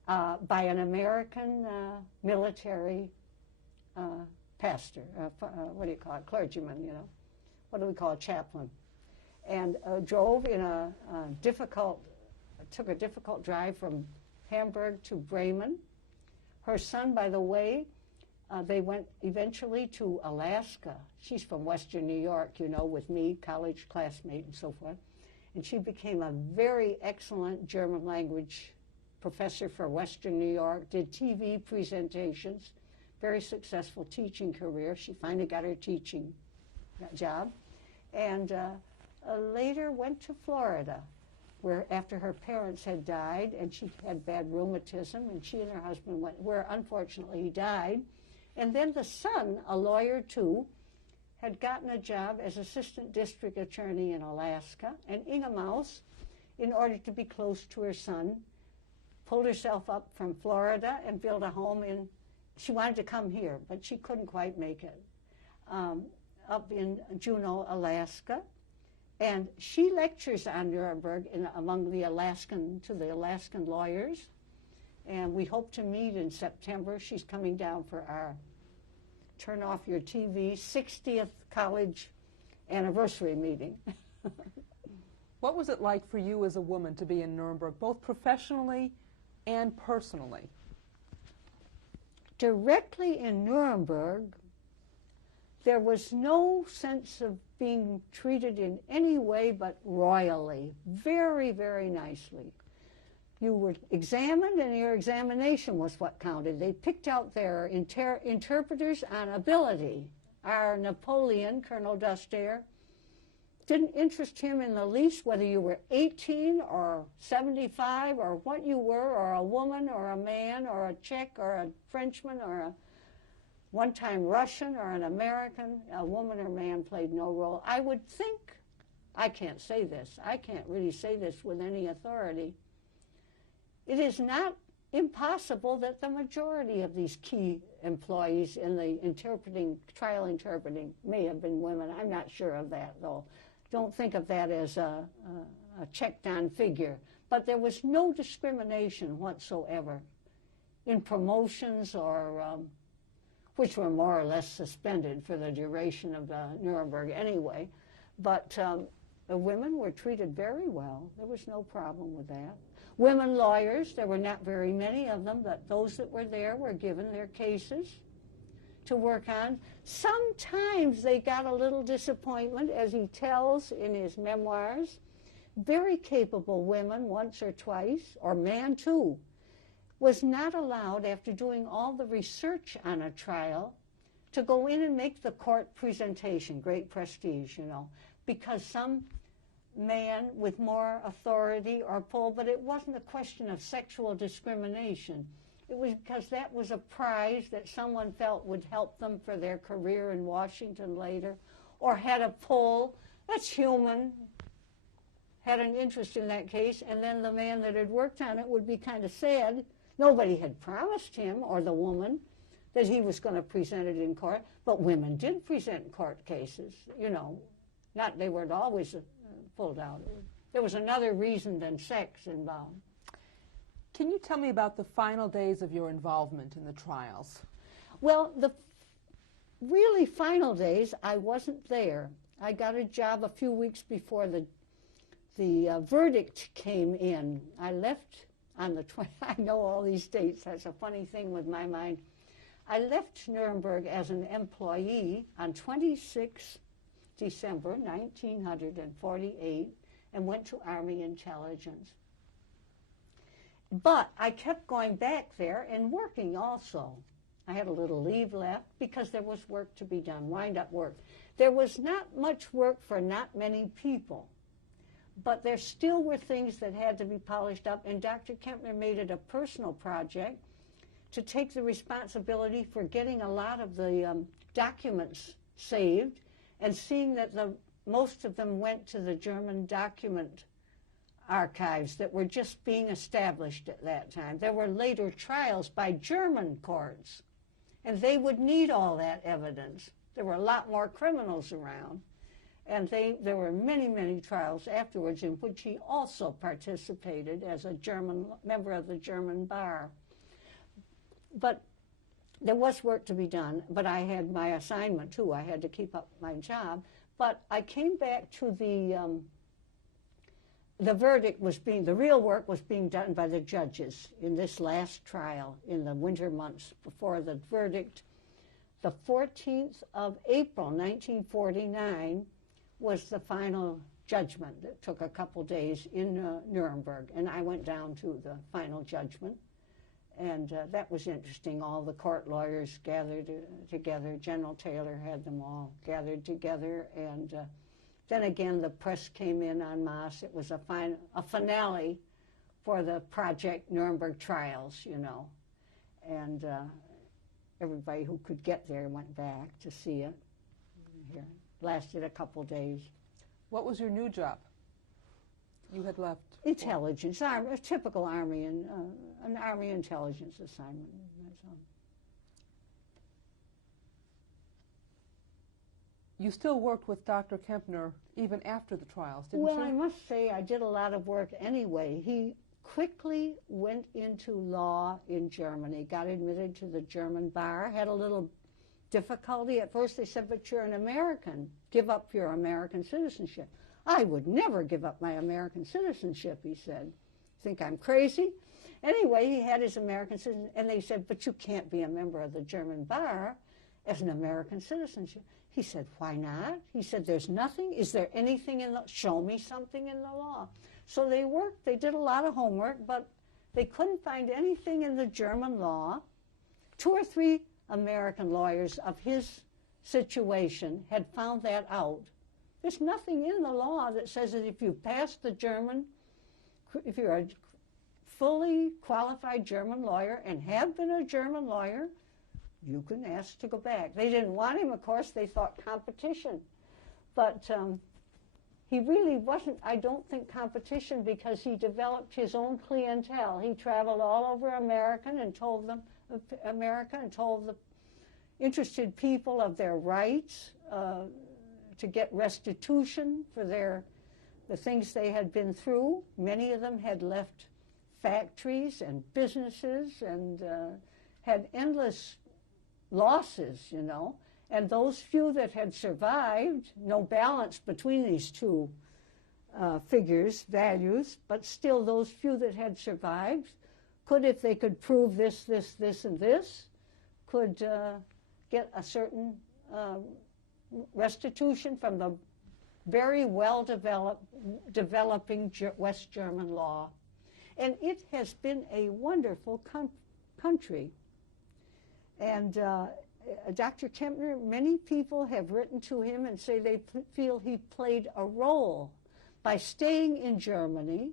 by an American military pastor, what do you call it, clergyman, you know. What do we call a chaplain? And drove in took a difficult drive from Hamburg to Bremen. Her son, by the way, they went eventually to Alaska. She's from Western New York, you know, with me, college classmate and so forth. And she became a very excellent German language professor for Western New York, did TV presentations, very successful teaching career. She finally got her teaching job. And later went to Florida, where after her parents had died and she had bad rheumatism, and she and her husband went, where unfortunately he died, And then the son, a lawyer too, had gotten a job as assistant district attorney in Alaska. And Inga Maus, in order to be close to her son, pulled herself up from Florida and built a home in, she wanted to come here, but she couldn't quite make it, up in Juneau, Alaska. And she lectures on Nuremberg among the Alaskan lawyers. And we hope to meet in September. She's coming down for our Turn Off Your TV 60th college anniversary meeting. What was it like for you as a woman to be in Nuremberg, both professionally and personally? Directly in Nuremberg, there was no sense of being treated in any way but royally, very, very nicely. You were examined, and your examination was what counted. They picked out their interpreters on ability. Our Napoleon, Colonel Dustair, didn't interest him in the least whether you were 18 or 75 or what you were, or a woman or a man or a Czech or a Frenchman or a one-time Russian or an American. A woman or man played no role. I would think, I can't say this, I can't really say this with any authority, it is not impossible that the majority of these key employees in the trial interpreting may have been women. I'm not sure of that, though. Don't think of that as a checked-on figure. But there was no discrimination whatsoever in promotions, or which were more or less suspended for the duration of Nuremberg anyway. But the women were treated very well. There was no problem with that. Women lawyers, there were not very many of them, but those that were there were given their cases to work on. Sometimes they got a little disappointment, as he tells in his memoirs. Very capable women, once or twice, or man too, was not allowed, after doing all the research on a trial, to go in and make the court presentation, great prestige, you know, because some man with more authority or pull, but it wasn't a question of sexual discrimination. It was because that was a prize that someone felt would help them for their career in Washington later, or had a pull. That's human. Had an interest in that case, and then the man that had worked on it would be kind of sad. Nobody had promised him, or the woman, that he was going to present it in court, but women did present court cases, you know. Not, they weren't always pulled out. There was another reason than sex involved. Can you tell me about the final days of your involvement in the trials? Well, the really final days, I wasn't there. I got a job a few weeks before the verdict came in. I left on the 20th. I know all these dates. That's a funny thing with my mind. I left Nuremberg as an employee on 26 December 1948 and went to Army Intelligence. But I kept going back there and working also. I had a little leave left because there was work to be done, wind-up work. There was not much work for not many people, but there still were things that had to be polished up, and Dr. Kempner made it a personal project to take the responsibility for getting a lot of the documents saved and seeing that most of them went to the German document archives that were just being established at that time. There were later trials by German courts, and they would need all that evidence. There were a lot more criminals around, and there were many, many trials afterwards in which he also participated as a member of the German bar. But there was work to be done, but I had my assignment too. I had to keep up my job. But I came back to the verdict the real work was being done by the judges in this last trial in the winter months before the verdict. The 14th of April, 1949, was the final judgment. It took a couple days in Nuremberg, and I went down to the final judgment. And that was interesting. All the court lawyers gathered together. General Taylor had them all gathered together. And then again, the press came in en masse. It was a finale for the Project Nuremberg trials, you know. And everybody who could get there went back to see it. Here. Lasted a couple days. What was your new job? You had left. Intelligence, a typical Army, and an Army intelligence assignment. That's all. You still worked with Dr. Kempner even after the trials, didn't Well, you? I must say I did a lot of work anyway. He quickly went into law in Germany, got admitted to the German bar, had a little difficulty. At first they said, but you're an American. Give up your American citizenship. I would never give up my American citizenship, he said. Think I'm crazy? Anyway, he had his American citizenship, and they said, but you can't be a member of the German bar as an American citizenship. He said, why not? He said, there's nothing. Is there anything in the, show me something in the law. So they worked, they did a lot of homework, but they couldn't find anything in the German law. 2 or 3 American lawyers of his situation had found that out. There's nothing in the law that says that if you pass the German, if you're a fully qualified German lawyer and have been a German lawyer, you can ask to go back. They didn't want him, of course. They thought competition. But he really wasn't, I don't think, competition, because he developed his own clientele. He traveled all over America and told the interested people of their rights to get restitution for the things they had been through. Many of them had left factories and businesses and had endless losses, you know. And those few that had survived, no balance between these two values, but still those few that had survived could, if they could prove this, and this, could get a certain restitution from the very developing West German law. And it has been a wonderful country. And Dr. Kempner, many people have written to him and say they feel he played a role by staying in Germany,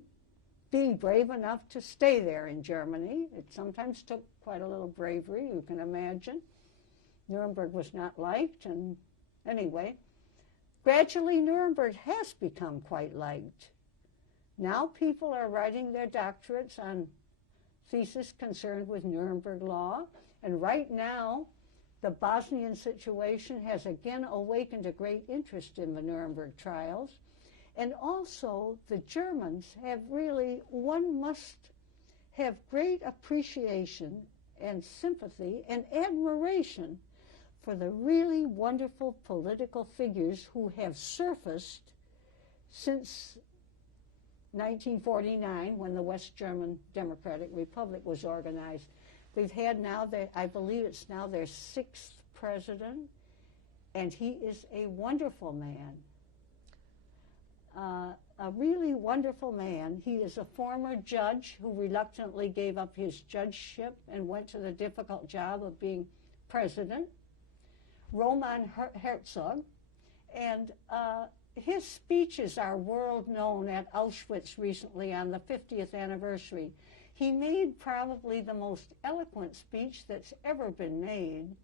being brave enough to stay there in Germany. It sometimes took quite a little bravery, you can imagine. Nuremberg was not liked, and anyway, gradually Nuremberg has become quite liked. Now people are writing their doctorates on theses concerned with Nuremberg law, and right now the Bosnian situation has again awakened a great interest in the Nuremberg trials. And also the Germans have really, one must have great appreciation and sympathy and admiration for the really wonderful political figures who have surfaced since 1949, when the West German Democratic Republic was organized. They've had now, I believe it's now their 6th president, and he is a wonderful man. A really wonderful man. He is a former judge who reluctantly gave up his judgeship and went to the difficult job of being president, Roman Herzog. And his speeches are world known at Auschwitz recently on the 50th anniversary. He made probably the most eloquent speech that's ever been made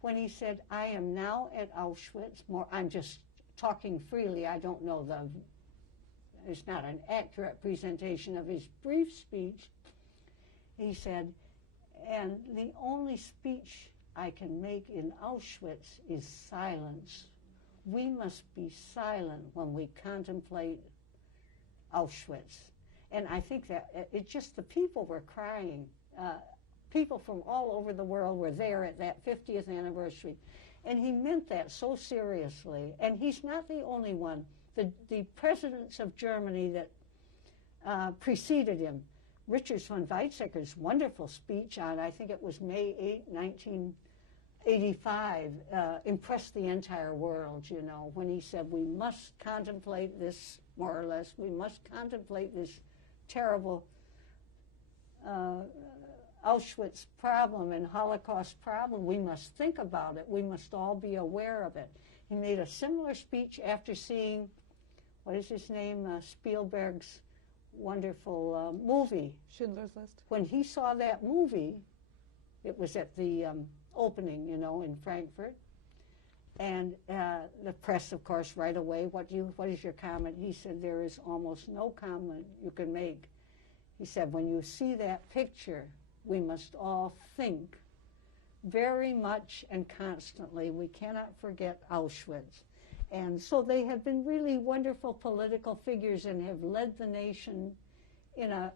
when he said, I am now at Auschwitz. I'm just talking freely. I don't know it's not an accurate presentation of his brief speech. He said, and the only speech I can make in Auschwitz is silence. We must be silent when we contemplate Auschwitz. And I think that it just, the people were crying. People from all over the world were there at that 50th anniversary. And he meant that so seriously. And he's not the only one. The presidents of Germany that preceded him, Richard von Weizsäcker's wonderful speech on, I think it was May 8, 1985, impressed the entire world, you know, when he said, we must contemplate this, more or less, we must contemplate this terrible Auschwitz problem and Holocaust problem. We must think about it. We must all be aware of it. He made a similar speech after seeing, what is his name, Spielberg's wonderful movie. Schindler's List. When he saw that movie, it was at the opening, you know, in Frankfurt. And the press, of course, right away, what is your comment? He said, there is almost no comment you can make. He said, when you see that picture, we must all think very much and constantly. We cannot forget Auschwitz. And so they have been really wonderful political figures and have led the nation in a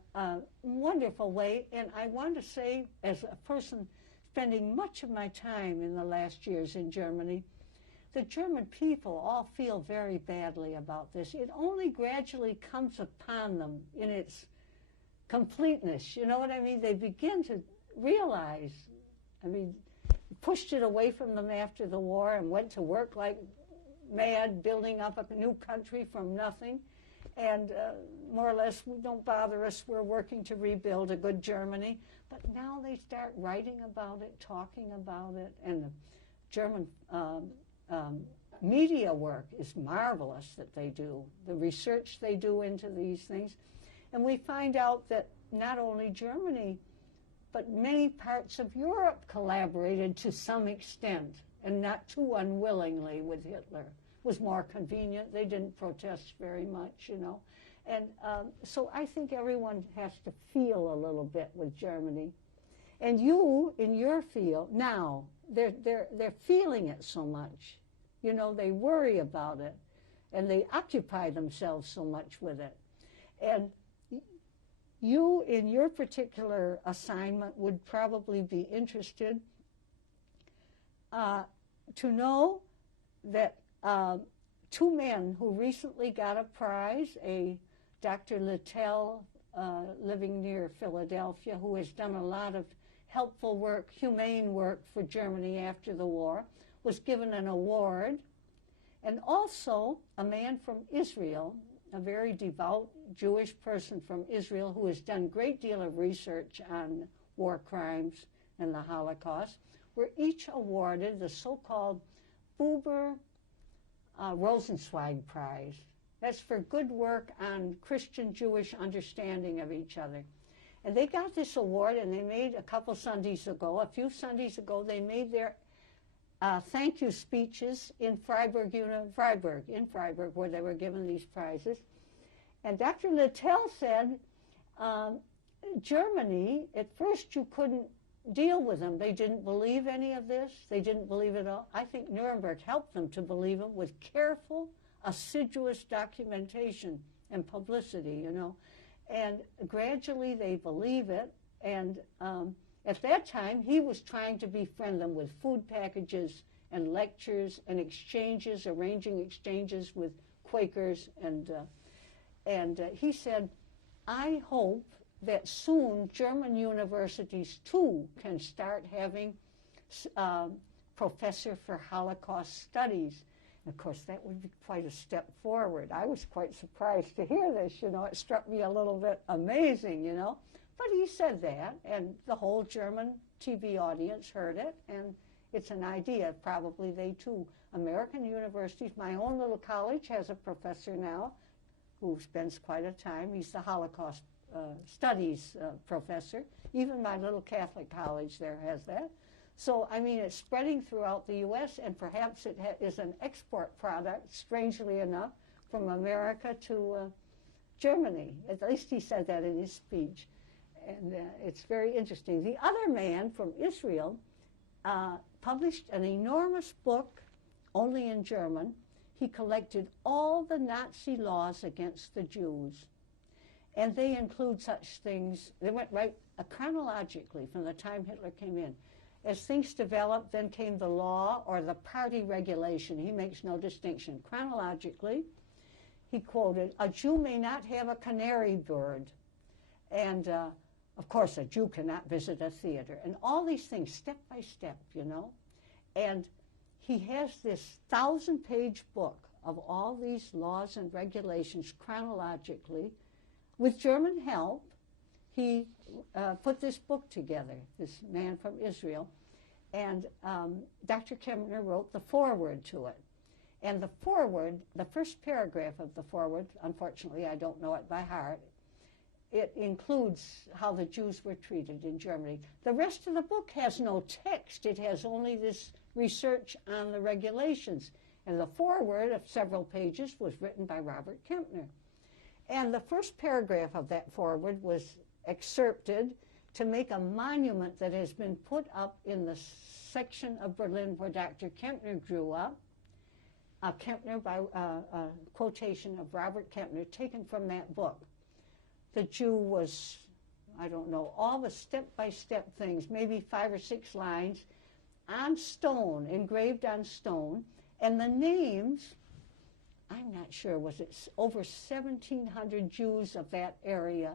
wonderful way. And I want to say, as a person spending much of my time in the last years in Germany, the German people all feel very badly about this. It only gradually comes upon them in its completeness. You know what I mean? They begin to realize, I mean, pushed it away from them after the war and went to work like mad, building up a new country from nothing. And more or less, don't bother us, we're working to rebuild a good Germany. But now they start writing about it, talking about it, and the German media work is marvelous that they do, the research they do into these things. And we find out that not only Germany, but many parts of Europe collaborated to some extent, and not too unwillingly with Hitler. It was more convenient. They didn't protest very much, you know. And so I think everyone has to feel a little bit with Germany. And you, in your field, now, they're feeling it so much. You know, they worry about it, and they occupy themselves so much with it. And you, in your particular assignment, would probably be interested to know that two men who recently got a prize, a Dr. Littell, living near Philadelphia, who has done a lot of helpful work, humane work for Germany after the war, was given an award. And also a man from Israel, a very devout Jewish person from Israel who has done a great deal of research on war crimes and the Holocaust, were each awarded the so-called Buber Rosenzweig Prize. That's for good work on Christian-Jewish understanding of each other. And they got this award, and they made a few Sundays ago, they made their thank you speeches in Freiburg, where they were given these prizes. And Dr. Littell said, Germany, at first you couldn't deal with them. They didn't believe any of this. They didn't believe it all. I think Nuremberg helped them to believe it with careful, assiduous documentation and publicity, you know. And gradually they believe it. And at that time, he was trying to befriend them with food packages and lectures and exchanges, arranging exchanges with Quakers. And he said, I hope that soon German universities, too, can start having professor for Holocaust studies. And of course, that would be quite a step forward. I was quite surprised to hear this, you know. It struck me a little bit amazing, you know. But he said that, and the whole German TV audience heard it, and it's an idea. Probably they, too. American universities, my own little college has a professor now who spends quite a time. He's the Holocaust studies professor. Even my little Catholic college there has that. So, I mean, it's spreading throughout the U.S., and perhaps it is an export product, strangely enough, from America to Germany. At least he said that in his speech. And it's very interesting. The other man from Israel published an enormous book, only in German. He collected all the Nazi laws against the Jews. And they include such things, they went right chronologically from the time Hitler came in. As things developed, then came the law or the party regulation. He makes no distinction. Chronologically, he quoted, a Jew may not have a canary bird. And of course, a Jew cannot visit a theater. And all these things, step by step, you know. And he has this 1,000-page book of all these laws and regulations chronologically. With German help, he put this book together, this man from Israel. And Dr. Kemner wrote the foreword to it. And the foreword, the first paragraph of the foreword, unfortunately I don't know it by heart, it includes how the Jews were treated in Germany. The rest of the book has no text. It has only this research on the regulations. And the foreword of several pages was written by Robert Kempner. And the first paragraph of that foreword was excerpted to make a monument that has been put up in the section of Berlin where Dr. Kempner grew up. Kempner, by a quotation of Robert Kempner taken from that book. The Jew was, I don't know, all the step-by-step things, maybe 5 or 6 lines, on stone, engraved on stone, and the names, I'm not sure, was it over 1,700 Jews of that area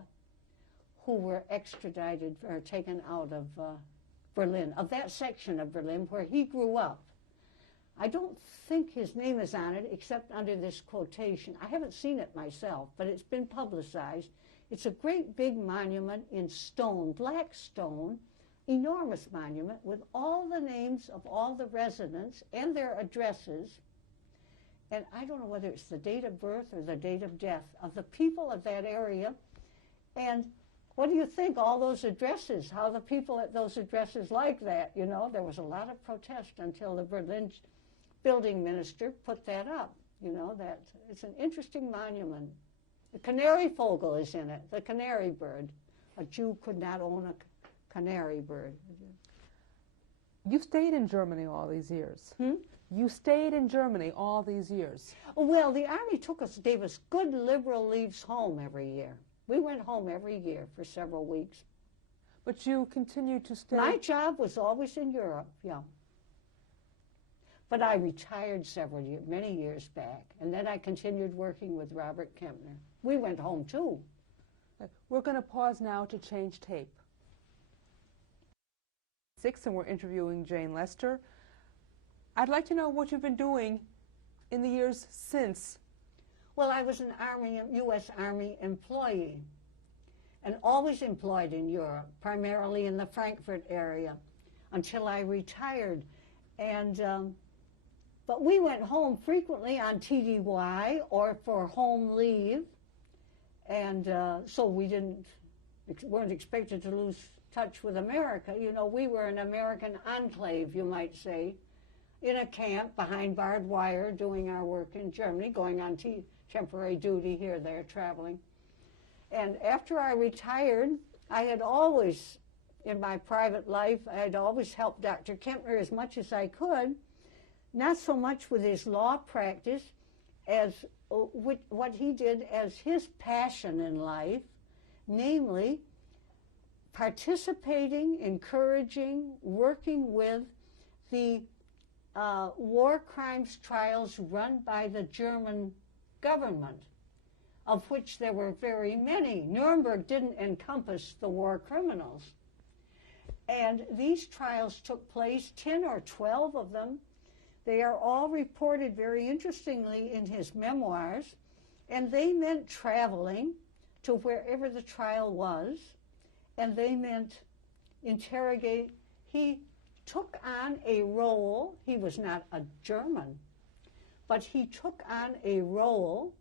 who were extradited or taken out of Berlin, of that section of Berlin where he grew up. I don't think his name is on it except under this quotation. I haven't seen it myself, but it's been publicized. It's a great big monument in stone, black stone, enormous monument with all the names of all the residents and their addresses. And I don't know whether it's the date of birth or the date of death of the people of that area. And what do you think, all those addresses, how the people at those addresses like that? You know, there was a lot of protest until the Berlin building minister put that up. You know, that it's an interesting monument. The canary fogel is in it, the canary bird. A Jew could not own a canary bird. You stayed in Germany all these years. Hmm? You stayed in Germany all these years. Well, the Army gave us good liberal leaves home every year. We went home every year for several weeks. But you continued to stay. My job was always in Europe, yeah. But I retired many years back, and then I continued working with Robert Kempner. We went home too. We're going to pause now to change tape. 6, and we're interviewing Jane Lester. I'd like to know what you've been doing in the years since. Well, I was an U.S. Army employee, and always employed in Europe, primarily in the Frankfurt area, until I retired. And but we went home frequently on TDY or for home leave, and so we weren't expected to lose touch with America. You know, we were an American enclave, you might say, in a camp behind barbed wire doing our work in Germany, going on temporary duty here, there, traveling. And after I retired, I had always, in my private life, I had always helped Dr. Kempner as much as I could, not so much with his law practice as what he did as his passion in life, namely participating, encouraging, working with the war crimes trials run by the German government, of which there were very many. Nuremberg didn't encompass the war criminals. And these trials took place, 10 or 12 of them. They are all reported very interestingly in his memoirs, and they meant traveling to wherever the trial was, and they meant interrogate. He took on a role. He was not a German, but he took on a role.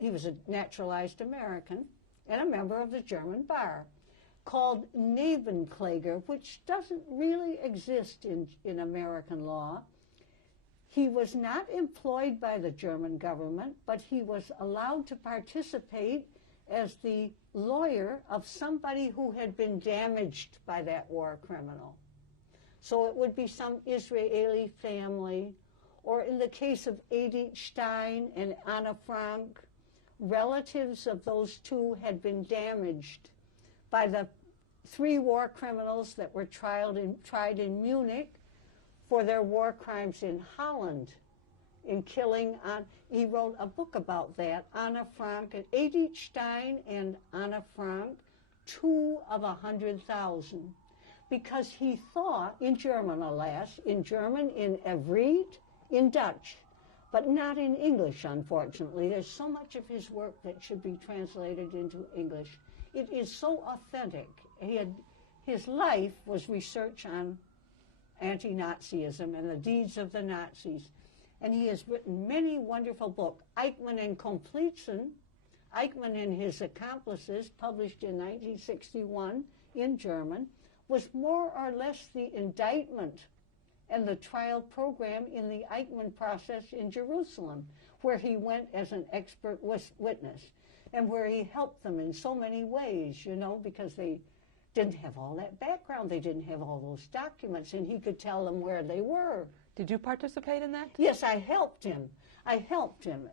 He was a naturalized American and a member of the German bar, called Nebenkläger, which doesn't really exist in American law. He was not employed by the German government, but he was allowed to participate as the lawyer of somebody who had been damaged by that war criminal. So it would be some Israeli family, or in the case of Edith Stein and Anna Frank, relatives of those two had been damaged by the 3 war criminals that were tried in Munich for their war crimes in Holland, in killing. He wrote a book about that, Anna Frank, and Edith Stein and Anna Frank, 2 of 100,000. Because he thought, in German, alas, in German, in Evrit, in Dutch, but not in English, unfortunately. There's so much of his work that should be translated into English. It is so authentic. His life was research on anti-Nazism and the deeds of the Nazis. And he has written many wonderful books. Eichmann and Komplizen, Eichmann and his accomplices, published in 1961 in German, was more or less the indictment and the trial program in the Eichmann process in Jerusalem, where he went as an expert witness and where he helped them in so many ways, you know, because they didn't have all that background. They didn't have all those documents, and he could tell them where they were. Did you participate in that? Yes, I helped him.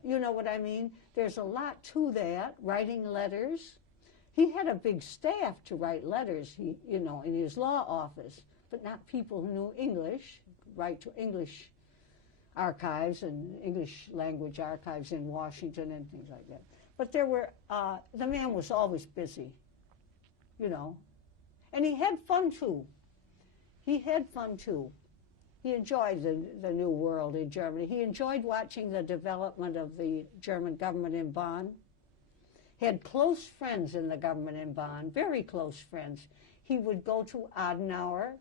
You know what I mean? There's a lot to that, writing letters. He had a big staff to write letters, in his law office, but not people who knew English, write to English archives and English language archives in Washington and things like that. But there were, the man was always busy, and he had fun too. He enjoyed the new world in Germany. He enjoyed watching the development of the German government in Bonn. He had close friends in the government in Bonn, very close friends. He would go to Adenauer.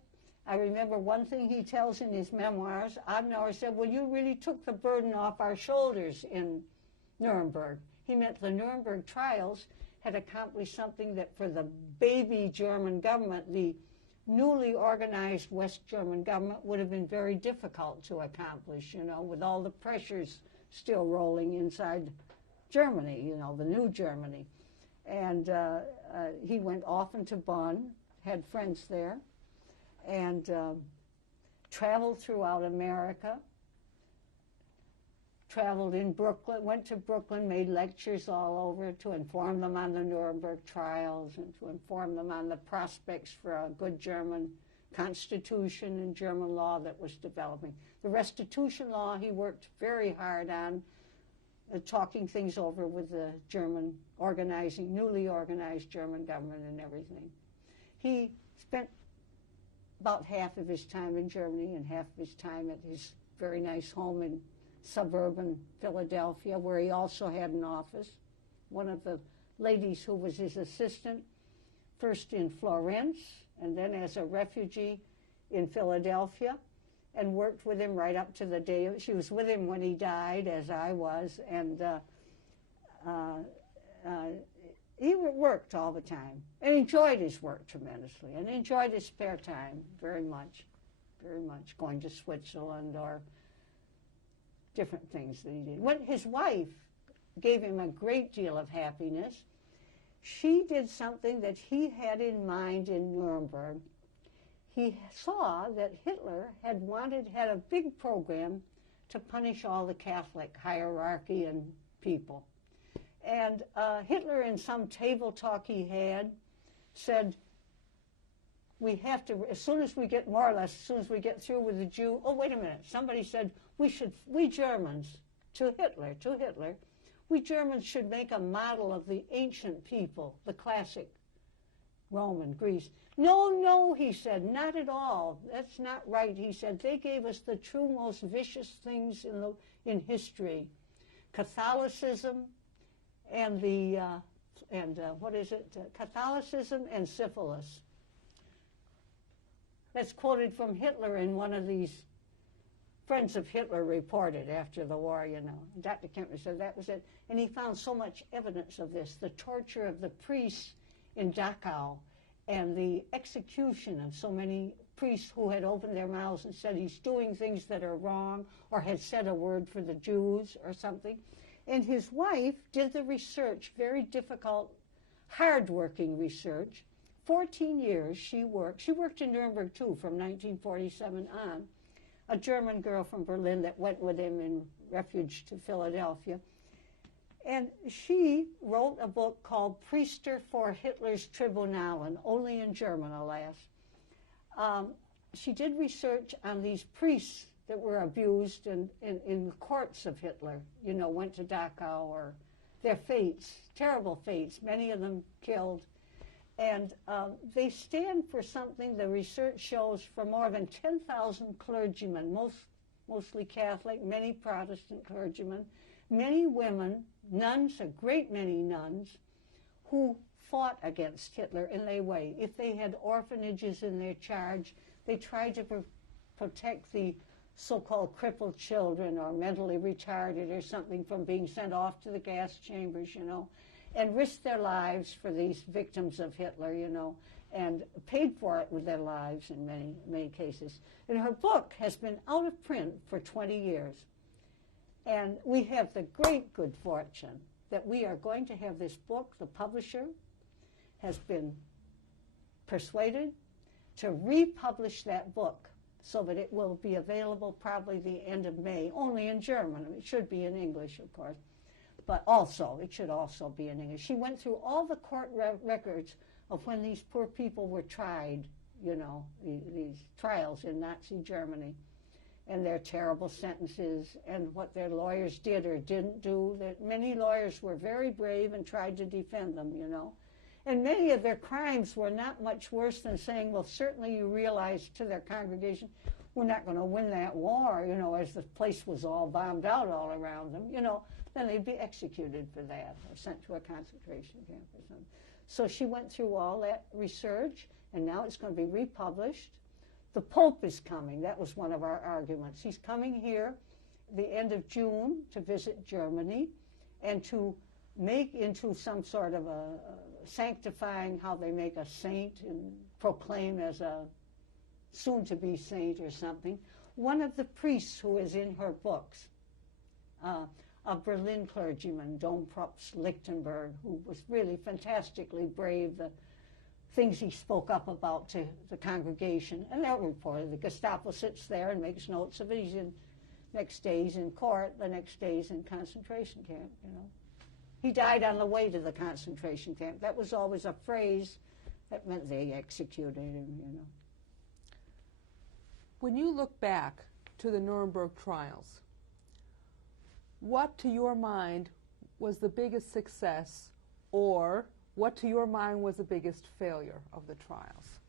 I remember one thing he tells in his memoirs. Adenauer said, well, you really took the burden off our shoulders in Nuremberg. He meant the Nuremberg trials had accomplished something that for the baby German government, the newly organized West German government, would have been very difficult to accomplish, with all the pressures still rolling inside Germany, the new Germany. And he went often to Bonn, had friends there, and traveled throughout America, traveled in Brooklyn, went to Brooklyn, made lectures all over to inform them on the Nuremberg trials and to inform them on the prospects for a good German constitution and German law that was developing. The restitution law he worked very hard on, talking things over with the German newly organized German government and everything. He spent about half of his time in Germany and half of his time at his very nice home in suburban Philadelphia, where he also had an office. One of the ladies who was his assistant, first in Florence and then as a refugee in Philadelphia, and worked with him right up to the day. She was with him when he died, as I was, and he worked all the time and enjoyed his work tremendously and enjoyed his spare time very much, going to Switzerland or different things that he did. When his wife gave him a great deal of happiness, she did something that he had in mind in Nuremberg. He saw that Hitler had a big program to punish all the Catholic hierarchy and people. And Hitler, in some table talk he had, said, we have to, as soon as we get through with the Jew, oh, wait a minute, somebody said, we Germans, to Hitler, we Germans should make a model of the ancient people, the classic Roman, Greece. No, he said, not at all. That's not right. He said, they gave us the true most vicious things in history. Catholicism and Catholicism and syphilis. That's quoted from Hitler in one of these Friends of Hitler reported after the war, Dr. Kempner said that was it. And he found so much evidence of this, the torture of the priests in Dachau and the execution of so many priests who had opened their mouths and said he's doing things that are wrong or had said a word for the Jews or something. And his wife did the research, very difficult, hard-working research. 14 years she worked. She worked in Nuremberg, too, from 1947 on. A German girl from Berlin that went with him in refuge to Philadelphia. And she wrote a book called Priester for Hitler's Tribunalen, only in German, alas. She did research on these priests that were abused in the courts of Hitler, went to Dachau, or their fates, terrible fates, many of them killed. And they stand for something, the research shows, for more than 10,000 clergymen, mostly Catholic, many Protestant clergymen, many women, nuns, a great many nuns, who fought against Hitler in their way. If they had orphanages in their charge, they tried to protect the so-called crippled children or mentally retarded or something from being sent off to the gas chambers, and risked their lives for these victims of Hitler, you know, and paid for it with their lives in many, many cases. And her book has been out of print for 20 years. And we have the great good fortune that we are going to have this book. The publisher has been persuaded to republish that book so that it will be available probably the end of May, only in German. It should be in English, of course, but also, it should also be in English. She went through all the court records of when these poor people were tried, you know, these trials in Nazi Germany, and their terrible sentences, and what their lawyers did or didn't do. That many lawyers were very brave and tried to defend them, you know. And many of their crimes were not much worse than saying, well, certainly you realize to their congregation, we're not going to win that war, you know, as the place was all bombed out all around them, you know. Then they'd be executed for that or sent to a concentration camp or something. So she went through all that research, and now it's going to be republished. The Pope is coming. That was one of our arguments. He's coming here the end of June to visit Germany and to make into some sort of a sanctifying, how they make a saint and proclaim as a soon-to-be saint or something. One of the priests who is in her books, a Berlin clergyman, Dompropst Lichtenberg, who was really fantastically brave, the things he spoke up about to the congregation, and they're reported. The Gestapo sits there and makes notes of it. He's in, next day he's in court, the next day he's in concentration camp, you know. He died on the way to the concentration camp. That was always a phrase that meant they executed him, you know. When you look back to the Nuremberg trials, what to your mind was the biggest success, or what to your mind was the biggest failure of the trials?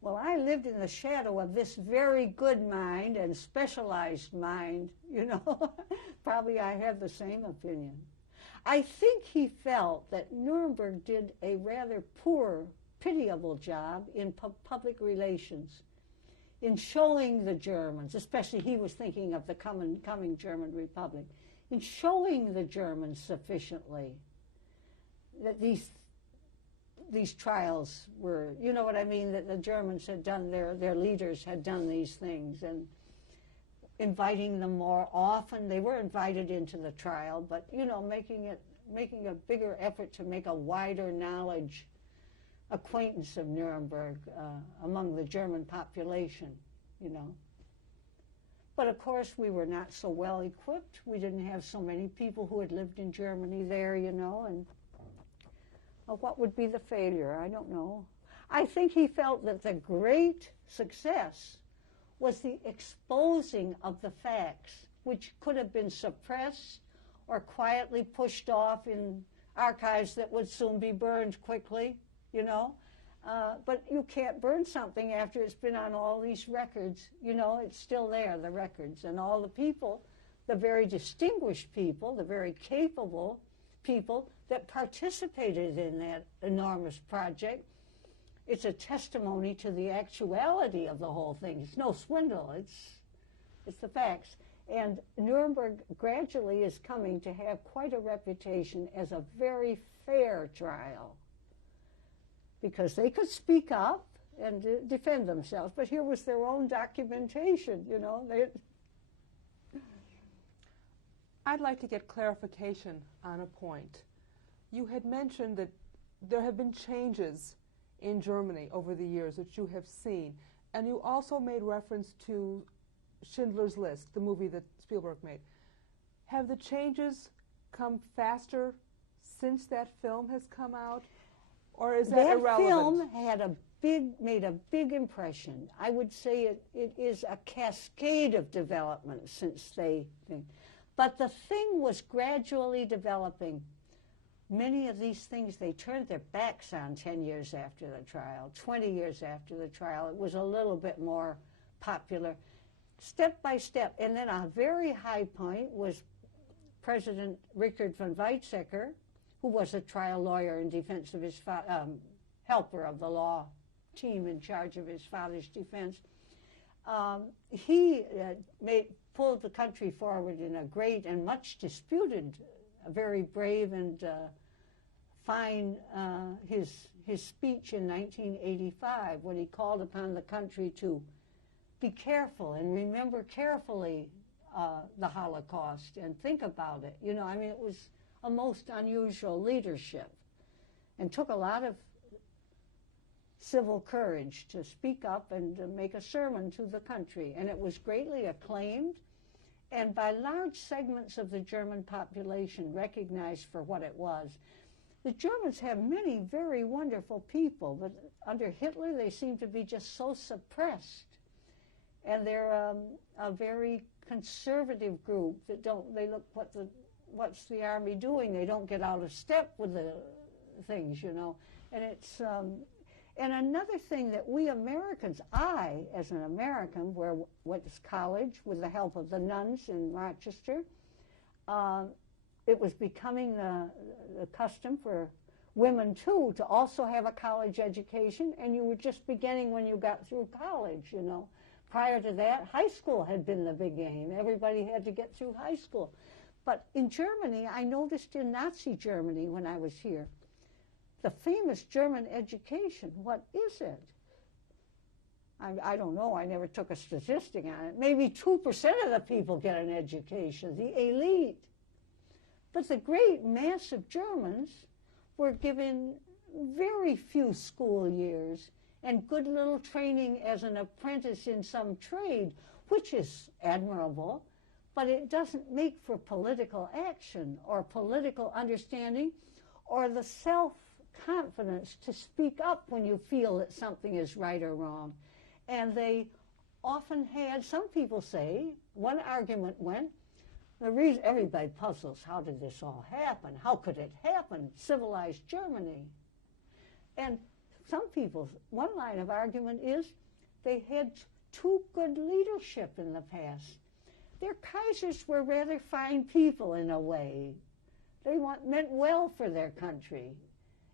Well, I lived in the shadow of this very good mind and specialized mind, you know. Probably I have the same opinion. I think he felt that Nuremberg did a rather poor, pitiable job in public relations, in showing the Germans, especially he was thinking of the coming German Republic, in showing the Germans sufficiently that these trials were, you know what I mean, that the Germans had done, their leaders had done these things, and inviting them more often. They were invited into the trial, but, you know, making a bigger effort to make a wider knowledge acquaintance of Nuremberg among the German population, you know. But of course, we were not so well equipped. We didn't have so many people who had lived in Germany there, you know, and what would be the failure? I don't know. I think he felt that the great success was the exposing of the facts, which could have been suppressed or quietly pushed off in archives that would soon be burned quickly, you know. But you can't burn something after it's been on all these records. You know, it's still there, the records. And all the people, the very distinguished people, the very capable people that participated in that enormous project, it's a testimony to the actuality of the whole thing. It's no swindle. It's the facts. And Nuremberg gradually is coming to have quite a reputation as a very fair trial, because they could speak up and defend themselves. But here was their own documentation, you know. I'd like to get clarification on a point. You had mentioned that there have been changes in Germany over the years that you have seen, and you also made reference to Schindler's List, the movie that Spielberg made. Have the changes come faster since that film has come out, or is that irrelevant? That film made a big impression. I would say it is a cascade of development since but the thing was gradually developing. Many of these things they turned their backs on 10 years after the trial, 20 years after the trial. It was a little bit more popular, step by step. And then a very high point was President Richard von Weizsäcker, who was a trial lawyer in defense of his helper of the law team in charge of his father's defense. He pulled the country forward in a great and much disputed very brave and fine his speech in 1985 when he called upon the country to be careful and remember carefully the Holocaust and think about it. You know, I mean, it was a most unusual leadership and took a lot of civil courage to speak up and to make a sermon to the country. And it was greatly acclaimed and by large segments of the German population recognized for what it was. The Germans have many very wonderful people, but under Hitler they seem to be just so suppressed. And they're a very conservative group that they look what's the army doing? They don't get out of step with the things, you know. And it's and another thing that we Americans, I as an American, went to college with the help of the nuns in Rochester. It was becoming the custom for women too to also have a college education, and you were just beginning when you got through college, you know. Prior to that, high school had been the big aim. Everybody had to get through high school. But in Germany, I noticed in Nazi Germany when I was here, the famous German education, what is it? I don't know, I never took a statistic on it. Maybe 2% of the people get an education, the elite. But the great mass of Germans were given very few school years and good little training as an apprentice in some trade, which is admirable, but it doesn't make for political action or political understanding or the self-confidence to speak up when you feel that something is right or wrong. And they often had, some people say, one argument went, the reason everybody puzzles, how did this all happen? How could it happen? Civilized Germany. And some people, one line of argument is they had too good leadership in the past. Their Kaisers were rather fine people in a way. They meant well for their country.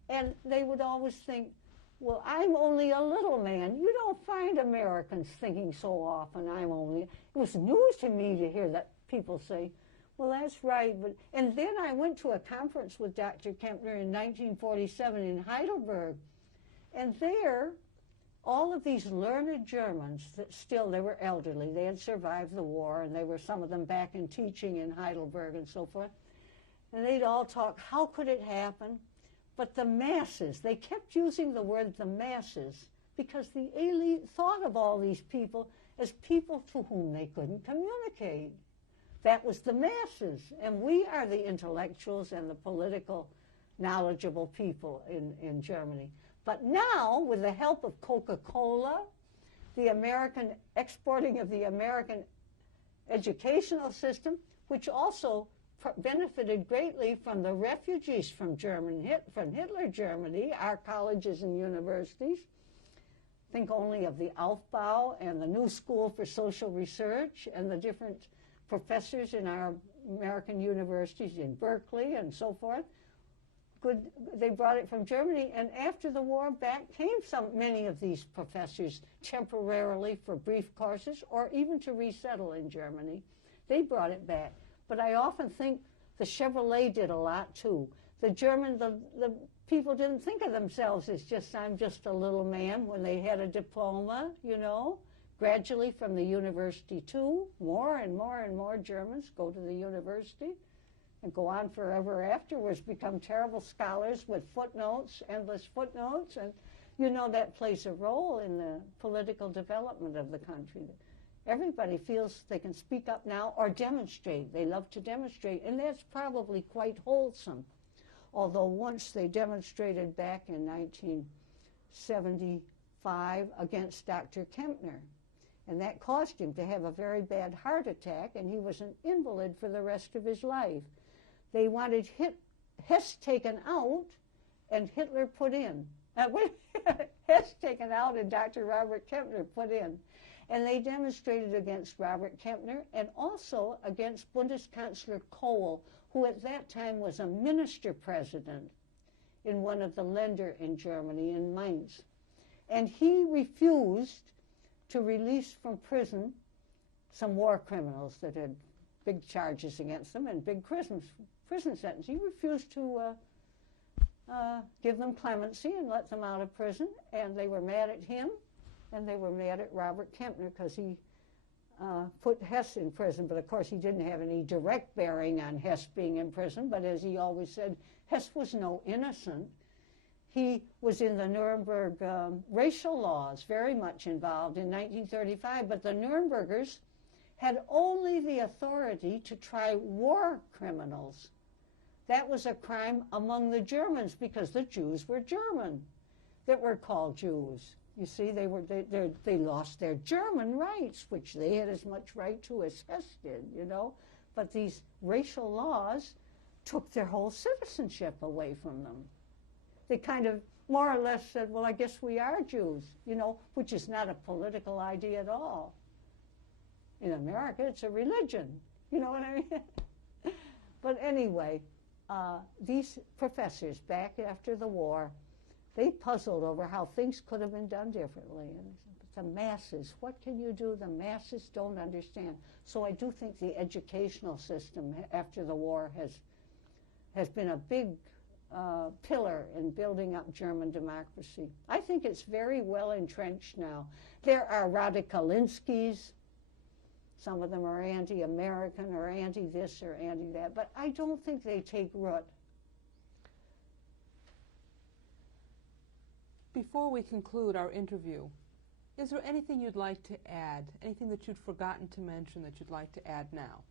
And they would always think, well, I'm only a little man. You don't find Americans thinking so often, I'm only. It was news to me to hear that people say, well, that's right. And then I went to a conference with Dr. Kempner in 1947 in Heidelberg. And there, all of these learned Germans that still, they were elderly. They had survived the war, and they were some of them back in teaching in Heidelberg and so forth. And they'd all talk, how could it happen? But the masses, they kept using the word the masses because the elite thought of all these people as people to whom they couldn't communicate. That was the masses. And we are the intellectuals and the political knowledgeable people in Germany. But now, with the help of Coca-Cola, the American exporting of the American educational system, which also benefited greatly from the refugees from Hitler Germany, our colleges and universities. Think only of the Aufbau and the New School for Social Research and the different professors in our American universities in Berkeley and so forth. They brought it from Germany, and after the war back came many of these professors temporarily for brief courses or even to resettle in Germany. They brought it back. But I often think the Chevrolet did a lot too. The people didn't think of themselves as I'm just a little man when they had a diploma, you know. Gradually from the university too, more and more and more Germans go to the university and go on forever afterwards, become terrible scholars with footnotes, endless footnotes, and you know that plays a role in the political development of the country. Everybody feels they can speak up now or demonstrate. They love to demonstrate, and that's probably quite wholesome. Although once they demonstrated back in 1975 against Dr. Kempner, and that caused him to have a very bad heart attack, and he was an invalid for the rest of his life. They wanted Hess taken out and Hitler put in. Hess taken out and Dr. Robert Kempner put in. And they demonstrated against Robert Kempner and also against Bundeskanzler Kohl, who at that time was a minister president in one of the Länder in Germany, in Mainz. And he refused to release from prison some war criminals that had big charges against him and big prison sentence. He refused to give them clemency and let them out of prison, and they were mad at him, and they were mad at Robert Kempner because he put Hess in prison. But of course he didn't have any direct bearing on Hess being in prison, but as he always said, Hess was no innocent. He was in the Nuremberg racial laws, very much involved in 1935, but the Nurembergers had only the authority to try war criminals. That was a crime among the Germans because the Jews were German that were called Jews. You see, they lost their German rights, which they had as much right to as Hess did, you know. But these racial laws took their whole citizenship away from them. They kind of more or less said, well, I guess we are Jews, you know, which is not a political idea at all. In America, it's a religion, you know what I mean? But anyway, these professors, back after the war, they puzzled over how things could have been done differently. And the masses, what can you do? The masses don't understand. So I do think the educational system after the war has been a big pillar in building up German democracy. I think it's very well entrenched now. There are Radikalinskis. Some of them are anti-American or anti-this or anti-that, but I don't think they take root. Before we conclude our interview, is there anything you'd like to add, anything that you'd forgotten to mention that you'd like to add now?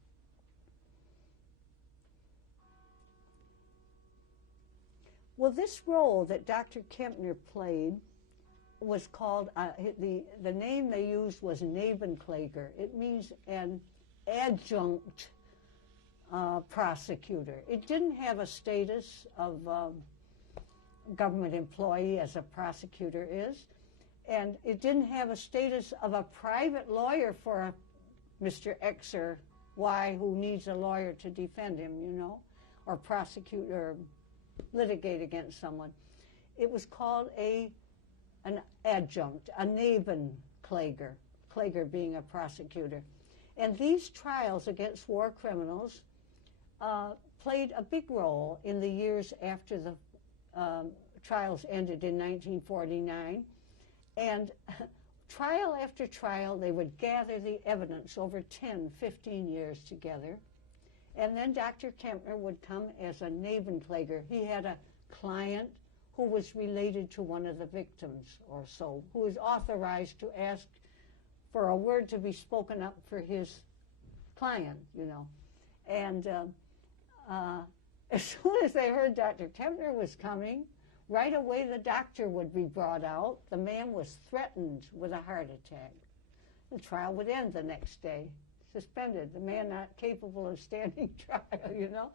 Well, this role that Dr. Kempner played was called, the name they used was Nebenkläger. It means an adjunct prosecutor. It didn't have a status of government employee as a prosecutor is, and it didn't have a status of a private lawyer for Mr. X or Y who needs a lawyer to defend him, you know, or prosecute or litigate against someone. It was called an adjunct, a Nebenkläger, Kläger being a prosecutor. And these trials against war criminals played a big role in the years after the trials ended in 1949. And trial after trial, they would gather the evidence over 10, 15 years together. And then Dr. Kempner would come as a Nebenkläger. He had a client who was related to one of the victims or so, who was authorized to ask for a word to be spoken up for his client, you know. And as soon as they heard Dr. Kempner was coming, right away the doctor would be brought out. The man was threatened with a heart attack. The trial would end the next day, suspended. The man not capable of standing trial, you know.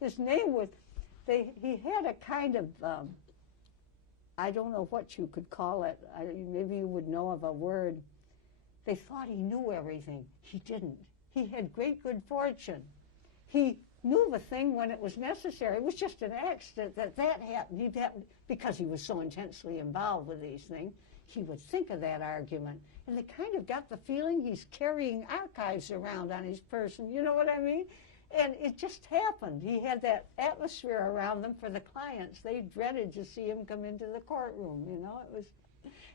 His name was, he had a kind of, I don't know what you could call it. Maybe you would know of a word. They thought he knew everything. He didn't. He had great good fortune. He knew the thing when it was necessary. It was just an accident that happened. Because he was so intensely involved with these things, he would think of that argument. And they kind of got the feeling he's carrying archives around on his person. You know what I mean? And it just happened. He had that atmosphere around them for the clients. They dreaded to see him come into the courtroom, you know. It was,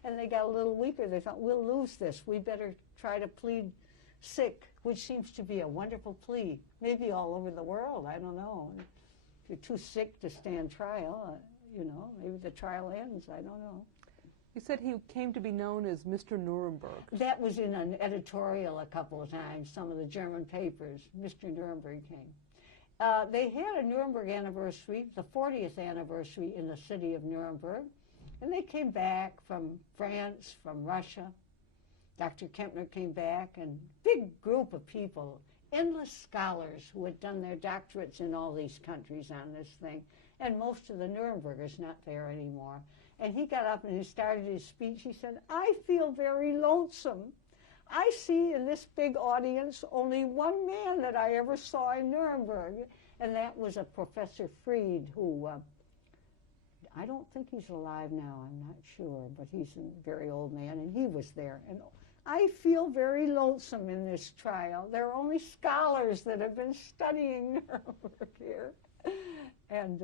and they got a little weaker. They thought, we'll lose this. We better try to plead sick, which seems to be a wonderful plea. Maybe all over the world, I don't know. If you're too sick to stand trial, you know, maybe the trial ends, I don't know. You said he came to be known as Mr. Nuremberg. That was in an editorial a couple of times, some of the German papers. Mr. Nuremberg came. They had a Nuremberg anniversary, the 40th anniversary in the city of Nuremberg, and they came back from France, from Russia. Dr. Kempner came back, and big group of people, endless scholars who had done their doctorates in all these countries on this thing, and most of the Nurembergers not there anymore. And he got up and he started his speech. He said, I feel very lonesome. I see in this big audience only one man that I ever saw in Nuremberg, and that was a Professor Fried, who I don't think he's alive now, I'm not sure, but he's a very old man, and he was there. And I feel very lonesome in this trial. There are only scholars that have been studying Nuremberg here. And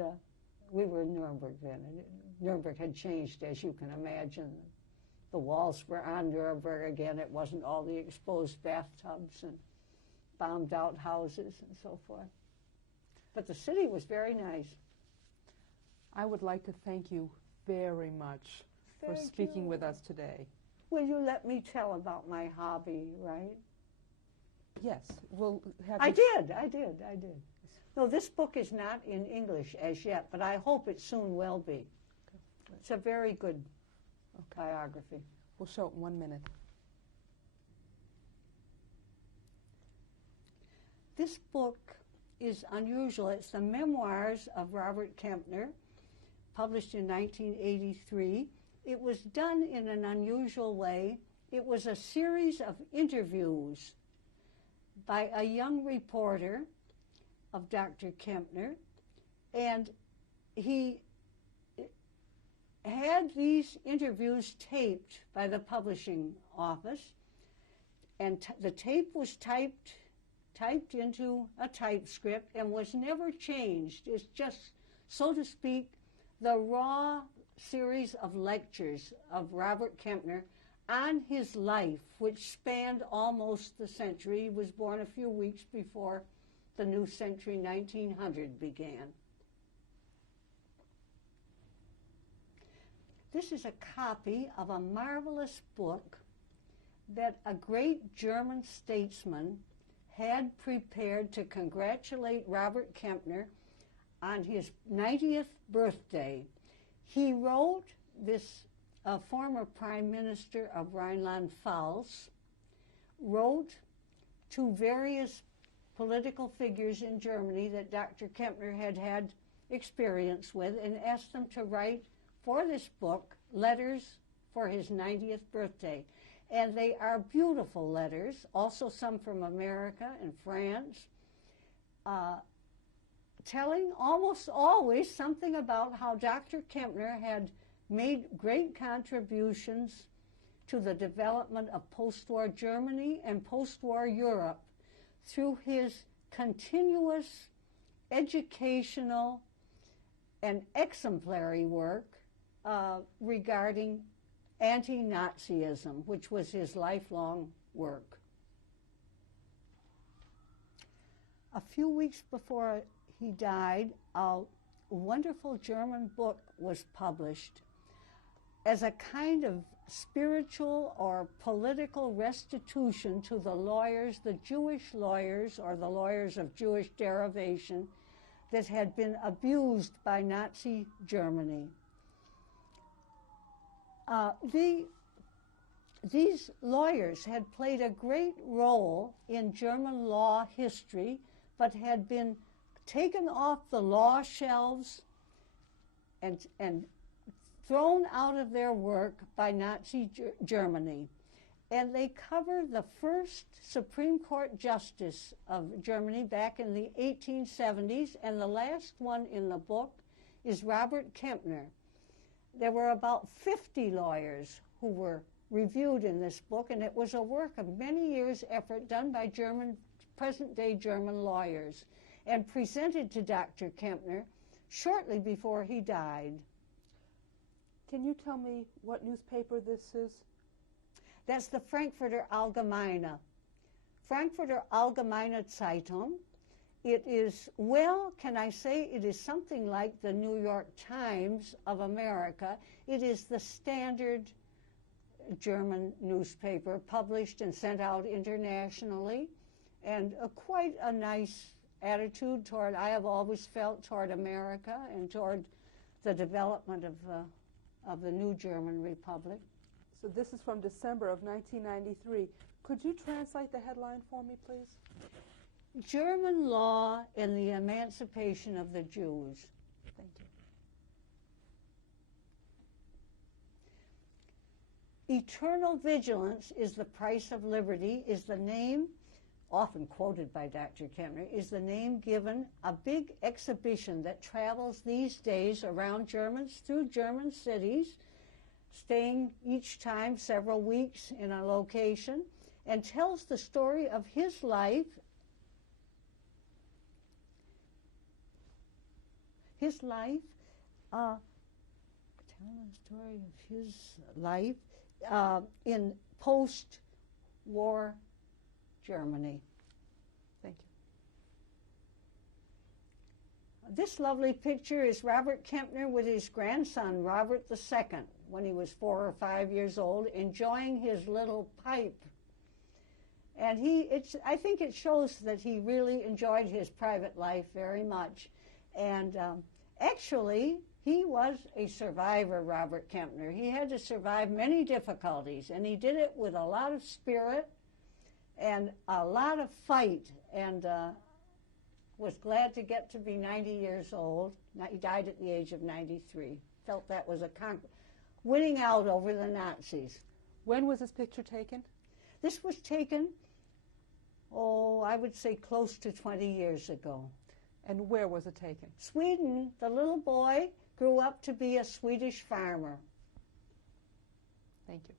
we were in Nuremberg then. And Nuremberg had changed, as you can imagine. The walls were on Nuremberg again. It wasn't all the exposed bathtubs and bombed out houses and so forth. But the city was very nice. I would like to thank you very much for Thank speaking you. with us today. Will you let me tell about my hobby, right? Yes, we'll have I you- did. No, this book is not in English as yet, but I hope it soon will be. It's a very good biography. We'll show it in 1 minute. This book is unusual. It's the memoirs of Robert Kempner, published in 1983. It was done in an unusual way. It was a series of interviews by a young reporter of Dr. Kempner, and he had these interviews taped by the publishing office, and the tape was typed into a typescript and was never changed. It's just, so to speak, the raw series of lectures of Robert Kempner on his life, which spanned almost the century. He was born a few weeks before the new century, 1900, began. This is a copy of a marvelous book that a great German statesman had prepared to congratulate Robert Kempner on his 90th birthday. He wrote, this former Prime Minister of Rhineland-Pfalz, wrote to various political figures in Germany that Dr. Kempner had had experience with and asked them to write for this book letters for his 90th birthday. And they are beautiful letters, also some from America and France, telling almost always something about how Dr. Kempner had made great contributions to the development of post-war Germany and post-war Europe through his continuous educational and exemplary work regarding anti-Nazism, which was his lifelong work. A few weeks before he died, a wonderful German book was published as a kind of spiritual or political restitution to the lawyers, the Jewish lawyers or the lawyers of Jewish derivation that had been abused by Nazi Germany. These lawyers had played a great role in German law history, but had been taken off the law shelves and thrown out of their work by Nazi Germany. And they cover the first Supreme Court justice of Germany back in the 1870s, and the last one in the book is Robert Kempner. There were about 50 lawyers who were reviewed in this book, and it was a work of many years' effort done by present-day German lawyers, and presented to Dr. Kempner shortly before he died. Can you tell me what newspaper this is? That's the Frankfurter Allgemeine. Frankfurter Allgemeine Zeitung. It is, well, can I say it is something like the New York Times of America. It is the standard German newspaper, published and sent out internationally, and quite a nice attitude toward, I have always felt, toward America and toward the development of the new German Republic. So this is from December of 1993. Could you translate the headline for me, please? German Law and the Emancipation of the Jews. Thank you. Eternal vigilance is the price of liberty is the name, often quoted by Dr. Kempner, is the name given a big exhibition that travels these days around through German cities, staying each time several weeks in a location, and tells the story of his life. Telling the story of his life in post-war Germany. Thank you. This lovely picture is Robert Kempner with his grandson, Robert II, when he was 4 or 5 years old, enjoying his little pipe. And I think it shows that he really enjoyed his private life very much. And actually, he was a survivor, Robert Kempner. He had to survive many difficulties, and he did it with a lot of spirit and a lot of fight, and was glad to get to be 90 years old. He died at the age of 93. Felt that was winning out over the Nazis. When was this picture taken? This was taken, I would say close to 20 years ago. And where was it taken? Sweden. The little boy grew up to be a Swedish farmer. Thank you.